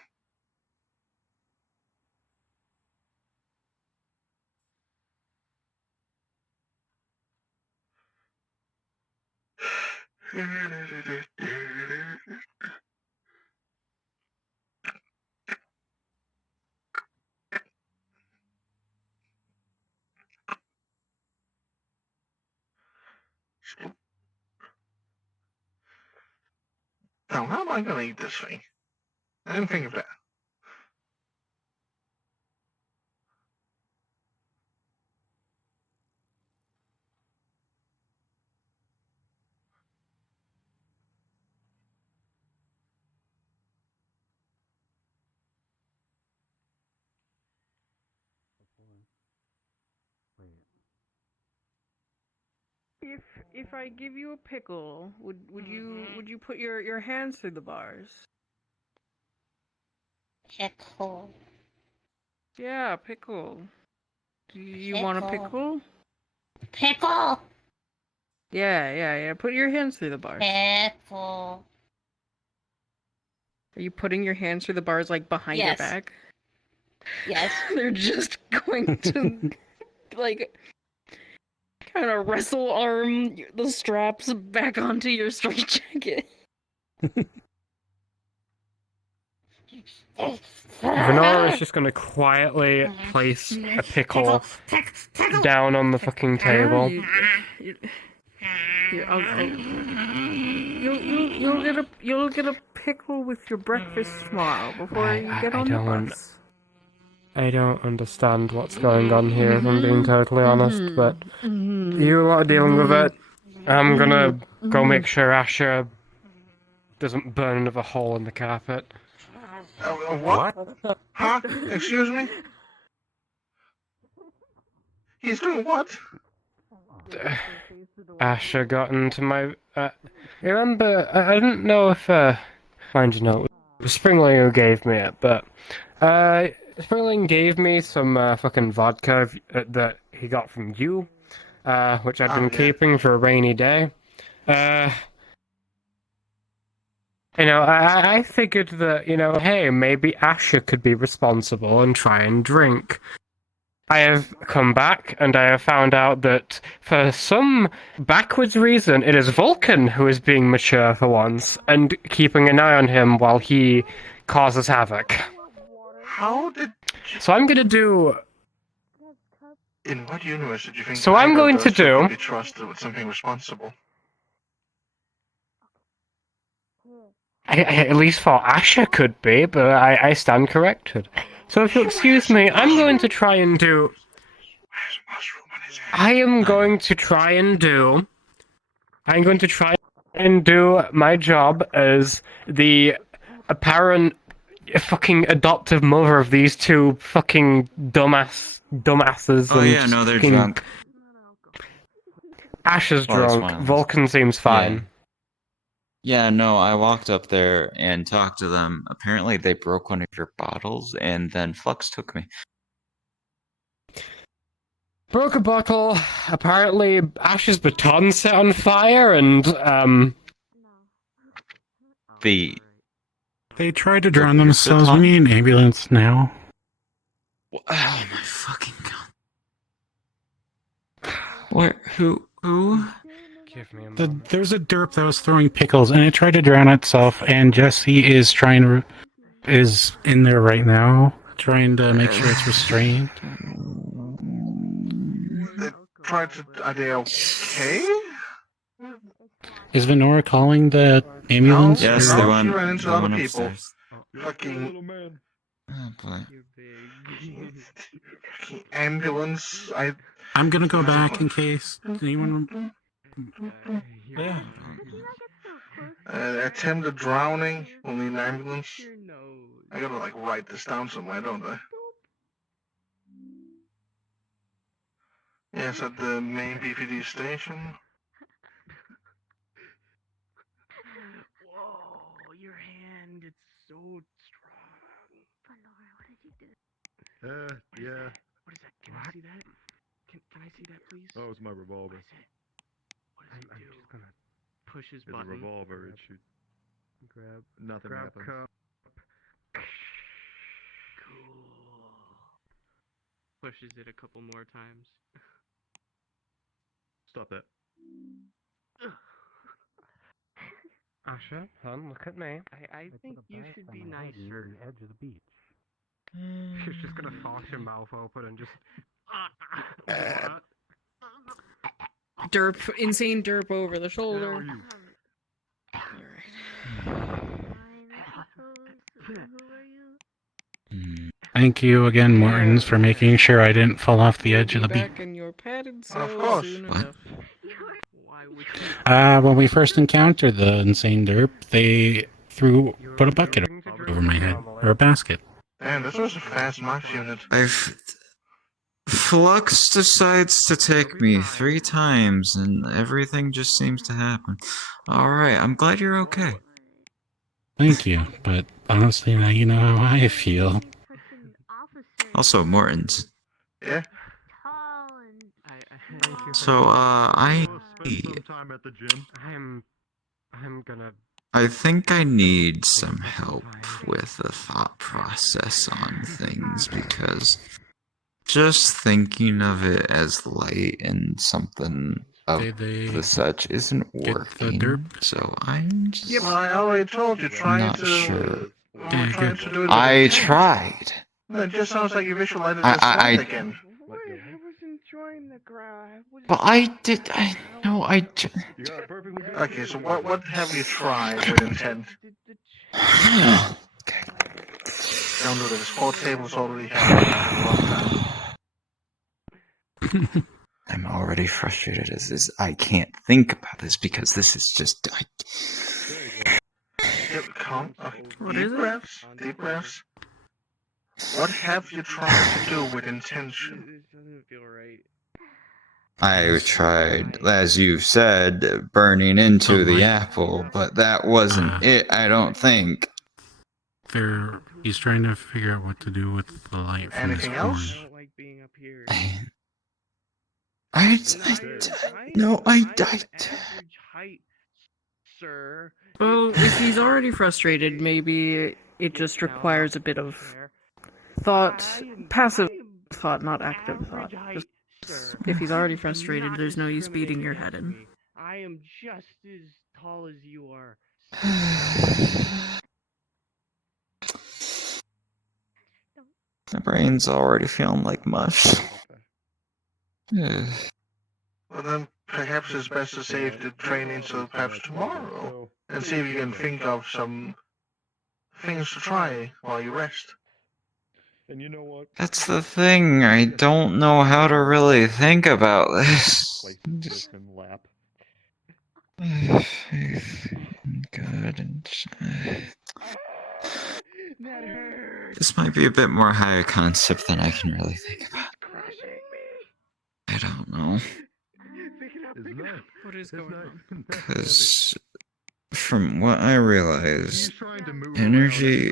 Now, how am I gonna eat this thing? I didn't think of that. If I give you a pickle, would you put your hands through the bars? Pickle. Yeah, pickle. Do you want a pickle? Pickle. Yeah. Put your hands through the bars. Pickle. Are you putting your hands through the bars like behind your Yes. back? Yes. They're just going to like kind of wrestle arm the straps back onto your straight jacket. Venora is just gonna quietly place a pickle down on the fucking table. You'll get a pickle with your breakfast tomorrow before you get on the bus. I don't understand what's going on here, if I'm being totally honest, but you lot are dealing with it. I'm gonna go make sure Asher doesn't burn another hole in the carpet. What? Huh? Excuse me? He's doing what? Asher got into my... remember, I didn't know if... mind you, no, it was Springling who gave me it, but... Springling gave me some fucking vodka that he got from you, which I'd been keeping for a rainy day. I figured that, hey, maybe Asher could be responsible and try and drink. I have come back, and I have found out that, for some backwards reason, it is Vulcan who is being mature for once, and keeping an eye on him while he causes havoc. How did... So I'm gonna do... In what universe did you think So I'm going to do... could be trusted with something responsible? I at least thought Asher could be, but I stand corrected. So if you'll excuse me, I'm going to try and do... I'm going to try and do my job as the apparent fucking adoptive mother of these two fucking dumbasses. Oh yeah, no, they're drunk. Asher's Well, that's drunk. one of them. Vulcan seems fine. Yeah, no, I walked up there and talked to them. Apparently they broke one of your bottles, and then Flux took me. Broke a bottle. Apparently Ash's baton set on fire, and They tried to drown themselves. We need an ambulance now. Oh my fucking god. Where? Who? Give me a There's a derp that was throwing pickles, and it tried to drown itself. And Jesse is is in there right now, trying to make sure it's restrained. Are they okay? Is Venora calling the ambulance? Yes, No, they she went. ran into They other went people. upstairs. Fucking Oh boy. ambulance. I'm gonna go back in case anyone. Yeah. Attempted drowning. We'll need an ambulance. I gotta write this down somewhere, don't I? Yes, at the main PPD station. Whoa, your hand, it's so strong. Venora, what did you do? Yeah. What is that? Can I see that? Can I see that, please? Oh, it's my revolver. What does it do? I'm just gonna... Push his It's button. a revolver, it should... Nothing happens. Cup. Cool. Pushes it a couple more times. Stop that. Asher, son, look at me. I think you should be nicer. Edge of the beach. She's just gonna force your mouth open and just. insane derp over the shoulder. Thank you again, Mortons, for making sure I didn't fall off the edge of the beat. Back in your padded cell soon enough. When we first encountered the insane derp, they put a bucket over my head, or a basket. Damn, this was a fast max unit. Flux decides to take me 3 times, and everything just seems to happen. Alright, I'm glad you're okay. Thank you, but honestly, now you know how I feel. Also, Morton's. Yeah? So, I think I need some help with the thought process on things, because just thinking of it as light and something of the such isn't working. So I'm just Yeah, but I already told you, not sure. trying to do it I tried. It just sounds like you visualized it as again. But I know I. Okay, so what have you tried with intent? Okay. Don't do this. 4 tables already have I'm already frustrated as this. I can't think about this because this is just. Calm. What Deep is it? breaths. Deep breaths. What have you tried to do with intention? I tried, as you said, burning into the apple, but that wasn't it, I don't think. He's trying to figure out what to do with the light from his Anything horn. else? Well, if he's already frustrated, maybe it just requires a bit of thought, passive thought, not active thought. Just, if he's already frustrated, there's no use beating your head in. I am just as tall as you are. My brain's already feeling like mush. Well then, perhaps it's best to save the training till perhaps tomorrow, and see if you can think of some things to try while you rest. And you know what? That's the thing, I don't know how to really think about this. Lap. Good. This might be a bit more higher concept than I can really think about. I don't know. What is going on? Because from what I realized, energy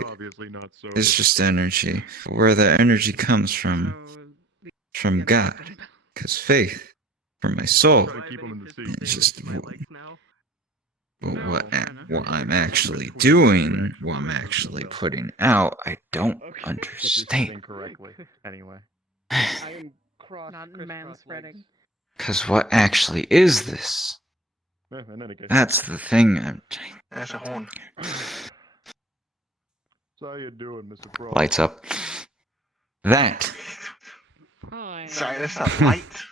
is just energy. Where the energy comes from God. Because faith, from my soul, it's just what I'm actually doing, what I'm actually putting out, I don't understand. Anyway. Not manspreading. Because what actually is this? That's the thing I'm trying. That's a horn. So how you doing, Mr. Pro? Lights up. That. Sorry, that's not light.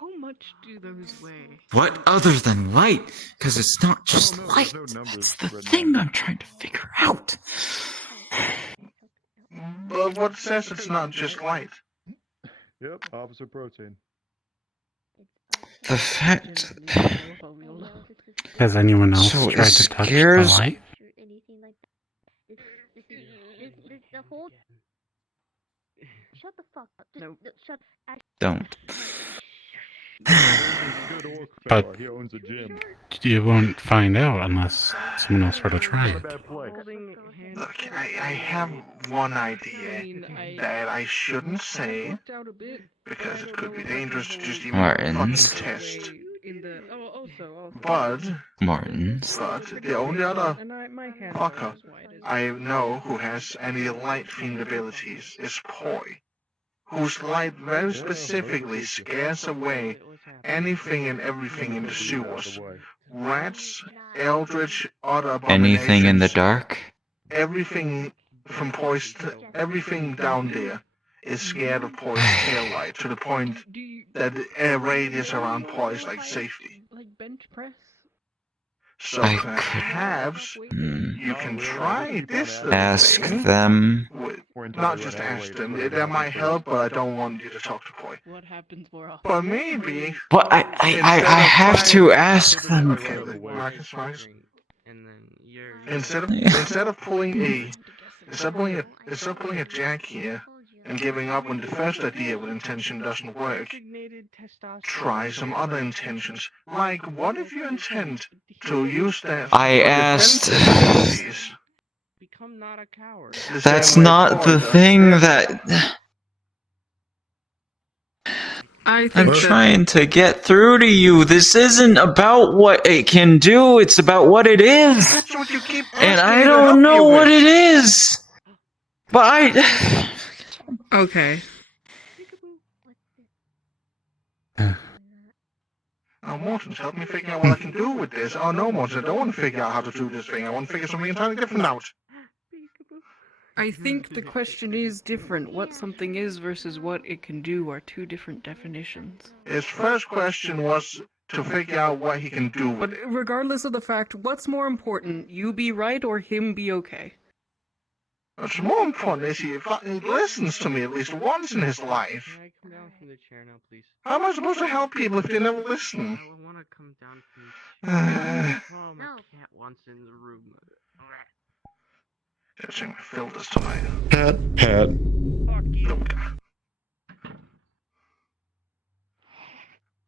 How much do those weigh? What other than light? Because it's not just light. That's the thing I'm trying to figure out. But what says it's not just light? Yep, officer protein. The fact. Has anyone else So tried it to touch the scares- light? Shut the fuck up. Shut. Don't. But He owns a gym. you won't find out unless someone else were to try it. Look, I have one idea that I shouldn't say because it could be dangerous to just even Martins. fucking test. But the only other fucker I know who has any light-themed abilities is Poi, whose light very specifically scares away anything and everything in the sewers. Rats, eldritch, other abominations. Anything in the dark? Everything from Poist, everything down there. is scared of Poy's tail light to the point that the radius around Poi is like safety. Like bench press? So perhaps you can try this little Ask thing. them. Not just ask them. That might help, but I don't want you to talk to Poi. What happens more often? But maybe. But I have to ask them. Okay, Marcus. Instead of pulling a jack here and giving up on the first idea with intention doesn't work, try some other intentions. Like, what if you intend to use that? I asked. Become not a coward. That's not the thing that. I'm trying to get through to you. This isn't about what it can do, it's about what it is. That's what you keep asking. And I don't know what it is. But I. Okay. Oh, Mortons, help me figure out what I can do with this. Oh, no, Mortons, I don't want to figure out how to do this thing. I want to figure something entirely different out. I think the question is different. What something is versus what it can do are two different definitions. His first question was to figure out what he can do with But it. regardless of the fact, what's more important, you be right or him be okay? What's more important is he listens to me at least once in his life. Can I come down from the chair now, please? How am I supposed to help people if they never listen? I want to come down from the chair. Oh, my cat wants in the room. Catching my filters tonight. Pat.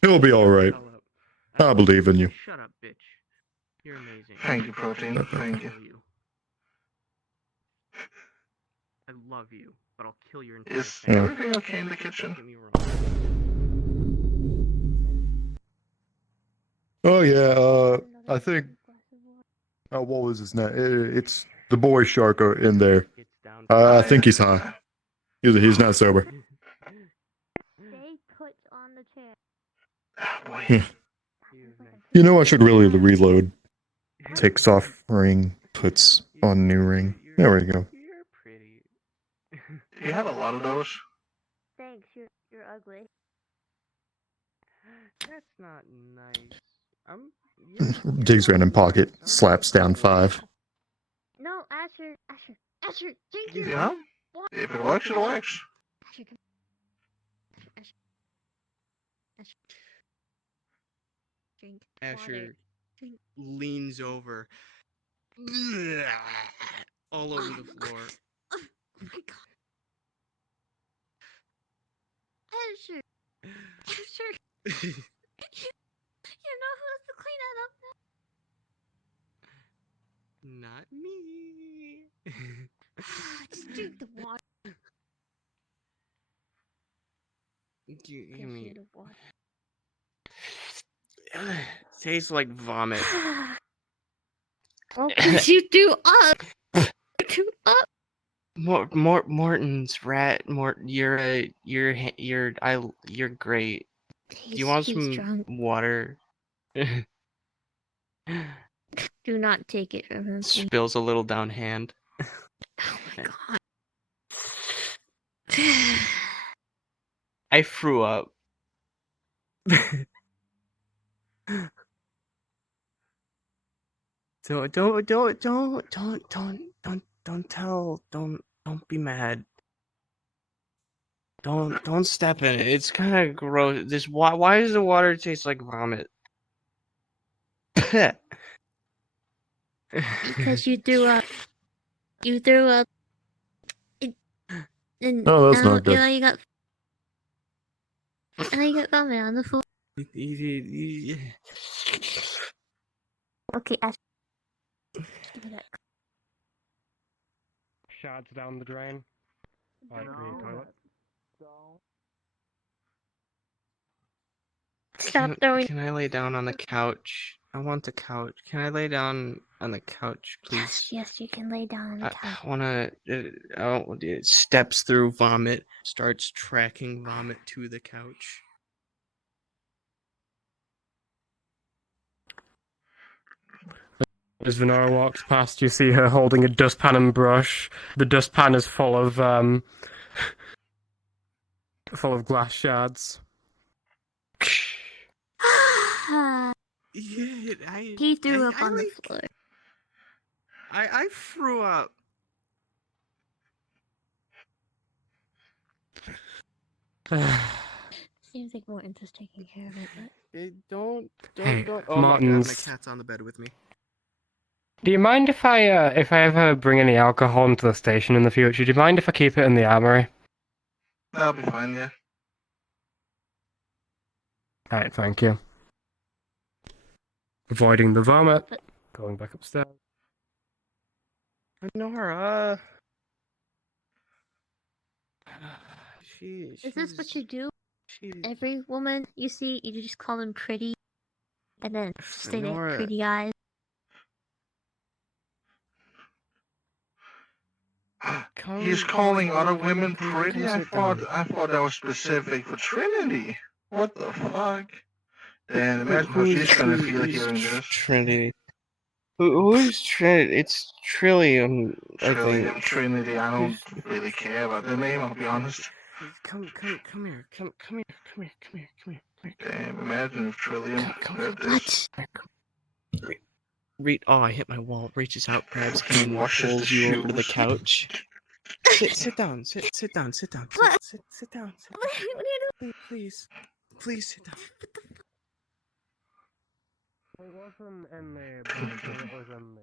He'll be alright. I believe in you. Shut up, bitch. You're amazing. Thank you, Protein. Thank you. I love you, but I'll kill your entire Is family. everything okay in the kitchen? Don't get me wrong. Oh yeah, I think. What was his name? It's the boy shark in there. I think he's high. He's not sober. Stay put on the chair. You know I should really reload. Takes off ring, puts on new ring. There we go. You're pretty. Do you have a lot of those? Thanks, you're ugly. That's not nice. Digs around in pocket, slaps down 5. No, Asher, drink your Yeah? If it works, it works. Asher leans over, all over the floor. Oh my god. Asher. You're not supposed to clean that up now. Not me. Just drink the water. Give me. Tastes like vomit. Oh, because you do up. Morton's rat. You're great. You want some drunk. water? Do not take it from him. please. Spills a little down hand. Oh my god. I threw up. Don't tell. Don't be mad. Don't step in it. It's kind of gross. Why does the water taste like vomit? Because you threw up. You threw up. And Oh, that's not good. now you got. Now you got vomit on the floor. Okay, Ash. Shards down the drain. Like the toilet. Stop throwing. Can I lay down on the couch? I want the couch. Can I lay down on the couch, please? Yes, you can lay down on the couch. I wanna. It steps through vomit, starts tracking vomit to the couch. As Venora walks past, you see her holding a dustpan and brush. The dustpan is full of full of glass shards. He threw up on the floor. I threw up. Seems like Morton's is taking care of it, but... Don't. Hey, Oh my god, my Martins. cat's on the bed with me. Do you mind if I ever bring any alcohol into the station in the future? Do you mind if I keep it in the armory? That'll be fine, yeah. Alright, thank you. Avoiding the vomit. Going back upstairs. Nora. Is this what you do? Every woman you see, you just call them pretty, and then say they have Nora. pretty eyes. He's calling other women pretty? I thought that was specific for Trinity. What the fuck? Damn, imagine how she's gonna feel hearing this. Trinity. Who's Trinity? It's Trillium, I Trillium, think. Trinity, I don't really care about the name, I'll be honest. Come here. Damn, imagine if Trillium heard this. Oh, I hit my wall. Reaches out, grabs him, and Washes pulls the you over to the shoes. couch. Sit down. Sit down. Sit down. Please, sit down. It wasn't in the book, it was in the...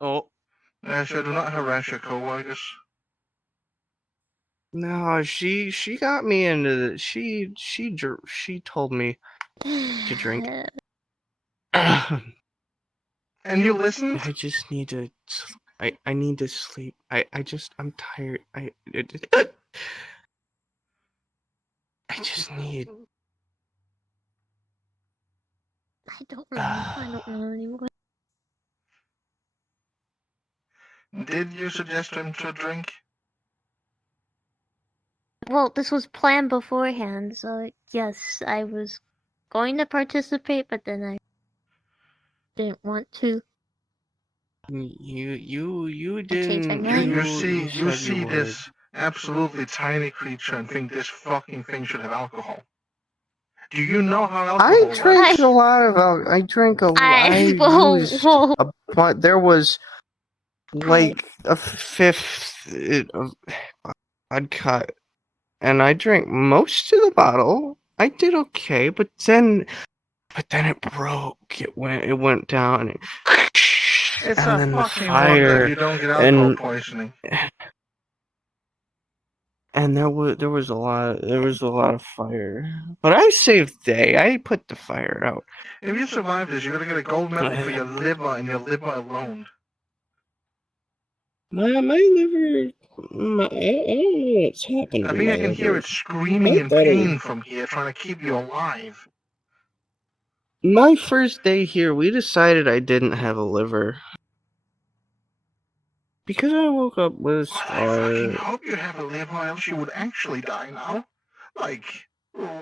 Oh. Asher, do not harass your co-workers. No, she got me into the, she told me to drink. And you listened? I just need to. I need to sleep. I'm tired. I just need. I don't remember. I don't know anymore. Did you suggest him to drink? Well, this was planned beforehand, so yes, I was going to participate, but then I didn't want to. You changed my didn't. mind. You see this absolutely tiny creature and think this fucking thing should have alcohol. Do you know how alcohol I works? drank a lot of alcohol. I drank a lot. I used a bunch. There was like a fifth of vodka, and I drank most of the bottle. I did okay, but then it broke. It went down. It's and a then the fucking fire, wonder you don't get alcohol poisoning. And there was a lot of fire. But I saved day. I put the fire out. If you survive this, you're gonna get a gold medal for your liver and your liver alone. My liver. I don't know what's happening. I think I can hear it screaming in pain from here, trying to keep you alive. My first day here, we decided I didn't have a liver. Because I woke up with a scar. I fucking hope you have a liver, or else you would actually die now. Like,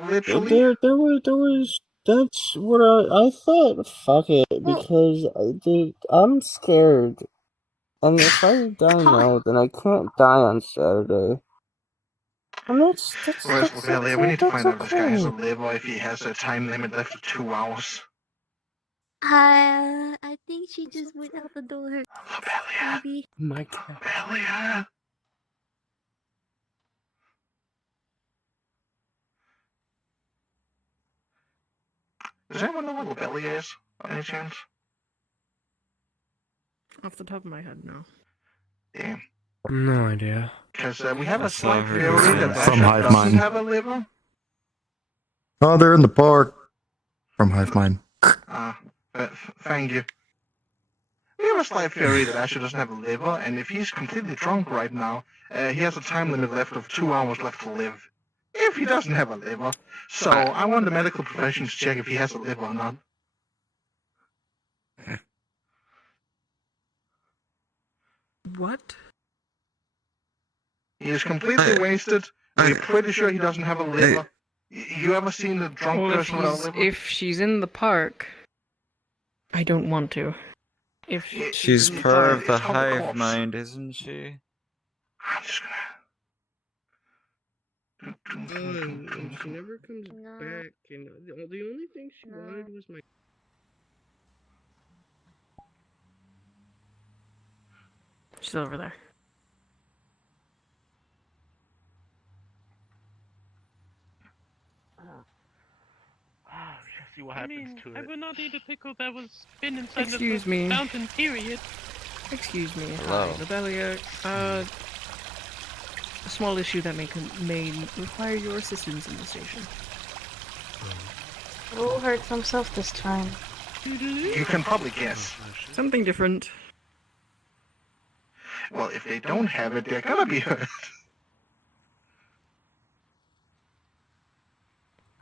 literally. There was. That's what I thought. Fuck it, because I'm scared. And if I die now, then I can't die on Saturday. And that's Elliot, we need to find out if this guy has a okay. liver, if he has a time limit left of 2 hours. I think she just went out the door. Maybe. My God. Elliot! Does anyone know what Lobelia is, by any chance? Off the top of my head, no. Damn. No idea. Because we have a saw slight her theory that From Asher Hive doesn't Mind. have a liver. Oh, they're in the park. From Hive Mind. Thank you. We have a slight theory that Asher doesn't have a liver, and if he's completely drunk right now, he has a time limit left of 2 hours left to live. If he doesn't have a liver. So, I want the medical profession to check if he has a liver or not. What? He is completely wasted. We're pretty sure he doesn't have a liver. You ever seen a drunk person without a liver? If she's in the park, I don't want to. If She's part of the hive mind, isn't she? I'm just She never comes back, and the only thing she wanted was my. She's over there. See what I happens mean, to I it. will not eat a pickle that was been inside Excuse the me. fountain, period. Excuse me. Hello. Hi, Lobelia. A small issue that may require your assistance in the station. Who hurt himself this time? You can probably guess. Something different. Well, if they don't have it, they're gonna be hurt.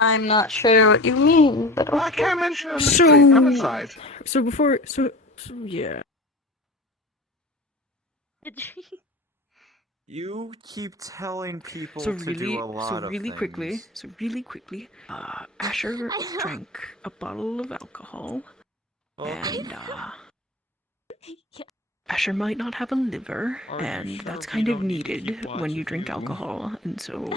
I'm not sure what you mean, but I can't mention it on the street. Come inside. So before, so yeah. You keep telling people So to do really, a lot of things. quickly, Asher drank a bottle of alcohol, and Asher might not have a liver, and that's kind of needed when you drink alcohol, and so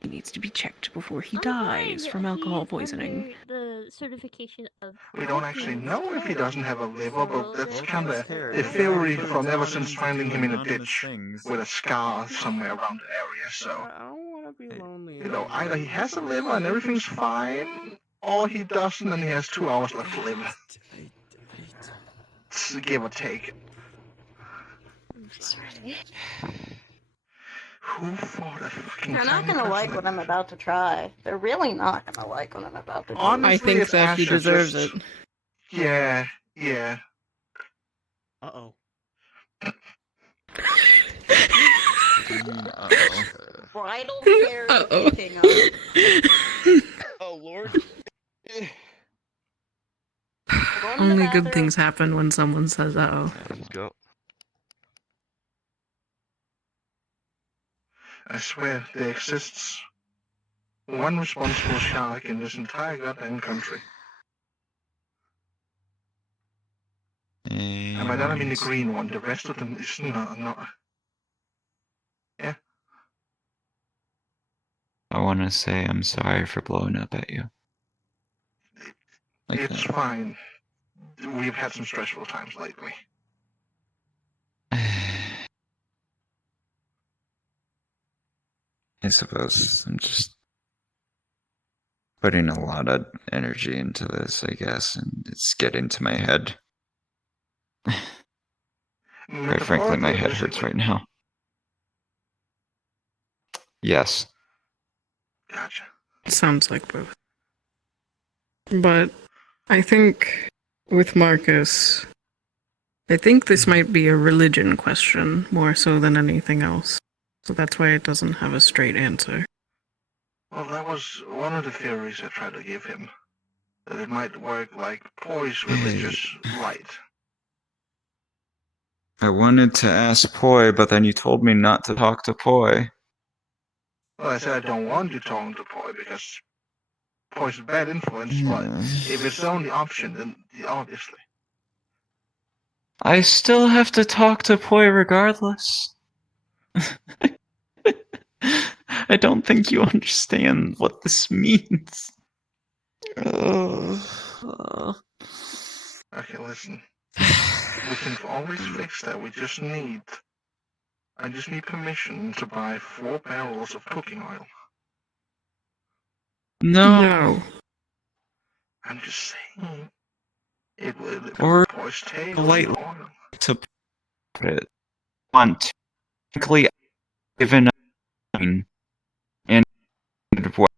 he needs to be checked before he dies from alcohol poisoning. The certification of. We don't actually know if he doesn't have a liver, but that's kind of the theory from ever since finding him in a ditch with a scar somewhere around the area. So, I don't want to be lonely. you know, either he has a liver and everything's fine, or he doesn't and he has 2 hours left to live. It's give or take. Sorry. Who fought a fucking They're not tiny gonna person like what I'm about to try. They're really not gonna like what I'm about to do. Honestly, I think it's that he Asher deserves just- it. Yeah. Uh-oh. Bridal hair picking up. Oh, Lord. Only good things happen when someone says, "Uh-oh." Let's go. I swear, there exists one responsible shark in this entire goddamn country. And by that I mean the green one. The rest of them is not. Yeah. I want to say I'm sorry for blowing up at you. It's fine. We've had some stressful times lately. I suppose I'm just putting a lot of energy into this, I guess, and it's getting to my head. Quite frankly, my head hurts right now. Yes. Gotcha. Sounds like both. But I think with Marcus, I think this might be a religion question more so than anything else. So that's why it doesn't have a straight answer. Well, that was one of the theories I tried to give him. That it might work like Poi's religious light. I wanted to ask Poi, but then you told me not to talk to Poi. Well, I said I don't want you talking to Poi because Poi's a bad influence, but if it's the only option, then obviously. I still have to talk to Poi regardless. I don't think you understand what this means. Okay, listen. We can always fix that. I just need permission to buy 4 barrels of cooking oil. No. I'm just saying. It will Or Poi's tail polite in oil. to put it. Want technically given and what?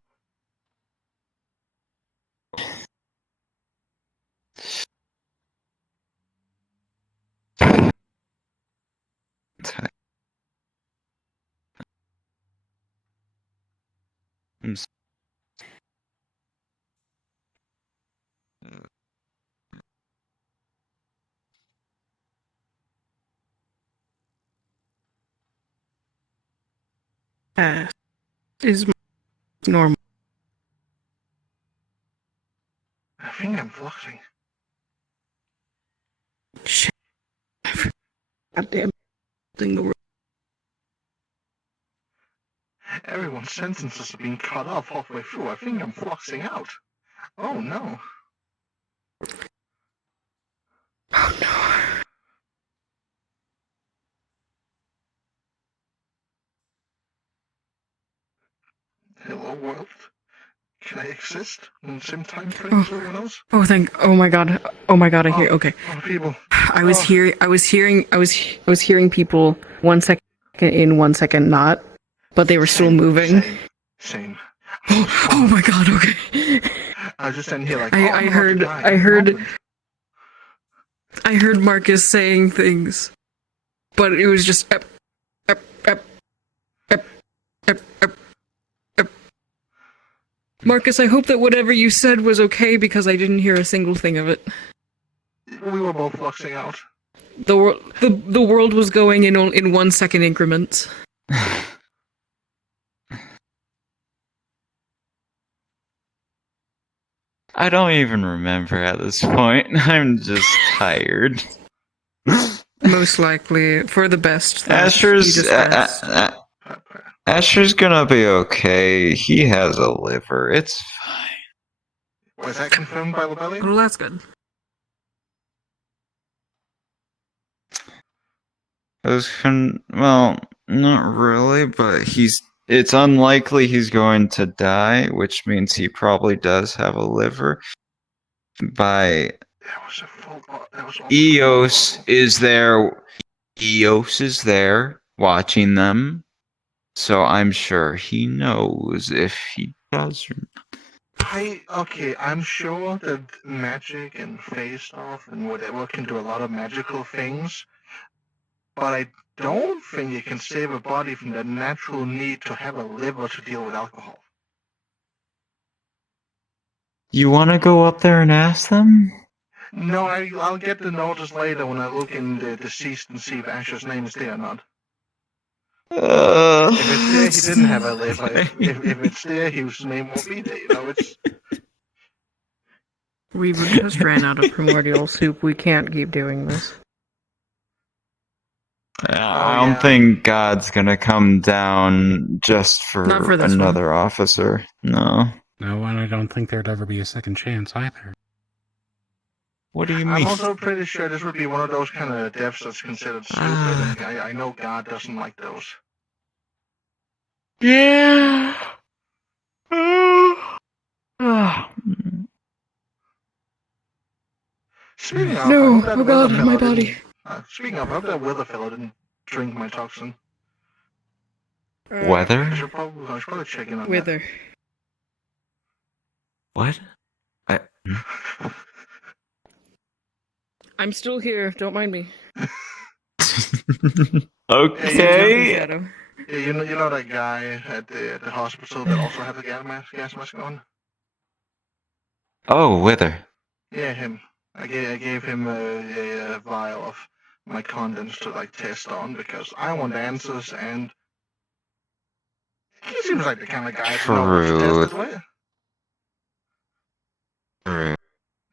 Is normal. I think I'm fluxing. Shit. Goddamn thing the world. Everyone's sentences are being cut off halfway through. I think I'm fluxing out. Oh no. Oh no. Hello world. Can I exist in the same time frame as everyone else? Oh my god. I hear. Okay. People. I was hearing people 1 second in, 1 second not, but they were still moving. Same. Oh my god. Okay. I was just sitting here like, I heard Marcus saying things, but it was just ep, ep, ep, ep, ep, ep, ep. Marcus, I hope that whatever you said was okay because I didn't hear a single thing of it. We were both fluxing out. The world was going in 1 second increments. I don't even remember at this point. I'm just tired. Most likely for the best. Asher's gonna be okay. He has a liver. It's fine. Was that confirmed by Labelli? Well, that's good. Well, not really, but it's unlikely he's going to die, which means he probably does have a liver. Eos is there. Eos is there watching them, so I'm sure he knows if he does. I'm sure that magic and face stuff and whatever can do a lot of magical things, but I don't think it can save a body from the natural need to have a liver to deal with alcohol. You want to go up there and ask them? No, I'll get the notice later when I look in the deceased and see if Asher's name is there or not. If it's there, he didn't have a liver. If it's there, his name won't be there. You know, it's. We just ran out of primordial soup. We can't keep doing this. I don't think God's gonna come down just Not for this another officer. No. No, and I don't think there'd ever be a second chance either. What do you I'm mean? also pretty sure this would be one of those kind of deaths that's considered stupid. I know God doesn't like those. Yeah. Speaking of, No, I hope that oh god, Wither my fellow body. didn't- speaking of, I hope that Wither fellow didn't drink my toxin. Weather? I should probably check in on Wither. What? I'm still here. Don't mind me. Okay. Shadow. Yeah, you know that guy at the hospital that also had the gas mask on? Oh, Wither. Yeah, him. I gave him a vial of my condoms to test on because I want answers, and he seems like the kind of guy to know what to test it with.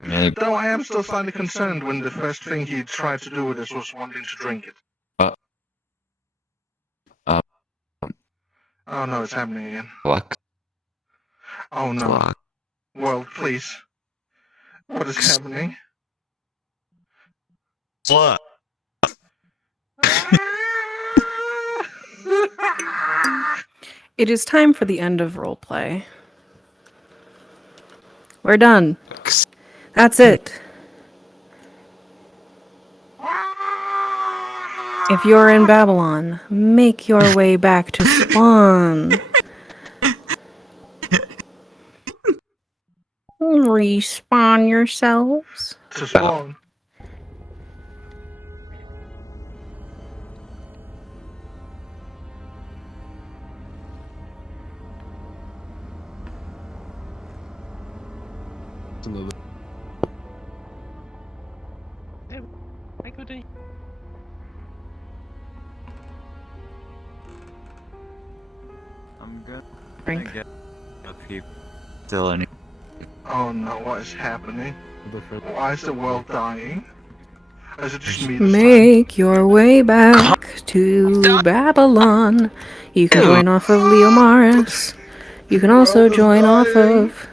Maybe. Though I am still slightly concerned when the first thing he tried to do with this was wanting to drink it. Oh no, it's happening again. Flux. Oh no. Flux. Well, please. What is happening? Flux. It is time for the end of roleplay. We're done. That's it. If you're in Babylon, make your way back to spawn. Respawn yourselves. To spawn. I couldn't. I'm good. Frank. Still any. Oh no, what is happening? Why is the world dying? Make your way back to Babylon. You can join off of Leo Maris. You can also join off of